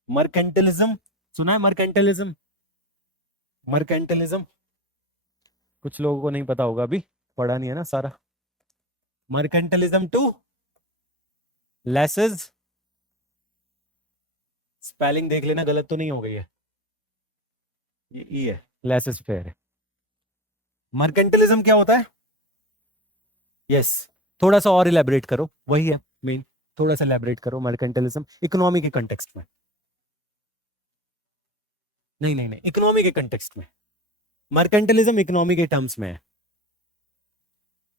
mercantilism. सुना है मर्केंटलिज्म? मर्केंटलिज्म कुछ लोगों को नहीं पता होगा, अभी पढ़ा नहीं है ना सारा. मर्केंटलिज्म टू लेसेस, स्पेलिंग देख लेना गलत तो नहीं हो गई है, ये ई है, लेसेस फेयर है. मर्केंटलिज्म क्या होता है? यस, थोड़ा सा और इलेबोरेट करो, वही है मेन. थोड़ा सा इलेबोरेट करो. मर्केंटलिज्म इकोनॉमी के कंटेक्स्ट में. नहीं नहीं नहीं, इकोनॉमी के कंटेक्स्ट में। मर्केंटलिज्म इकोनॉमी के टर्म्स में है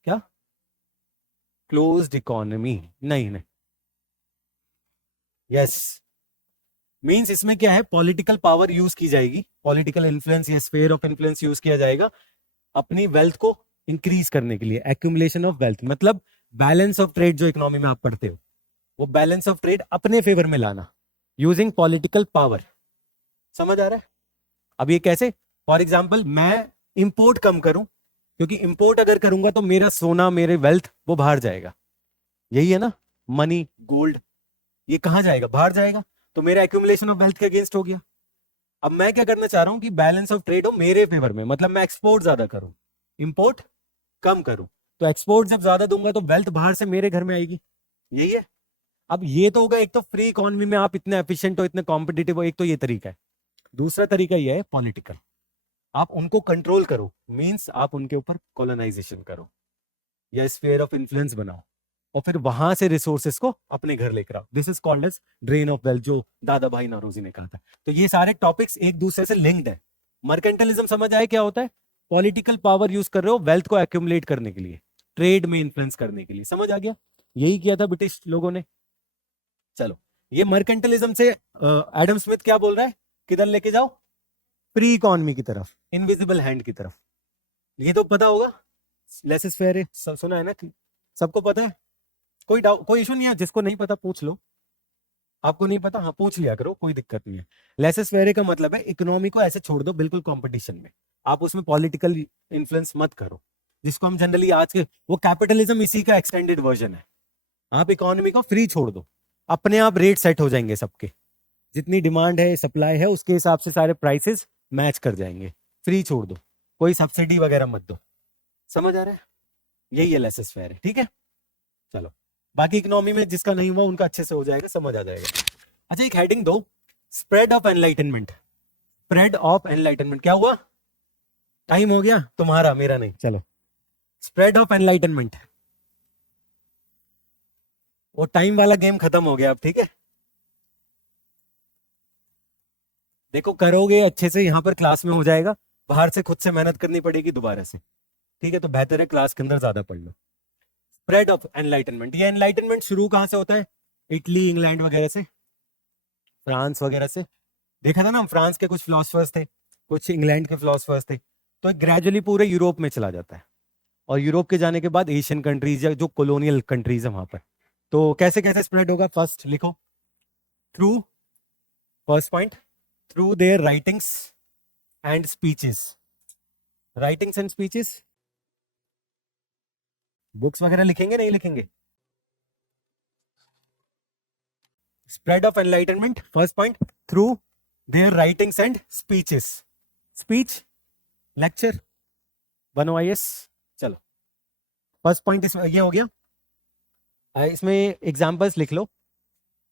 क्या? क्लोज्ड इकोनॉमी नहीं नहीं। यस, मींस इसमें क्या है, पॉलिटिकल पावर यूज की जाएगी, पॉलिटिकल इन्फ्लुएंस या स्फीयर ऑफ इन्फ्लुएंस यूज किया जाएगा अपनी वेल्थ को इंक्रीज करने के लिए, एक्यूमुलेशन ऑफ वेल्थ, मतलब बैलेंस ऑफ ट्रेड जो इकोनॉमी में आप पढ़ते हो, वो बैलेंस ऑफ ट्रेड अपने फेवर में लाना यूजिंग पॉलिटिकल पावर। समझ आ रहा है? अब ये कैसे? फॉर एग्जाम्पल मैं इंपोर्ट कम करूं, क्योंकि इंपोर्ट अगर करूंगा तो मेरा सोना, मेरे वेल्थ वो बाहर जाएगा। यही है ना, मनी गोल्ड ये कहां जाएगा? बाहर जाएगा। तो मेरा एक्यूमुलेशन ऑफ वेल्थ के अगेंस्ट हो गया। अब मैं क्या करना चाह रहा हूं कि बैलेंस ऑफ ट्रेड हो मेरे फेवर में, मतलब मैं एक्सपोर्ट ज्यादा करूं, इंपोर्ट कम करूं। तो एक्सपोर्ट जब ज्यादा दूंगा तो वेल्थ बाहर से मेरे घर में आएगी। यही है। अब ये तो होगा, एक तो फ्री इकोनॉमी में आप इतने एफिशिएंट हो, इतने कॉम्पिटिटिव हो, एक तो ये तरीका है। दूसरा तरीका ये है पॉलिटिकल, आप उनको कंट्रोल करो, मींस आप उनके ऊपर कॉलोनाइजेशन करो या स्फीयर ऑफ इन्फ्लुएंस बनाओ, और फिर वहां से रिसोर्सेस को अपने घर लेकर आओ। This is called as drain of wealth, जो दादा भाई नौरोजी ने कहा था। तो ये सारे टॉपिक्स एक दूसरे से लिंक्ड है। मर्केंटलिज्म समझ आए क्या होता है? पॉलिटिकल पावर यूज कर रहे हो वेल्थ को एक्यूमुलेट करने के लिए, ट्रेड में इन्फ्लुएंस करने के लिए। समझ आ गया? यही किया था ब्रिटिश लोगों ने। चलो, ये मर्केंटलिज्म से एडम स्मिथ क्या बोल रहा है, किधर लेके जाओ? फ्री इकोनॉमी की तरफ, इनविजिबल हैंड की तरफ। ये तो पता होगा, लेसेस फेयर है, सुना है ना, सबको पता है। कोई डाउट, कोई इशू नहीं है, जिसको नहीं पता पूछ लो। आपको नहीं पता, हाँ पूछ लिया करो, कोई दिक्कत नहीं है। लेसेस फेयर का मतलब है इकोनॉमी को ऐसे छोड़ दो बिल्कुल कंपटीशन में, आप उसमें पॉलिटिकल इन्फ्लुएंस मत करो, जिसको हम जनरली आज के, वो कैपिटलिज्म इसी का एक्सटेंडेड वर्जन है। आप इकोनॉमी को फ्री छोड़ दो, अपने आप रेट सेट हो जाएंगे सबके, जितनी डिमांड है सप्लाई है उसके हिसाब से सारे प्राइसेस मैच कर जाएंगे। फ्री छोड़ दो, कोई सब्सिडी वगैरह मत दो। समझ आ रहा है? यही है लेसेस फेयर है। ठीक है, चलो बाकी इकोनॉमी में जिसका नहीं हुआ उनका अच्छे से हो जाएगा, समझ आ जाएगा। अच्छा, एक हेडिंग दो, spread of enlightenment. Spread of enlightenment क्या हुआ? टाइम हो गया तुम्हारा, मेरा नहीं। चलो, स्प्रेड ऑफ एनलाइटनमेंट, वो टाइम वाला गेम खत्म हो गया अब। ठीक है, देखो करोगे अच्छे से, यहां पर क्लास में हो जाएगा, बाहर से खुद से मेहनत करनी पड़ेगी दोबारा से। ठीक है, तो बेहतर है क्लास के अंदर ज्यादा पढ़ लो। स्प्रेड ऑफ एनलाइटनमेंट, ये एनलाइटनमेंट शुरू कहां से होता है? इटली, इंग्लैंड वगैरह से, फ्रांस वगैरह से। देखा था ना, हम फ्रांस के कुछ फिलोसफर्स थे, कुछ इंग्लैंड के फिलोसफर्स थे, तो ग्रेजुअली पूरे यूरोप में चला जाता है, और यूरोप के जाने के बाद एशियन कंट्रीज या जो कॉलोनियल कंट्रीज है वहां पर। तो कैसे कैसे स्प्रेड होगा? फर्स्ट लिखो, through, first point, through their writings and speeches. Writings and speeches, books वगैरह लिखेंगे नहीं लिखेंगे? Spread of enlightenment, first point, through their writings and speeches. Speech, lecture, बनो आईएएस। चलो, फर्स्ट पॉइंट ये हो गया। इसमें एग्जांपल्स लिख लो।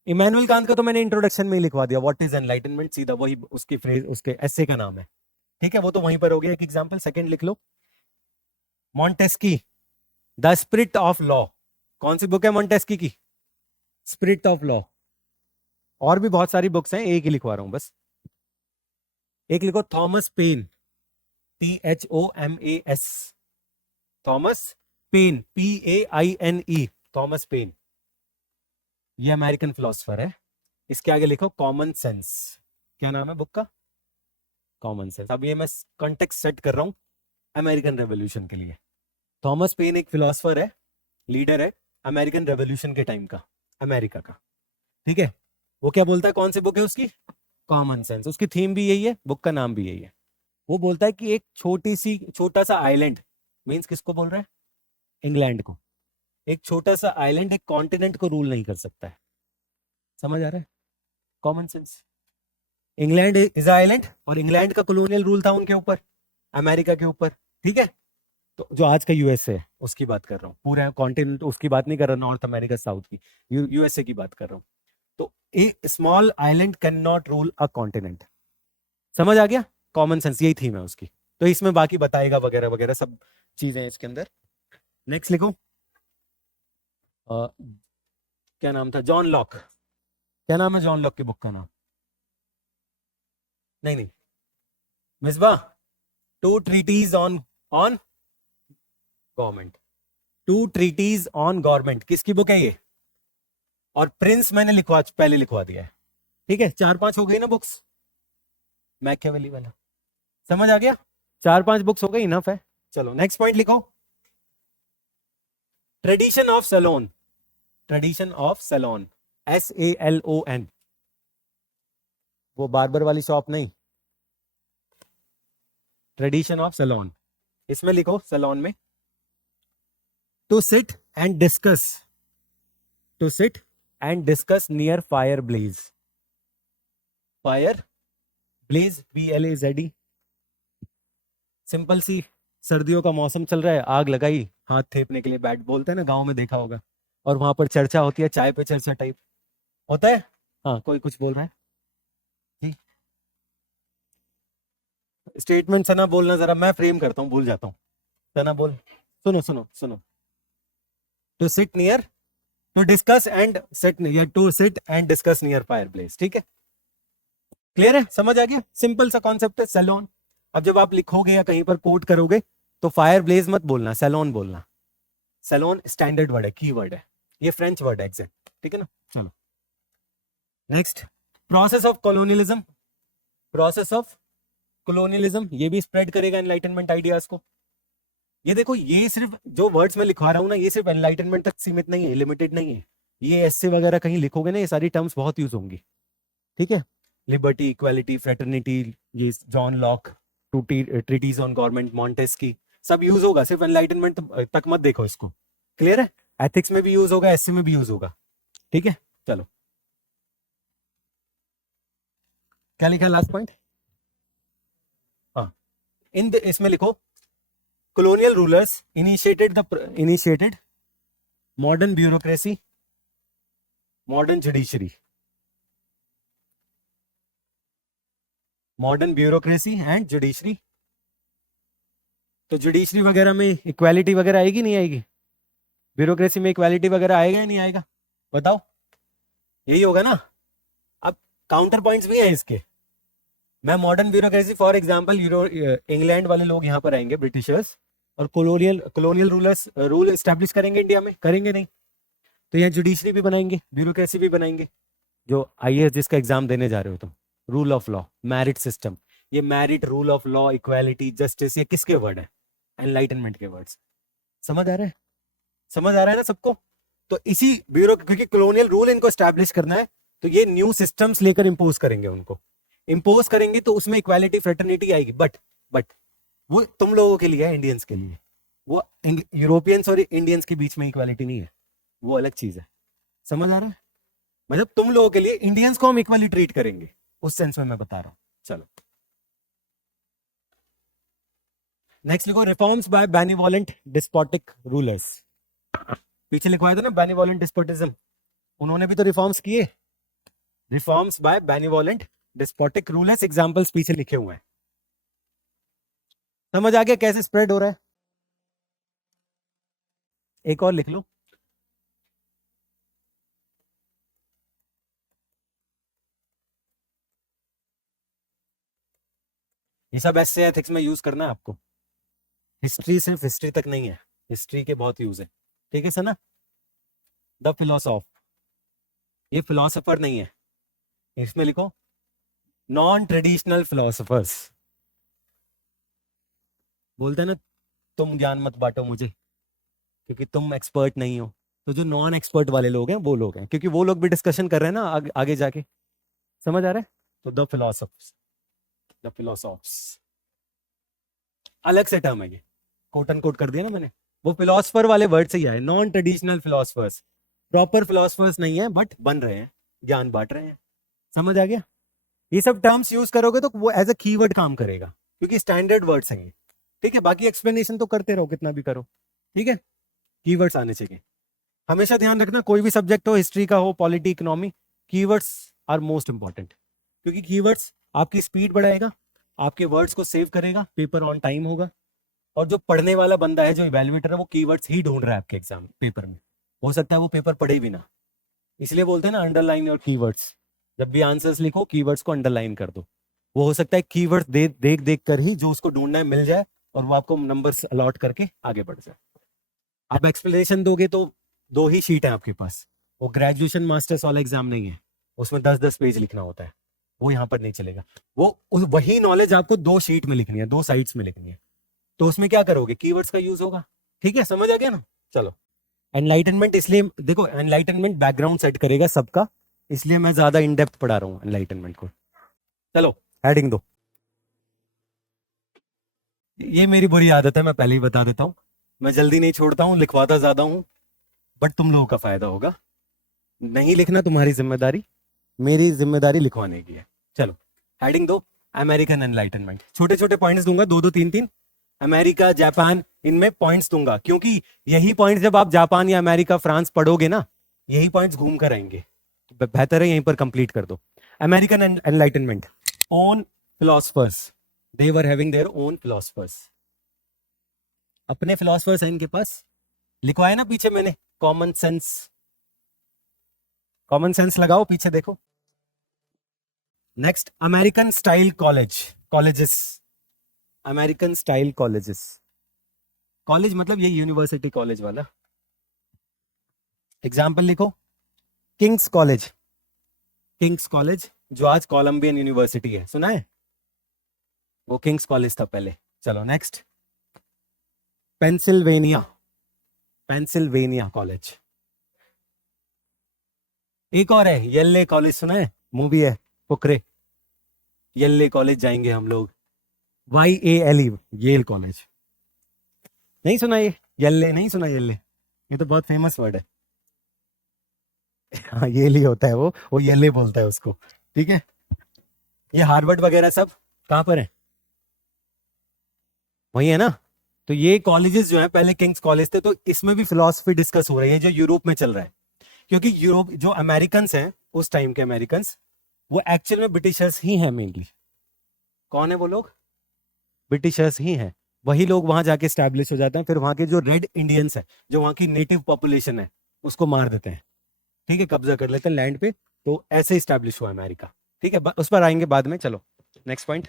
इमैनुअल कांत का तो मैंने इंट्रोडक्शन में ही लिखवा दिया, व्हाट इज एनलाइटनमेंट, सीधा वही उसकी फ्रेज, उसके एसे का नाम है। ठीक है, वो तो वहीं पर हो गया एक एग्जांपल। सेकंड लिख लो, मॉन्टेस्की, द स्पिरिट ऑफ लॉ। कौन सी बुक है मॉन्टेस्की की? Spirit of law. और भी बहुत सारी बुक्स हैं, एक ही लिखवा रहा हूं बस। एक लिखो, Thomas pen, THOMAS, Thomas pen, PAINE, Thomas pen, ये अमेरिकन फिलोसफर है। इसके आगे लिखो कॉमन सेंस। क्या नाम है बुक का? Common sense. अब ये मैं कॉन्टेक्स्ट सेट कर रहा हूं अमेरिकन रेवोल्यूशन के लिए। थॉमस पेन एक फिलोसफर है, लीडर है अमेरिकन रेवोल्यूशन के टाइम का, अमेरिका का। ठीक है, वो क्या बोलता है, कौन सी बुक है उसकी? Common sense. उसकी थीम भी यही है, बुक का नाम भी यही है। वो बोलता है कि एक छोटा सा आइलैंड, मींस किसको बोल रहा है? इंग्लैंड को। एक छोटा सा आइलैंड एक कॉन्टिनेंट को रूल नहीं कर सकता है। समझ आ रहा है? Common sense. England is island, और इंग्लैंड का कॉलोनियल रूल था उनके ऊपर, अमेरिका के ऊपर। ठीक है, तो जो आज का यूएसए है उसकी बात कर रहा हूँ, पूरा कॉन्टिनेंट उसकी बात नहीं कर रहा, नॉर्थ अमेरिका साउथ की, यूएसए की बात कर रहा हूँ। तो a small island can not rule a continent. समझ आ गया? कॉमन सेंस, यही थीम है उसकी। तो इसमें बाकी बताएगा वगैरह वगैरह सब चीजें हैं इसके अंदर। नेक्स्ट लिखो, क्या नाम था? John Locke. क्या नाम है जॉन लॉक की बुक का नाम? नहीं नहीं, Misbah, 2 treaties on government, 2 treaties on government, किसकी बुक है ये? और प्रिंस मैंने पहले लिखवा दिया है, ठीक है। 4-5 हो गई ना बुक्स, मैकियावेली वाला, समझ आ गया? 4-5 बुक्स हो गई, इनफ है। चलो नेक्स्ट पॉइंट लिखो, tradition of salon, tradition of salon, SALON, वो बार्बर वाली शॉप नहीं, ट्रेडिशन ऑफ सैलून। इसमें लिखो सैलून में, to sit and discuss, to sit and discuss near fire blaze, fire blaze, BLAZE, simple सी, सर्दियों का मौसम चल रहा है, आग लगाई, हाथ थेपने के लिए बैट बोलते हैं ना, गांव में देखा होगा, और वहां पर चर्चा होती है, चाय पे चर्चा टाइप होता है। हाँ, कोई कुछ बोल रहा है जी, स्टेटमेंट सना बोलना जरा, मैं फ्रेम करता हूँ, भूल जाता हूँ। सना बोल, सुनो सुनो सुनो, to sit near, to discuss and sit near, to sit and discuss near fireplace, ठीक है, क्लियर है, समझ आ गया? सिंपल सा कॉन्सेप्ट है सैलून। अब जब आप लिखोगे या कहीं पर कोट करोगे तो फायर ब्लेज मत बोलना, सैलून बोलना। सैलून स्टैंडर्ड वर्ड है, की वर्ड है, ये फ्रेंच वर्ड है एग्जैक्ट, ठीक है ना। चलो next, process of colonialism, process of colonialism, ये भी स्प्रेड करेगा एनलाइटनमेंट आइडियाज को। ये देखो, ये सिर्फ जो वर्ड्स मैं लिखवा रहा हूँ ना, ये सिर्फ एनलाइटनमेंट तक सीमित नहीं है, लिमिटेड नहीं है। ये ऐसे वगैरह कहीं लिखोगे ना, ये सारी टर्म्स बहुत यूज होंगी, ठीक है। लिबर्टी, इक्वालिटी, फ्रेटर्निटी, ये John Locke, two treaties on government, Montesquieu, सब यूज होगा, सिर्फ एनलाइटनमेंट तक मत देखो इसको, क्लियर है? एथिक्स में भी यूज होगा, एससी में भी यूज होगा, ठीक है। चलो क्या लिखा लास्ट पॉइंट? हाँ, इसमें लिखो, colonial rulers initiated modern bureaucracy, modern judiciary, modern bureaucracy and judiciary। तो जुडिशरी वगैरह में इक्वालिटी वगैरह आएगी नहीं आएगी? ब्यूरोक्रेसी में इक्वालिटी वगैरह आएगा या नहीं आएगा? बताओ, यही होगा ना। अब काउंटर पॉइंट्स भी हैं इसके। मैं modern bureaucracy, for example England वाले लोग यहाँ पर आएंगे, ब्रिटिशर्स, और कॉलोनियल रूलर्स रूल एस्टैब्लिश करेंगे इंडिया में, करेंगे नहीं? तो यहाँ जुडिशरी भी बनाएंगे, ब्यूरोक्रेसी भी बनाएंगे। जो IAS जिसका एग्जाम देने जा रहे हो तुम, rule of law, merit system, ये merit, rule of law, equality, justice, ये किसके वर्ड है? एनलाइटनमेंट के वर्ड्स। समझ आ रहा है? समझ आ रहा है ना सबको? तो इसी क्योंकि कॉलोनियल रूल इनको एस्टैब्लिश करना है, तो ये न्यू सिस्टम्स लेकर इंपोज करेंगे, उनको इंपोज करेंगे, तो उसमें इक्वालिटी, फ्रेटर्निटी आएगी। बट वो तुम लोगों के लिए है, इंडियंस के लिए। वो यूरोपियंस और इंडियंस के बीच में इक्वालिटी नहीं है, वो अलग चीज है। समझ आ रहा है? मतलब तुम लोगों के लिए इंडियंस को हम इक्वली ट्रीट करेंगे, उस सेंस में मैं बता रहा हूं। चलो नेक्स्ट लिखो, reforms by benevolent despotic rulers. पीछे लिखवाया था ना बेनिवोलेंट डिस्पोटिज्म, उन्होंने भी तो रिफॉर्म्स किए। Reforms by benevolent despotic rulers, examples पीछे लिखे हुए हैं। समझ आ गया कैसे स्प्रेड हो रहा है? एक और लिख लो, ये सब ऐसे एथिक्स में यूज करना है आपको। हिस्ट्री सिर्फ हिस्ट्री तक नहीं है, हिस्ट्री के बहुत यूज है, ठीक है सर ना। द फिलोसॉफ, ये फिलोसोफर नहीं है, इसमें लिखो नॉन ट्रेडिशनल फिलोसोफर्स। बोलते हैं ना, तुम ज्ञान मत बांटो मुझे क्योंकि तुम एक्सपर्ट नहीं हो। तो जो नॉन एक्सपर्ट वाले लोग हैं वो लोग हैं, क्योंकि वो लोग भी डिस्कशन कर रहे हैं ना आगे जाके। समझ आ रहा है? तो द फिलोसोफर्स, द फिलोसॉफ्स अलग से टर्म है, ये कोट एंड कोट कर दिया ना मैंने। वो फिलोसफर वाले वर्ड से ही आए, non traditional philosophers. Proper philosophers नहीं है, बट बन रहे हैं, ज्ञान बांट रहे हैं। समझ आ गया? ये सब टर्म्स यूज करोगे तो वो एज अ कीवर्ड काम करेगा, क्योंकि स्टैंडर्ड वर्ड्स हैं ये, ठीक है। बाकी एक्सप्लेनेशन तो करते रहो कितना भी करो, ठीक है। कीवर्ड्स आने चाहिए। हमेशा ध्यान रखना, कोई भी सब्जेक्ट हो, हिस्ट्री का हो, polity, economy, keywords are most important, क्योंकि कीवर्ड्स आपकी स्पीड बढ़ाएगा, आपके वर्ड्स को सेव करेगा, पेपर ऑन टाइम होगा। और जो पढ़ने वाला बंदा है, जो इवैल्यूएटर है, वो कीवर्ड्स ही ढूंढ रहा है आपके एग्जाम पेपर में। हो सकता है वो पेपर पढ़े भी ना, इसलिए बोलते हैं ना अंडरलाइन योर कीवर्ड्स। जब भी आंसर्स लिखो, कीवर्ड्स को अंडरलाइन कर दो, वो हो सकता है कीवर्ड देख देख कर ही जो उसको ढूंढना है मिल जाए और वो आपको नंबर्स अलॉट करके आगे बढ़ जाए। आप एक्सप्लेनेशन दोगे तो 2 ही शीट है आपके पास, वो ग्रेजुएशन मास्टर्स वाला एग्जाम नहीं है, उसमें 10-10 पेज लिखना होता है, वो यहाँ पर नहीं चलेगा। वो वही नॉलेज आपको 2 शीट में लिखनी है, 2 साइड्स में लिखनी है, तो उसमें क्या करोगे, कीवर्ड्स का यूज होगा। ठीक है, समझ आ गया ना। चलो, एनलाइटनमेंट, इसलिए देखो एनलाइटनमेंट बैकग्राउंड सेट करेगा सबका, इसलिए मैं ज्यादा इन डेप्थ पढ़ा रहा हूँ एनलाइटनमेंट को। चलो हेडिंग दो। ये मेरी बुरी आदत है, मैं पहले ही बता देता हूँ, मैं जल्दी नहीं छोड़ता हूँ, लिखवाता ज्यादा हूँ, बट तुम लोगों का फायदा होगा। नहीं लिखना तुम्हारी जिम्मेदारी, मेरी जिम्मेदारी लिखवाने की है। चलो हेडिंग दो, अमेरिकन एनलाइटनमेंट। छोटे छोटे पॉइंट्स दूंगा, 2-2 3-3, अमेरिका जापान, इनमें पॉइंट्स दूंगा, क्योंकि यही पॉइंट्स जब आप जापान या अमेरिका फ्रांस पढ़ोगे ना, यही पॉइंट्स घूम कर आएंगे, बेहतर है यहीं पर कंप्लीट कर दो। American enlightenment, own philosophers, they were having their own philosophers, अपने फिलोसफर्स हैं इनके पास, लिखवाया ना पीछे मैंने, कॉमन सेंस, कॉमन सेंस लगाओ पीछे देखो। Next, American style colleges, American style colleges, college मतलब ये यूनिवर्सिटी कॉलेज वाला। एग्जाम्पल लिखो, किंग्स कॉलेज, किंग्स कॉलेज जो आज कोलंबियन यूनिवर्सिटी है, सुना है, वो किंग्स कॉलेज था पहले। चलो नेक्स्ट, पेंसिल्वेनिया, पेंसिल्वेनिया कॉलेज। एक और है, येल्ले कॉलेज, सुना है, मूवी है फुकरे, येल्ले कॉलेज जाएंगे हम लोग, YALE, येल कॉलेज। नहीं सुना ये, येल्ले नहीं सुना, येल्ले, ये तो बहुत फेमस वर्ड है। हाँ येल ही होता है वो येल्ले बोलता है उसको। ठीक है, ये हार्वर्ड वगैरह सब कहाँ पर है, वही है ना। तो ये कॉलेजेस जो है पहले किंग्स कॉलेज थे, तो इसमें भी फिलॉसफी डिस्कस हो रही है जो यूरोप में चल रहा है, क्योंकि यूरोप जो अमेरिकन हैं उस टाइम के अमेरिकन, वो एक्चुअल में ब्रिटिशर्स ही हैं मेनली। कौन है वो लोग, ब्रिटिशर्स ही हैं, वही लोग वहां जाके स्टैब्लिश हो जाते हैं, फिर वहां के जो रेड इंडियंस है, जो वहां की नेटिव पॉपुलेशन है, उसको मार देते हैं। ठीक है, कब्जा कर लेते हैं लैंड पे, तो ऐसे स्टैब्लिश हुआ अमेरिका। ठीक है, उस पर आएंगे बाद में। चलो नेक्स्ट पॉइंट,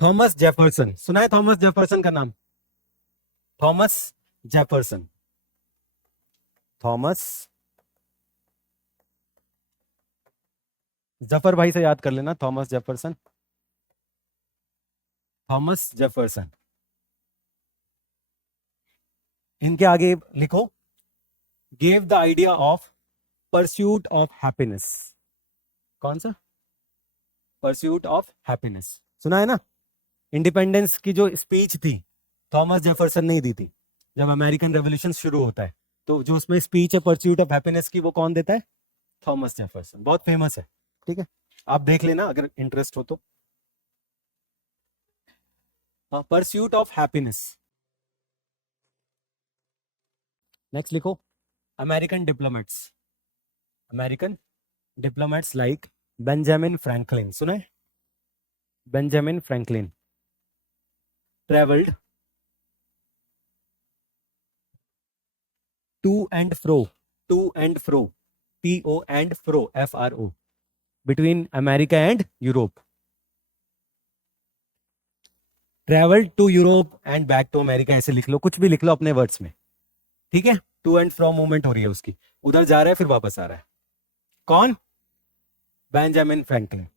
थॉमस जेफरसन, सुना है थॉमस जेफरसन का नाम, थॉमस जेफरसन, थॉमस, जफर भाई से याद कर लेना, थॉमस जेफरसन, थॉमस जेफरसन। इनके आगे लिखो, gave the idea of pursuit of happiness, कौन सा, परस्यूट ऑफ हैप्पीनेस, सुना है ना। इंडिपेंडेंस की जो स्पीच थी थॉमस जेफरसन ने दी थी, जब अमेरिकन रेवोल्यूशन शुरू होता है, तो जो उसमें स्पीच है परस्यूट ऑफ हैप्पीनेस की, वो कौन देता है, थॉमस जेफरसन, बहुत फेमस है। ठीक है, आप देख लेना अगर इंटरेस्ट हो तो। Pursuit of happiness. नेक्स्ट लिखो, American diplomats, American diplomats like Benjamin Franklin, सुना है, Benjamin Franklin traveled to and fro, to and fro, TO and fro, FRO, between America and Europe, traveled to Europe and back to America, ऐसे लिख लो, कुछ भी लिख लो अपने words में। ठीक है, टू एंड फ्रो मूवमेंट हो रही है उसकी, उधर जा रहा है फिर वापस आ रहा है। कौन, बेंजामिन फ्रैंकलिन।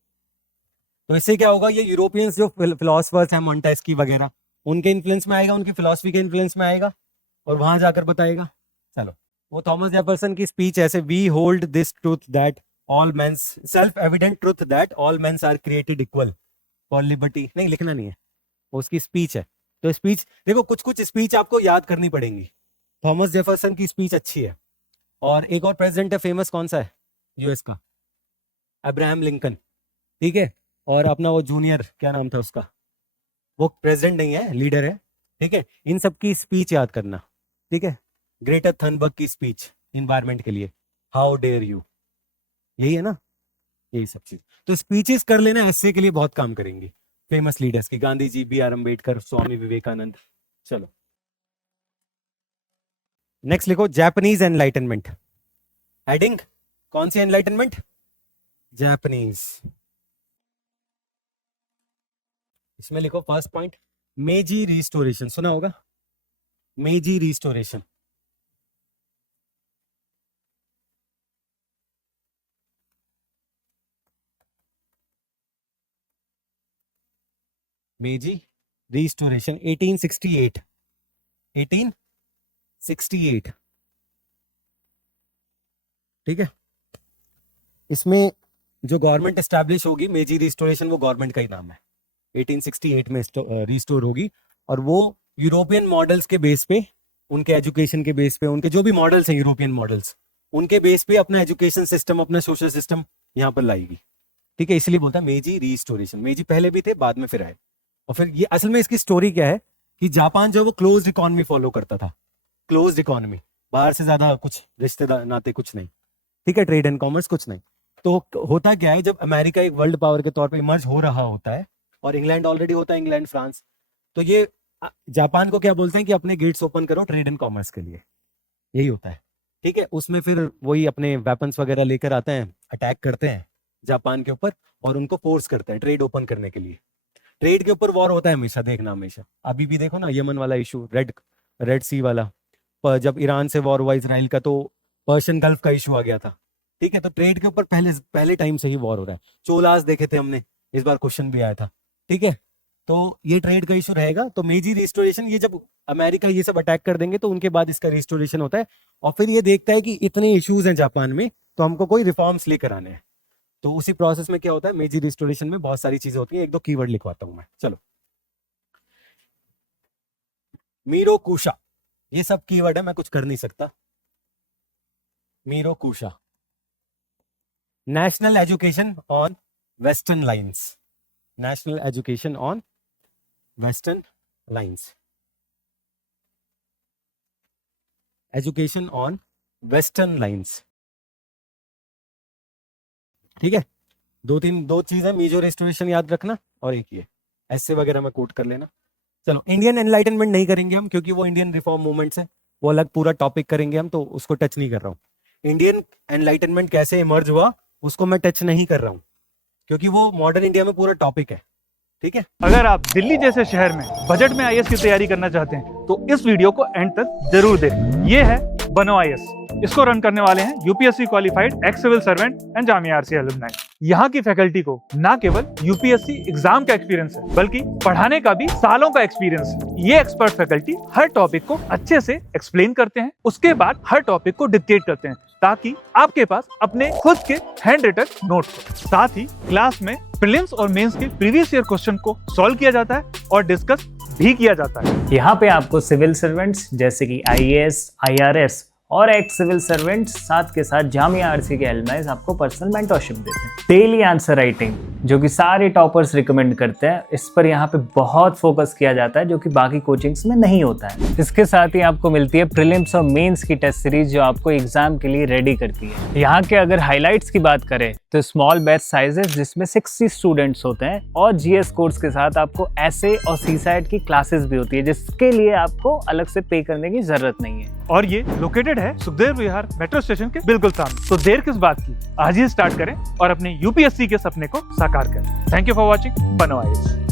तो इससे क्या होगा, ये यूरोपियंस जो फिलोसफर्स हैं, मॉन्टेस्की वगैरह, उनके इन्फ्लुएंस में आएगा, उनकी फिलॉसफी के इन्फ्लुएंस में आएगा और वहां जाकर बताएगा। चलो, वो थॉमस जेफरसन की स्पीच ऐसे, we hold this truth that all mens, self evident truth that all mens are created equal for liberty, नहीं लिखना नहीं है, उसकी स्पीच है। तो स्पीच देखो, कुछ कुछ स्पीच आपको याद करनी पड़ेंगी। थॉमस जेफरसन की स्पीच अच्छी है। और एक और प्रेसिडेंट है फेमस, कौन सा है यूएस का, अब्राहम लिंकन। ठीक है, और अपना वो जूनियर क्या नाम था उसका, वो प्रेसिडेंट नहीं है, लीडर है। ठीक है, इन सब की स्पीच याद करना। ठीक है, ग्रेटर थनबर्ग की स्पीच इन्वायरमेंट के लिए, हाउ डेयर यू, यही है ना, यही सब चीज। तो स्पीचेस कर लेना, ऐसे के लिए बहुत काम करेंगी, फेमस लीडर्स की, गांधी जी, BR अम्बेडकर, स्वामी विवेकानंद। चलो नेक्स्ट लिखो, जापानीज एनलाइटनमेंट। हेडिंग कौन सी, एनलाइटनमेंट, जापानीज। इसमें लिखो फर्स्ट पॉइंट मेजी रिस्टोरेशन, सुना होगा मेजी रिस्टोरेशन। मेजी रिस्टोरेशन 1868 1868, ठीक है। इसमें जो गवर्नमेंट एस्टैब्लिश होगी मेजी रिस्टोरेशन, वो गवर्नमेंट का ही नाम है। 1868 में रिस्टोर होगी और वो यूरोपियन मॉडल्स के बेस पे, उनके एजुकेशन के बेस पे, उनके जो भी मॉडल्स हैं यूरोपियन मॉडल्स, उनके बेस पे अपना एजुकेशन सिस्टम, अपना सोशल सिस्टम यहाँ पर लाएगी, ठीक है। इसलिए बोलता है मेजी रिस्टोरेशन। मेजी पहले भी थे, बाद में फिर आए। और फिर ये असल में इसकी स्टोरी क्या है कि जापान जो वो क्लोज्ड इकोनॉमी फॉलो करता था, क्लोज्ड इकोनॉमी, बाहर से ज्यादा कुछ रिश्तेदार नाते कुछ नहीं, ठीक है, ट्रेड एंड कॉमर्स कुछ नहीं। तो होता क्या है, जब अमेरिका एक वर्ल्ड पावर के तौर पे इमर्ज हो रहा होता है और इंग्लैंड ऑलरेडी होता है, इंग्लैंड फ्रांस, तो ये जापान को क्या बोलते हैं कि अपने गेट्स ओपन करो ट्रेड एंड कॉमर्स के लिए, यही होता है, ठीक है। उसमें फिर वही अपने वेपन्स वगैरह लेकर आते हैं, अटैक करते हैं जापान के ऊपर और उनको फोर्स करते हैं ट्रेड ओपन करने के लिए। ट्रेड के ऊपर वॉर होता है हमेशा, देखना हमेशा। अभी भी देखो ना यमन वाला इशू, रेड सी वाला, जब ईरान से वॉर हुआ इसराइल का, तो पर्शियन गल्फ का इशू आ गया था, ठीक है। तो ट्रेड के ऊपर पहले टाइम से ही वॉर हो रहा है। चोलास देखे थे हमने, इस बार क्वेश्चन भी आया था, ठीक है। तो ये ट्रेड का इशू रहेगा। तो मेजी रिस्टोरेशन, ये जब अमेरिका ये सब अटैक कर देंगे तो उनके बाद इसका रिस्टोरेशन होता है। और फिर ये देखता है कि इतने इश्यूज हैं जापान में, तो हमको कोई रिफॉर्म्स लेकर आने हैं। तो उसी प्रोसेस में क्या होता है, मेजी रिस्टोरेशन में बहुत सारी चीजें होती हैं। एक दो कीवर्ड लिखवाता हूं मैं, चलो। मीरोकुशा, ये सब कीवर्ड है, मैं कुछ कर नहीं सकता। मीरोकुशा, national education on western lines, national education on western lines, education on western lines, ठीक है। दो चीज है, मीजो रिस्टोरेशन याद रखना और एक ये ऐसे वगैरह में कोट कर लेना। चलो, इंडियन एनलाइटनमेंट नहीं करेंगे हम, क्योंकि वो इंडियन रिफॉर्म मूवमेंट्स है, वो अलग पूरा टॉपिक करेंगे हम, तो उसको टच नहीं कर रहा हूँ। इंडियन एनलाइटनमेंट कैसे इमर्ज हुआ उसको मैं टच नहीं कर रहा हूँ, क्योंकि वो मॉडर्न इंडिया में पूरा टॉपिक है, ठीक है। अगर आप दिल्ली जैसे शहर में बजट में आईएएस की तैयारी करना चाहते हैं तो इस वीडियो को एंड तक जरूर देखें। ये है बनो आईएएस। इसको रन करने वाले हैं UPSC qualified ex civil servant and Jamia RCA alumni. यहाँ की फैकल्टी को ना केवल यूपीएससी एग्जाम का एक्सपीरियंस है, बल्कि पढ़ाने का भी सालों का एक्सपीरियंस है। ये एक्सपर्ट फैकल्टी हर टॉपिक को अच्छे से एक्सप्लेन करते हैं, उसके बाद हर टॉपिक को डिक्टेट करते हैं, ताकि आपके पास अपने खुद के हैंड रिटन नोट्स हो। साथ ही क्लास में प्रीलिम्स और मेंस के प्रीवियस ईयर क्वेश्चन को सॉल्व किया जाता है और डिस्कस भी किया जाता है। यहाँ पे आपको सिविल सर्वेंट्स जैसे कि आईएएस, आईआरएस और एक्स सिविल सर्वेंट्स साथ के साथ जामिया आरसीए के एलुमनाइज आपको पर्सनल मेंटरशिप देते हैं। डेली आंसर राइटिंग जो कि सारे टॉपर्स रिकमेंड करते हैं, इस पर यहाँ पे बहुत फोकस किया जाता है, जो कि बाकी कोचिंग्स में नहीं होता है। इसके साथ ही आपको मिलती है प्रीलिम्स और मेंस की टेस्ट सीरीज, जो आपको एग्जाम के लिए रेडी करती है। यहाँ के अगर हाईलाइट्स की बात करें तो स्मॉल बैच साइजेस जिसमें 60 स्टूडेंट्स होते हैं, और जीएस कोर्स के साथ आपको एसए और सीसाइट की क्लासेस भी होती है, जिसके लिए आपको अलग से पे करने की जरूरत नहीं है। और ये लोकेटेड है सुखदेव विहार मेट्रो स्टेशन के बिल्कुल सामने। तो देर किस बात की, आज ही स्टार्ट करें और अपने यूपीएससी के सपने को साकार करें। थैंक यू फॉर वॉचिंग बनो आईएएस।